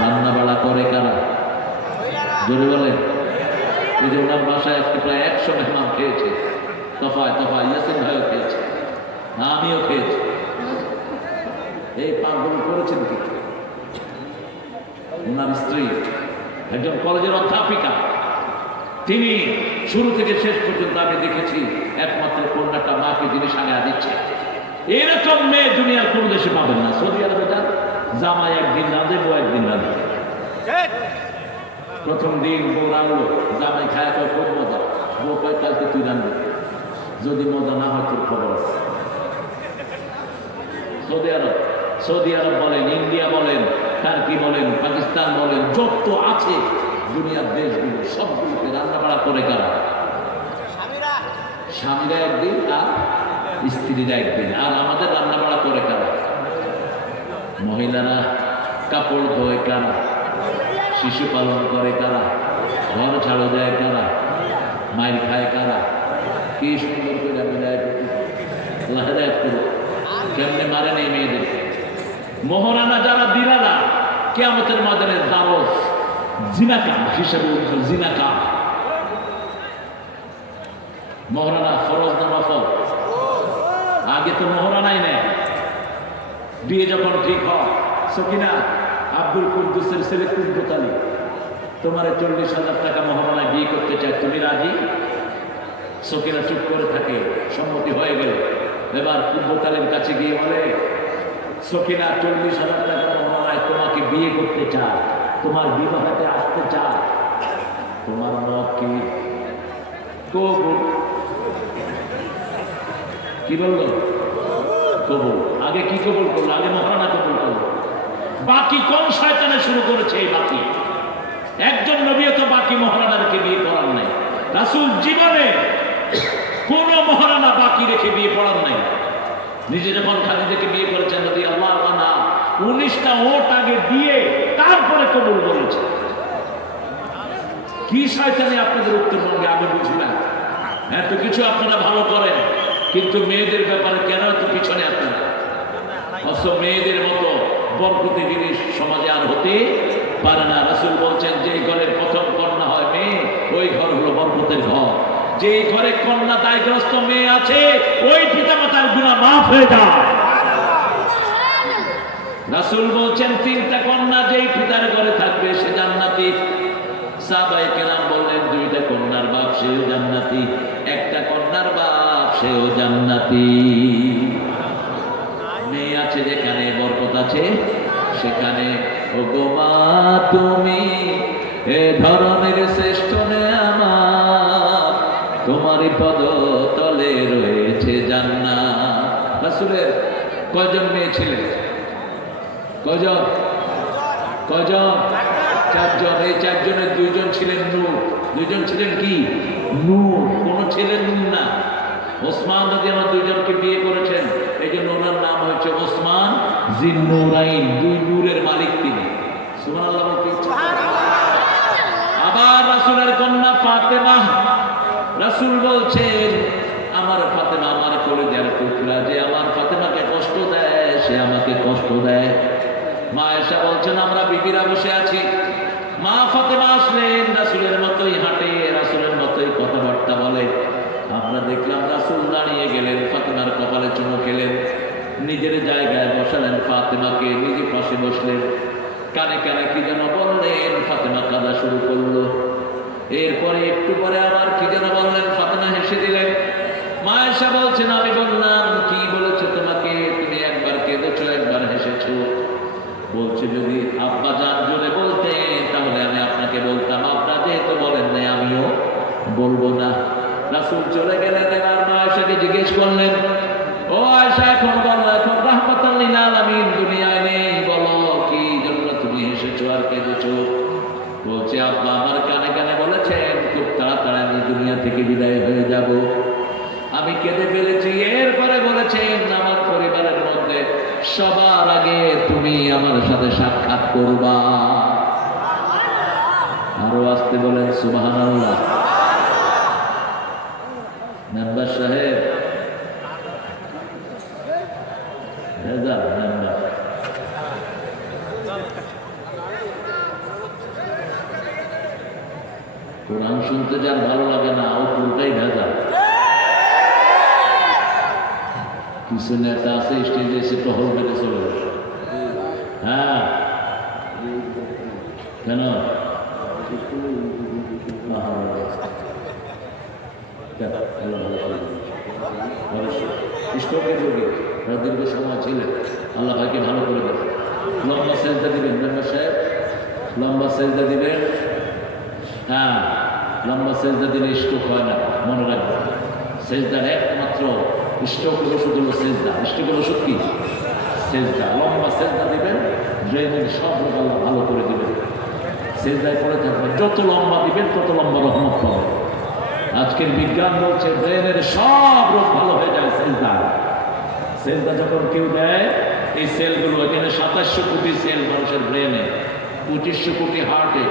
রান্না বাড়া করে কারা? জোরে বলেন। এই যে ওনার বাসায় আজকে প্রায় 100 মেহমান খেয়েছে, তফায় ইয়াসিন ভাইও খেয়েছে, আমিও খেয়েছি। এই পাকগুলো করেছেন কি? ওনার স্ত্রী একজন কলেজের অধ্যাপিকা, তিনি শুরু থেকে শেষ পর্যন্ত আমি দেখেছি একমাত্র কন্যাটা মাকে যিনি সাজা দিচ্ছে। এরকম মেয়ে দুনিয়ার কোন দেশে পাবেন না। সৌদি আরবে যান, জামাই একদিন রাঁধে, বউ একদিন রাঁধে। প্রথম দিন বউ রাঁধলো, জামাই খায় কয় খুব মজা, বউ কয় কালকে তুই রাঁধবি, যদি মজা না হয় তোর খবর আছে। সৌদি আরব বলেন, ইন্ডিয়া বলেন, টার্কি বলেন, পাকিস্তান বলেন, যত আছে দুনিয়ার দেশগুলো সবগুলোতে রান্না বাড়া করে কারা? স্বামীরা একদিন আর স্ত্রীরা একদিন। আর আমাদের রান্না বাড়া করে কারা? মহিলারা কাপড় ধোয় কারা? শিশু পালন করে কারা? ঘর ঝাড়ু দেয় কারা? মাইর খায় কারা? কি সুন্দর করে আমি হেদায়ত করো, কেমনে মারে নেই মেয়েদের। মোহরানা যারা দিলারা কিয়ামতের ময়দানে দারজ জিনাকা হিসেবে উঠল। জিনাকা মোহরানা ফরজ না নফল? আগে তো মোহরানাই নেয়। বিয়ে যখন ঠিক হয়, সকিনা আব্দুল কুদ্দুসের ছেলে কুদ্দুত আলী তোমার 40,000 টাকা মোহরানায় বিয়ে করতে চায়, তুমি রাজি? সকিনা চুপ করে থাকে, সম্মতি হয়ে গেল। এবার কুদ্দুত আলীর কাছে গিয়ে বলে, সকিনা 40,000 টাকা মোহরানায় তোমাকে বিয়ে করতে চায়, তোমার বিবাহতে আসতে চায়, তোমার মত কি? কবুল। কি বললো? কবুল। আগে কি কবুল করলো? আগে মোহরানা কবুল করলো। বাকি কোন শয়তানে শুরু করেছে এই বাকি? একজন নবীও তো বাকি মোহরানাকে বিয়ে করার নাই। রাসূল জীবনে কোন মোহরানা বাকি রেখে বিয়ে করার নাই। নিজে যখন খাদিজাকে বিয়ে করেছেন নবী আল্লাহ আনা 19টা ওট আগে দিয়ে তারপরে কবুল বলেছে। কি শয়তানি আপনাদের উত্তরবঙ্গে আমি বুঝি না। এত কিছু আপনারা ভালো করেন, কিন্তু মেয়েদের ব্যাপারে কেন এত পিছনে আপনারা? অথচ মেয়েদের মতো বরকতি জিনিস সমাজে আর হতে পারে না। রাসূল বলছেন, যে ঘরের প্রথম কন্যা হয় মেয়ে, ওই ঘর হলো বরকতের ঘর। যে ঘরে কন্যা দায়গ্রস্ত মেয়ে আছে, ওই পিতামাতার গুনাহ মাফ হয়ে যায়। রাসূল বলছেন, 3টা কন্যা যেই পিতার ঘরে থাকবে সে জান্নাতি। সাহাবায়ে কেরাম বললেন, 2টা কন্যার বাপ সেও জান্নাতি, 1টা কন্যার বাপ সেও জান্নাতি। মেয়ে আছে যেখানে বরকত আছে সেখানে। ও গো মা তুমি এ ধরনের শ্রেষ্ঠ নেয়ামত, তোমারই পদতলে রয়েছে জান্নাত। রাসূলের কয়জন মেয়ে ছিলেন? কয়জন? 4জন। এই 4জনের 2জন ছিলেন নূর। 2জন ছিলেন কি? নূর। কোন ছিলেন নূর না। ওসমান রাদিয়াল্লাহু আনহু 2জনকে বিয়ে করেছেন, এই জন্য ওনার নাম হয়েছে ওসমান জিন্নুরাইন। 2 নূরের মালিক তিনি। সুবহানাল্লাহ বলতে আবার রাসূলের কন্যা ফাতেমা। রাসূল বলছেন, আমার ফাতেমা আমার কলিজার টুকরা, যে আমার ফাতেমাকে কষ্ট দেয় সে আমাকে কষ্ট দেয়। মা আয়েশা বলছেন, আমরা বিবিরা বসে আছি, মা ফাতেমা আসলেন, রাসূলের মতোই হাঁটে, রাসূলের মতোই কথাবার্তা বলে। আমরা দেখলাম রাসূল দাঁড়িয়ে গেলেন, ফাতেমার কপালে চুমু খেলেন, নিজের জায়গায় বসালেন, ফাতেমাকে নিজে পাশে বসলেন, কানে কানে কি যেন বললেন, ফাতেমা কাঁদা শুরু করলো। এরপরে একটু পরে আবার কি যেন বললেন, ফাতেমা হেসে দিলেন। মা আয়েশা বলছেন, আমি বললাম, কি বলেছে তোমাকে? তুমি একবার কেঁদেছো, একবার হেসেছো। বলছে, যদি আব্বা জান জোরে বলতেন তাহলে আমি আপনাকে বলতাম, আপনারা যেহেতু বলেন নাই আমিও বলবো না। রাসূল চলে গেলেন। এবার মা আয়েশাকে জিজ্ঞেস করলেন, ও আয়েশা, এখন বলো, এখন রাহমাতাল লিল আলামিন দুনিয়ায় নেই, বলো কি জন্য তুমি হেসেছো আর কেঁদেছো? বলছে, আব্বা আমার কানে কানে বলেছেন খুব তাড়াতাড়ি আমি দুনিয়া থেকে বিদায় হয়ে যাব, আমি কেঁদে ফেলেছি। এরপরে বলেছেন, আমার পরিবারের মধ্যে সবার আগে তুমি আমার সাথে সাক্ষাৎ করবা। আরো আসতে বলেন সুবহানাল্লাহ। মেম্বার সাহেব, মেম্বার কোরআন শুনতে যার ভালো লাগে না, ও পুরোটাই ভেজা। কিছু নেতা আছে স্টেজে এসে টহল মেরে চলে গেছে। হ্যাঁ, কেন? স্টকের রোগী দীর্ঘ সময় ছিলেন, আল্লাহ ভাইকে ভালো করে দেবেন। লম্বা সেজদা দিবেন মেম্বার সাহেব, লম্বা সেজদা দিবেন। হ্যাঁ, লম্বা সেজদা দিলে স্ট্রোক হয় না, মনে রাখবেন। সেজদার একমাত্র স্ট্রোকের ওষুধ হলো সেজদা। স্ট্রোকের ওষুধ কি? সেজদা, লম্বা সেজদা দিবেন, ড্রেনের সব রোগ আল্লাহ ভালো করে দিবেন। সেজদায় পড়ে থাকবেন, যত লম্বা দিবেন তত লম্বা রহমত পাবেন। আজকের বিজ্ঞান বলছে ব্রেনের সব রোগ ভালো হয়ে যায় সেজদা। সেজদা যখন কেউ দেয়, এই সেলগুলো, এখানে 2700 কোটি সেল মানুষের ব্রেনে, 2500 কোটি হার্টে,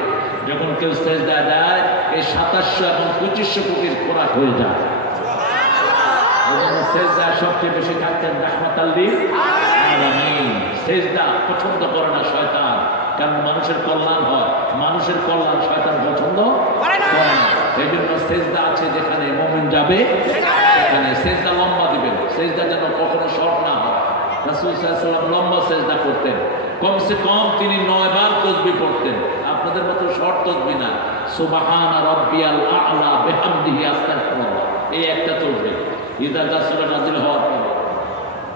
যখন কেউ সেজদা দেয় এই 2700 এবং 2500 কোটির খোরাক হয়ে যায়। সেজদা সবচেয়ে বেশি থাকতেন রাহমাতাল লিল আলামিন। সেজদা পছন্দ করে না শয়তান, কারণ মানুষের কল্যাণ হয়, মানুষের কল্যাণ শয়তান পছন্দ করে না। এই জন্য সেজদা আছে যেখানে মুমিন যাবে সেখানে সেজদা লম্বা দিবেন, সেজদা যেন কখনো শর্ট না হয়। রাসূল সাল্লাল্লাহু আলাইহি ওয়াসাল্লাম লম্বা সেজদা করতেন, কমসে কম তিনি 9 বার তাসবিহ পড়তেন। আপনাদের মতো শর্ট তাসবিহ না, সুবহান রাব্বিয়াল আ'লা বিহামদিহি আস্তাগফিরুল্লাহ, এই একটা তাসবিহ ইদা রাসূল নাযিল হওয়ার পর।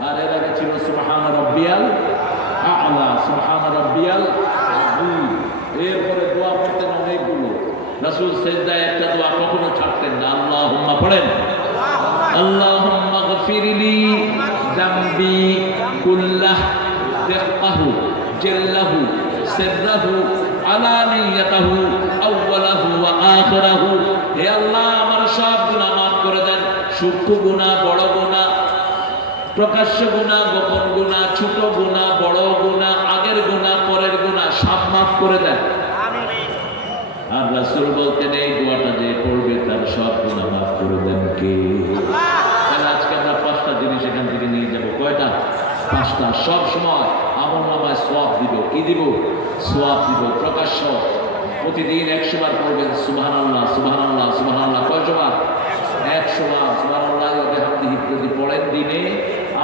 আর এর আগে ছিল সুবহান রাব্বিয়াল আ'লা, সুবহান রাব্বিয়াল আযীম। এরপরে দোয়া পড়তেন অনেকগুলো। রাসূল সেজদায় একটা দোয়া কখনো ছাড়তেন না। আল্লাহুম্মা পড়েন, আল্লাহুম্মা গফিরলি যামবি কুল্লাহ দিক্কাহু জাল্লাহু সিররাহু আলানিয়াতাহু আউওয়ালাহু ওয়া আখিরাহু। হে আল্লাহ, আমার সব গুনাহ মাফ করে দেন, সূক্ষ্ম গুনাহ, বড় গুনাহ, প্রকাশ্য গুনাহ, গোপন গুনাহ, ছোট গুনাহ, বড় গুনাহ, আগের গুনাহ, পরের গুনাহ, সব মাফ করে দেন। আর রাসূল বলতেন এই দোয়াটা যে পড়বে তার সব গুনাহ মাফ করে দেন কে? তাহলে আজকে আমরা 5টা জিনিস এখান থেকে নিয়ে যাব। কয়টা? 5টা। সব সময় আমলনামায় সওয়াব দিব। কি দিব? সওয়াব দিব। প্রকাশ্য প্রতিদিন 100 বার পড়বেন সুবহানাল্লাহ, সুবহানাল্লাহ, সুবহানাল্লাহ। কয়শো বার? 100 বার। সুবহানাল্লাহ ওয়া বিহামদিহি যদি পড়েন দিনে,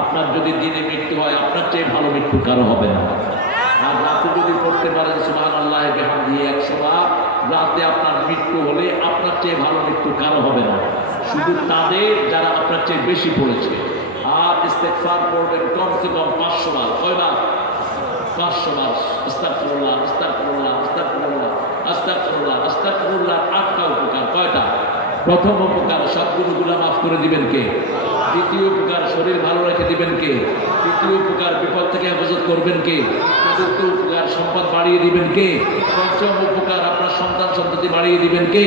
আপনার যদি দিনে মৃত্যু হয়, আপনার চেয়ে ভালো মৃত্যু কারো হবে না। আর রাতে যদি পড়তে পারেন সুবহানাল্লাহ ওয়া বিহামদিহি 100 বার, রাতে আপনার মৃত্যু হলে আপনার চেয়ে ভালো মৃত্যু কারো হবে না, শুধু তাদের যারা আপনার চেয়ে বেশি পড়েছে। আর ইস্তেগফার পড়বেন কমসে কম 500 বার। কয়বার? 500 বার। আস্তাগফিরুল্লাহ, আস্তাগফিরুল্লাহ, আস্তাগফিরুল্লাহ, আস্তাগফিরুল্লাহ, আস্তাগফিরুল্লাহ। 8টা উপকার। কয়টা? প্রথম উপকার, সবগুলো গুনাহ মাফ করে দিবেন কে? দ্বিতীয় উপকার, শরীর ভালো রেখে দিবেন কে? তৃতীয় উপকার, বিপদ থেকে হেফাজত করবেন কে? চতুর্থ উপকার, সম্পদ বাড়িয়ে দিবেন কে? পঞ্চম উপকার, আপনার সন্তান সন্ততি বাড়িয়ে দিবেন কে?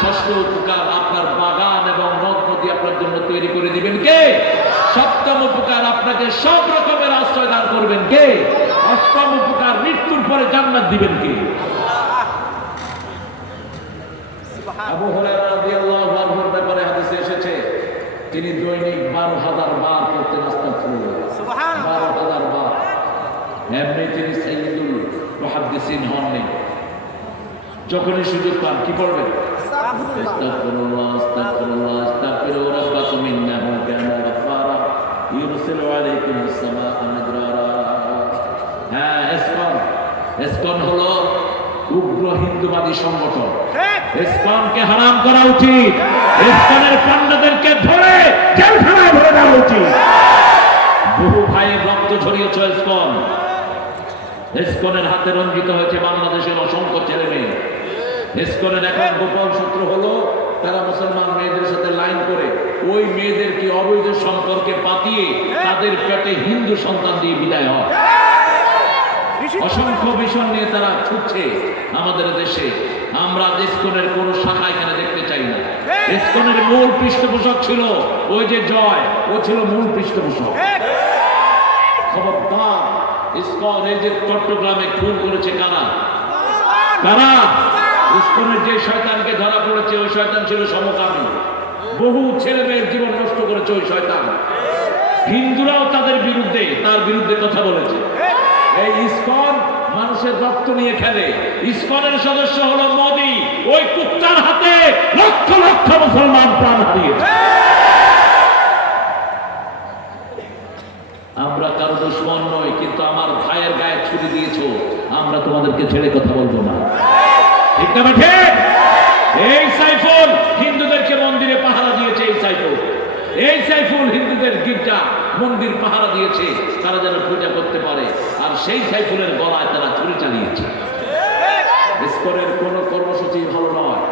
ষষ্ঠ উপকার, আপনার বাগান এবং নদ নদী আপনার জন্য তৈরি করে দিবেন কে? সপ্তম উপকার, আপনাকে সব রকমের আশ্রয় দান করবেন কে? অষ্টম উপকার, মৃত্যুর পরে জান্নাত দিবেন কে? আবু হুরায়রা রাদিয়াল্লাহু আনহুর ব্যাপারে হাদিসে এসেছে, তিনি দৈনিক 12,000 বার পড়তেন আস্তাগফিরুল্লাহ। সুবহানাল্লাহ, 12,000 বার। এমনি তিনি সাইয়্যিদুল মুহাদ্দিসিন হননি। যখনই সুযোগ পান কি পড়বেন? আস্তাগফিরুল্লাহ, আস্তাগফিরুল্লাহ, আস্তাগফিরু রাব্বাকুম ইন্নাহু কানা গাফফারা ইউরসিলু আলাইকুমুস সামাআ মিদরারা। হ্যাঁ, ইসকন হলো উগ্র হিন্দুবাদী সংগঠন। ইসকনকে হারাম করা উচিত। ইসকনের পান্ডাদেরকে ধরে জেলখানায় ভরে দেওয়া উচিত। বহু ভাইয়ের রক্ত ঝরিয়েছে ইসকন। ইসকনের হাতে রঞ্জিত হয়েছে বাংলাদেশের অসংখ্য ছেলে মেয়ে। ইসকনের এখন গোপন সূত্র হলো, তারা মুসলমান মেয়েদের সাথে লাইন করে ওই মেয়েদেরকে অবৈধ সম্পর্কে পাতিয়ে তাদের পেটে হিন্দু সন্তান দিয়ে বিদায় হয়। অসংখ্য বিষয় নিয়ে তারা ছুটছে আমাদের দেশে। আমরা ইসকনের কোন শাখা এখানে দেখতে চাই না। ইসকনের মূল পৃষ্ঠপোষক ছিল ওই যে জয়, ও ছিল মূল পৃষ্ঠপোষক। খবরদার, ইসকন এই যে চট্টগ্রামে খুন করেছে কারা? কারা? ইসকনের যে শয়তানকে ধরা পড়েছে ওই শয়তান ছিল সমকামী। বহু ছেলে মেয়ের জীবন নষ্ট করেছে ওই শয়তান। হিন্দুরাও তার বিরুদ্ধে কথা বলেছে। এই ইসকন মানুষের রক্ত নিয়ে খেলে। ইসকনের সদস্য হলো মোদি। ওই কুত্তার হাতে লক্ষ লক্ষ মুসলমান প্রাণ হারিয়েছে। আমরা কারো দুশমন নই, কিন্তু আমার ভাইয়ের গায়ে ছুরি দিয়েছো, আমরা তোমাদেরকে ছেড়ে কথা বলবো না। ঠিক না ঠিক? এই সাইফুল হিন্দুদেরকে মন্দিরে পাহারা দিয়েছে। এই সাইফুল হিন্দুদের গির্জা মন্দির পাহারা দিয়েছে, তারা যেন পূজা করতে পারে। আর সেই সাইফুলের গলায় তারা ছুরি চালিয়েছে। ইসকনের কোন কর্মসূচি ভালো নয়।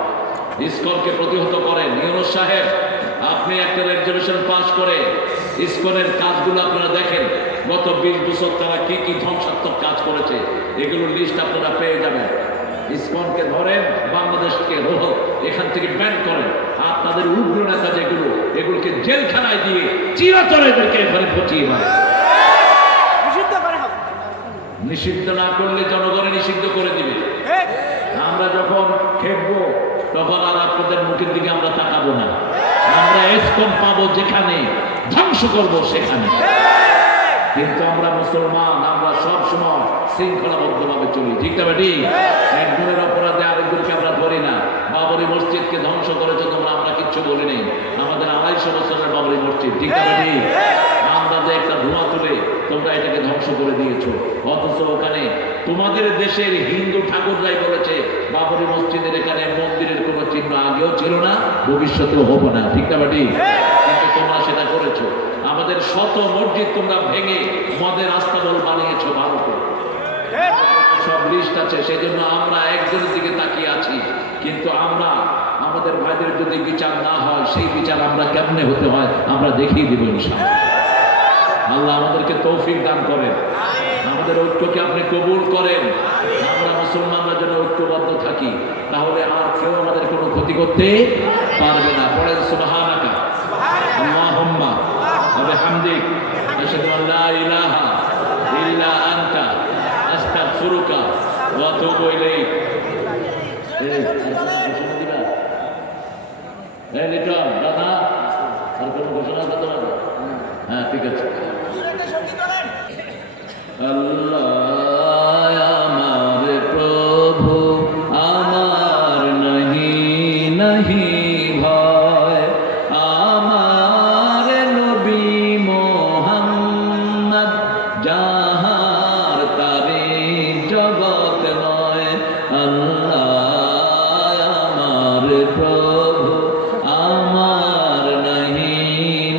ইসকনকে প্রতিহত করেন। ইউনূস সাহেব, আপনি একটা রেজলিউশন পাস করে ইসকনের কাজগুলো আপনারা দেখেন। গত 20 বছর তারা কি কি ধ্বংসাত্মক কাজ করেছে, এগুলোর লিস্ট আপনারা পেয়ে যাবেন। ইসকনকে ধরেন, বাংলাদেশকে এখান থেকে ব্যান করেন, আর তাদের উগ্র নেতা যেগুলো, এগুলোকে জেলখানায় দিয়ে চিরতরে এদেরকে এখানে পচিয়ে মারে। নিষিদ্ধ না করলে জনগণে নিষিদ্ধ করে দিবে। আমরা যখন খেপবো তখন আর আপনাদের মুখের দিকে আমরা তাকাবো না। আমরা ইসকন পাবো যেখানে, ধ্বংস করবো সেখানে। কিন্তু আমরা মুসলমান, আমরা সব সময় শৃঙ্খলাবদ্ধভাবে চলি, ঠিক না বেটি? একজনের অপরাধে আরেকজনকে আমরা ধরি না। বাবরি মসজিদকে ধ্বংস করেছে তোমরা, আমরা কিচ্ছু বলি নেই। আমাদের 250 বছরের বাবরি মসজিদ, ঠিক না বেটি? আমরা যে একটা ধোঁয়া তুলে তোমরা এটাকে ধ্বংস করে দিয়েছো, অথচ ওখানে তোমাদের দেশের হিন্দু ঠাকুররাই বলেছে বাবরি মসজিদের এখানে মন্দিরের কোনো চিহ্ন আগেও ছিল না, ভবিষ্যতেও হবে না, ঠিক না বেটি? কিন্তু তোমরা সেটা করেছো। আমাদের শত মসজিদ তোমরা ভেঙে মদের আস্তাবল বানিয়েছো ভারতে, সব লিস্ট আছে। সেই জন্য আমরা একজনের দিকে তাকিয়ে আছি। কিন্তু আমরা আমাদের ভাইদের যদি বিচার না হয়, সেই বিচার আমরা কেমনে হতে হয় আমরা দেখিয়ে দিব ইনশাআল্লাহ। আল্লাহ আমাদেরকে তৌফিক দান করেন, আমাদের ঐক্যকে আপনি কবুল করেন। আমরা মুসলমানরা যেন ঐক্যবদ্ধ থাকি, তাহলে আর কেউ আমাদের কোনো ক্ষতি করতে পারবে না। পড়েন সুবহানাকা আল্লাহুম্মা ওয়া বিহামদিক আশহাদু আল লা ইলাহা ইল্লা আনতা আস্তাগফিরুকা ওয়া আতুবু ইলাইক। লিটন দাদা, আর কোনো ঘোষণা করতে পারবে? হ্যাঁ, ঠিক আছে। আল্লাহ আমার প্রভু, আমার নাহি নাহি ভয়, আমার নবী মুহাম্মদ যাহার তারিফ জগত নয়। আল্লাহ আমার প্রভু, আমার নাহি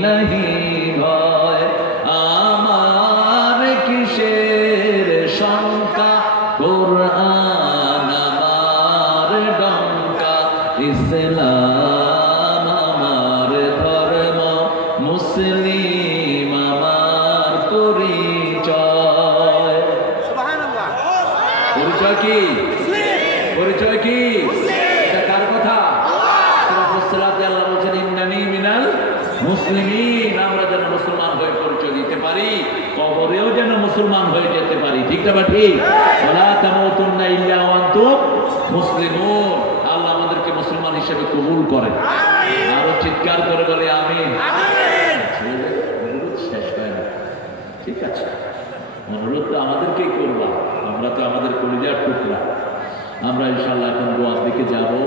নাহি ভয়, আমার কিসের শঙ্কা, কোরআন আমার ডঙ্কা, ইসলাম আমার ধর্ম, মুসলিম আমার পরিচয়। পরিচয় কি? পরিচয় কি? এটা কার কথা? আল্লাহ বলছেন ইন্নানি মিনাল মুসলিমিন। আমরা যেন মুসলমান হয়ে পরিচয় দিতে পারি, কবরেও যেন মুসলমান হয়ে যেতে পারি, ঠিক না ঠিক? ওয়ালা তামুতুন্না ইল্লা ওয়া আনতুম মুসলিমুন। আল্লাহ আমাদেরকে মুসলমান হিসেবে কবুল করেন। আরো চিৎকার করে বলে আমিন। অনুরোধ শেষ হয় না, ঠিক আছে? অনুরোধ তো আমাদেরকেই করবা, আমরা তো আমাদের কলিজার টুকরা। আমরা ইনশাআল্লাহ এখন দোয়ার দিকে যাবো।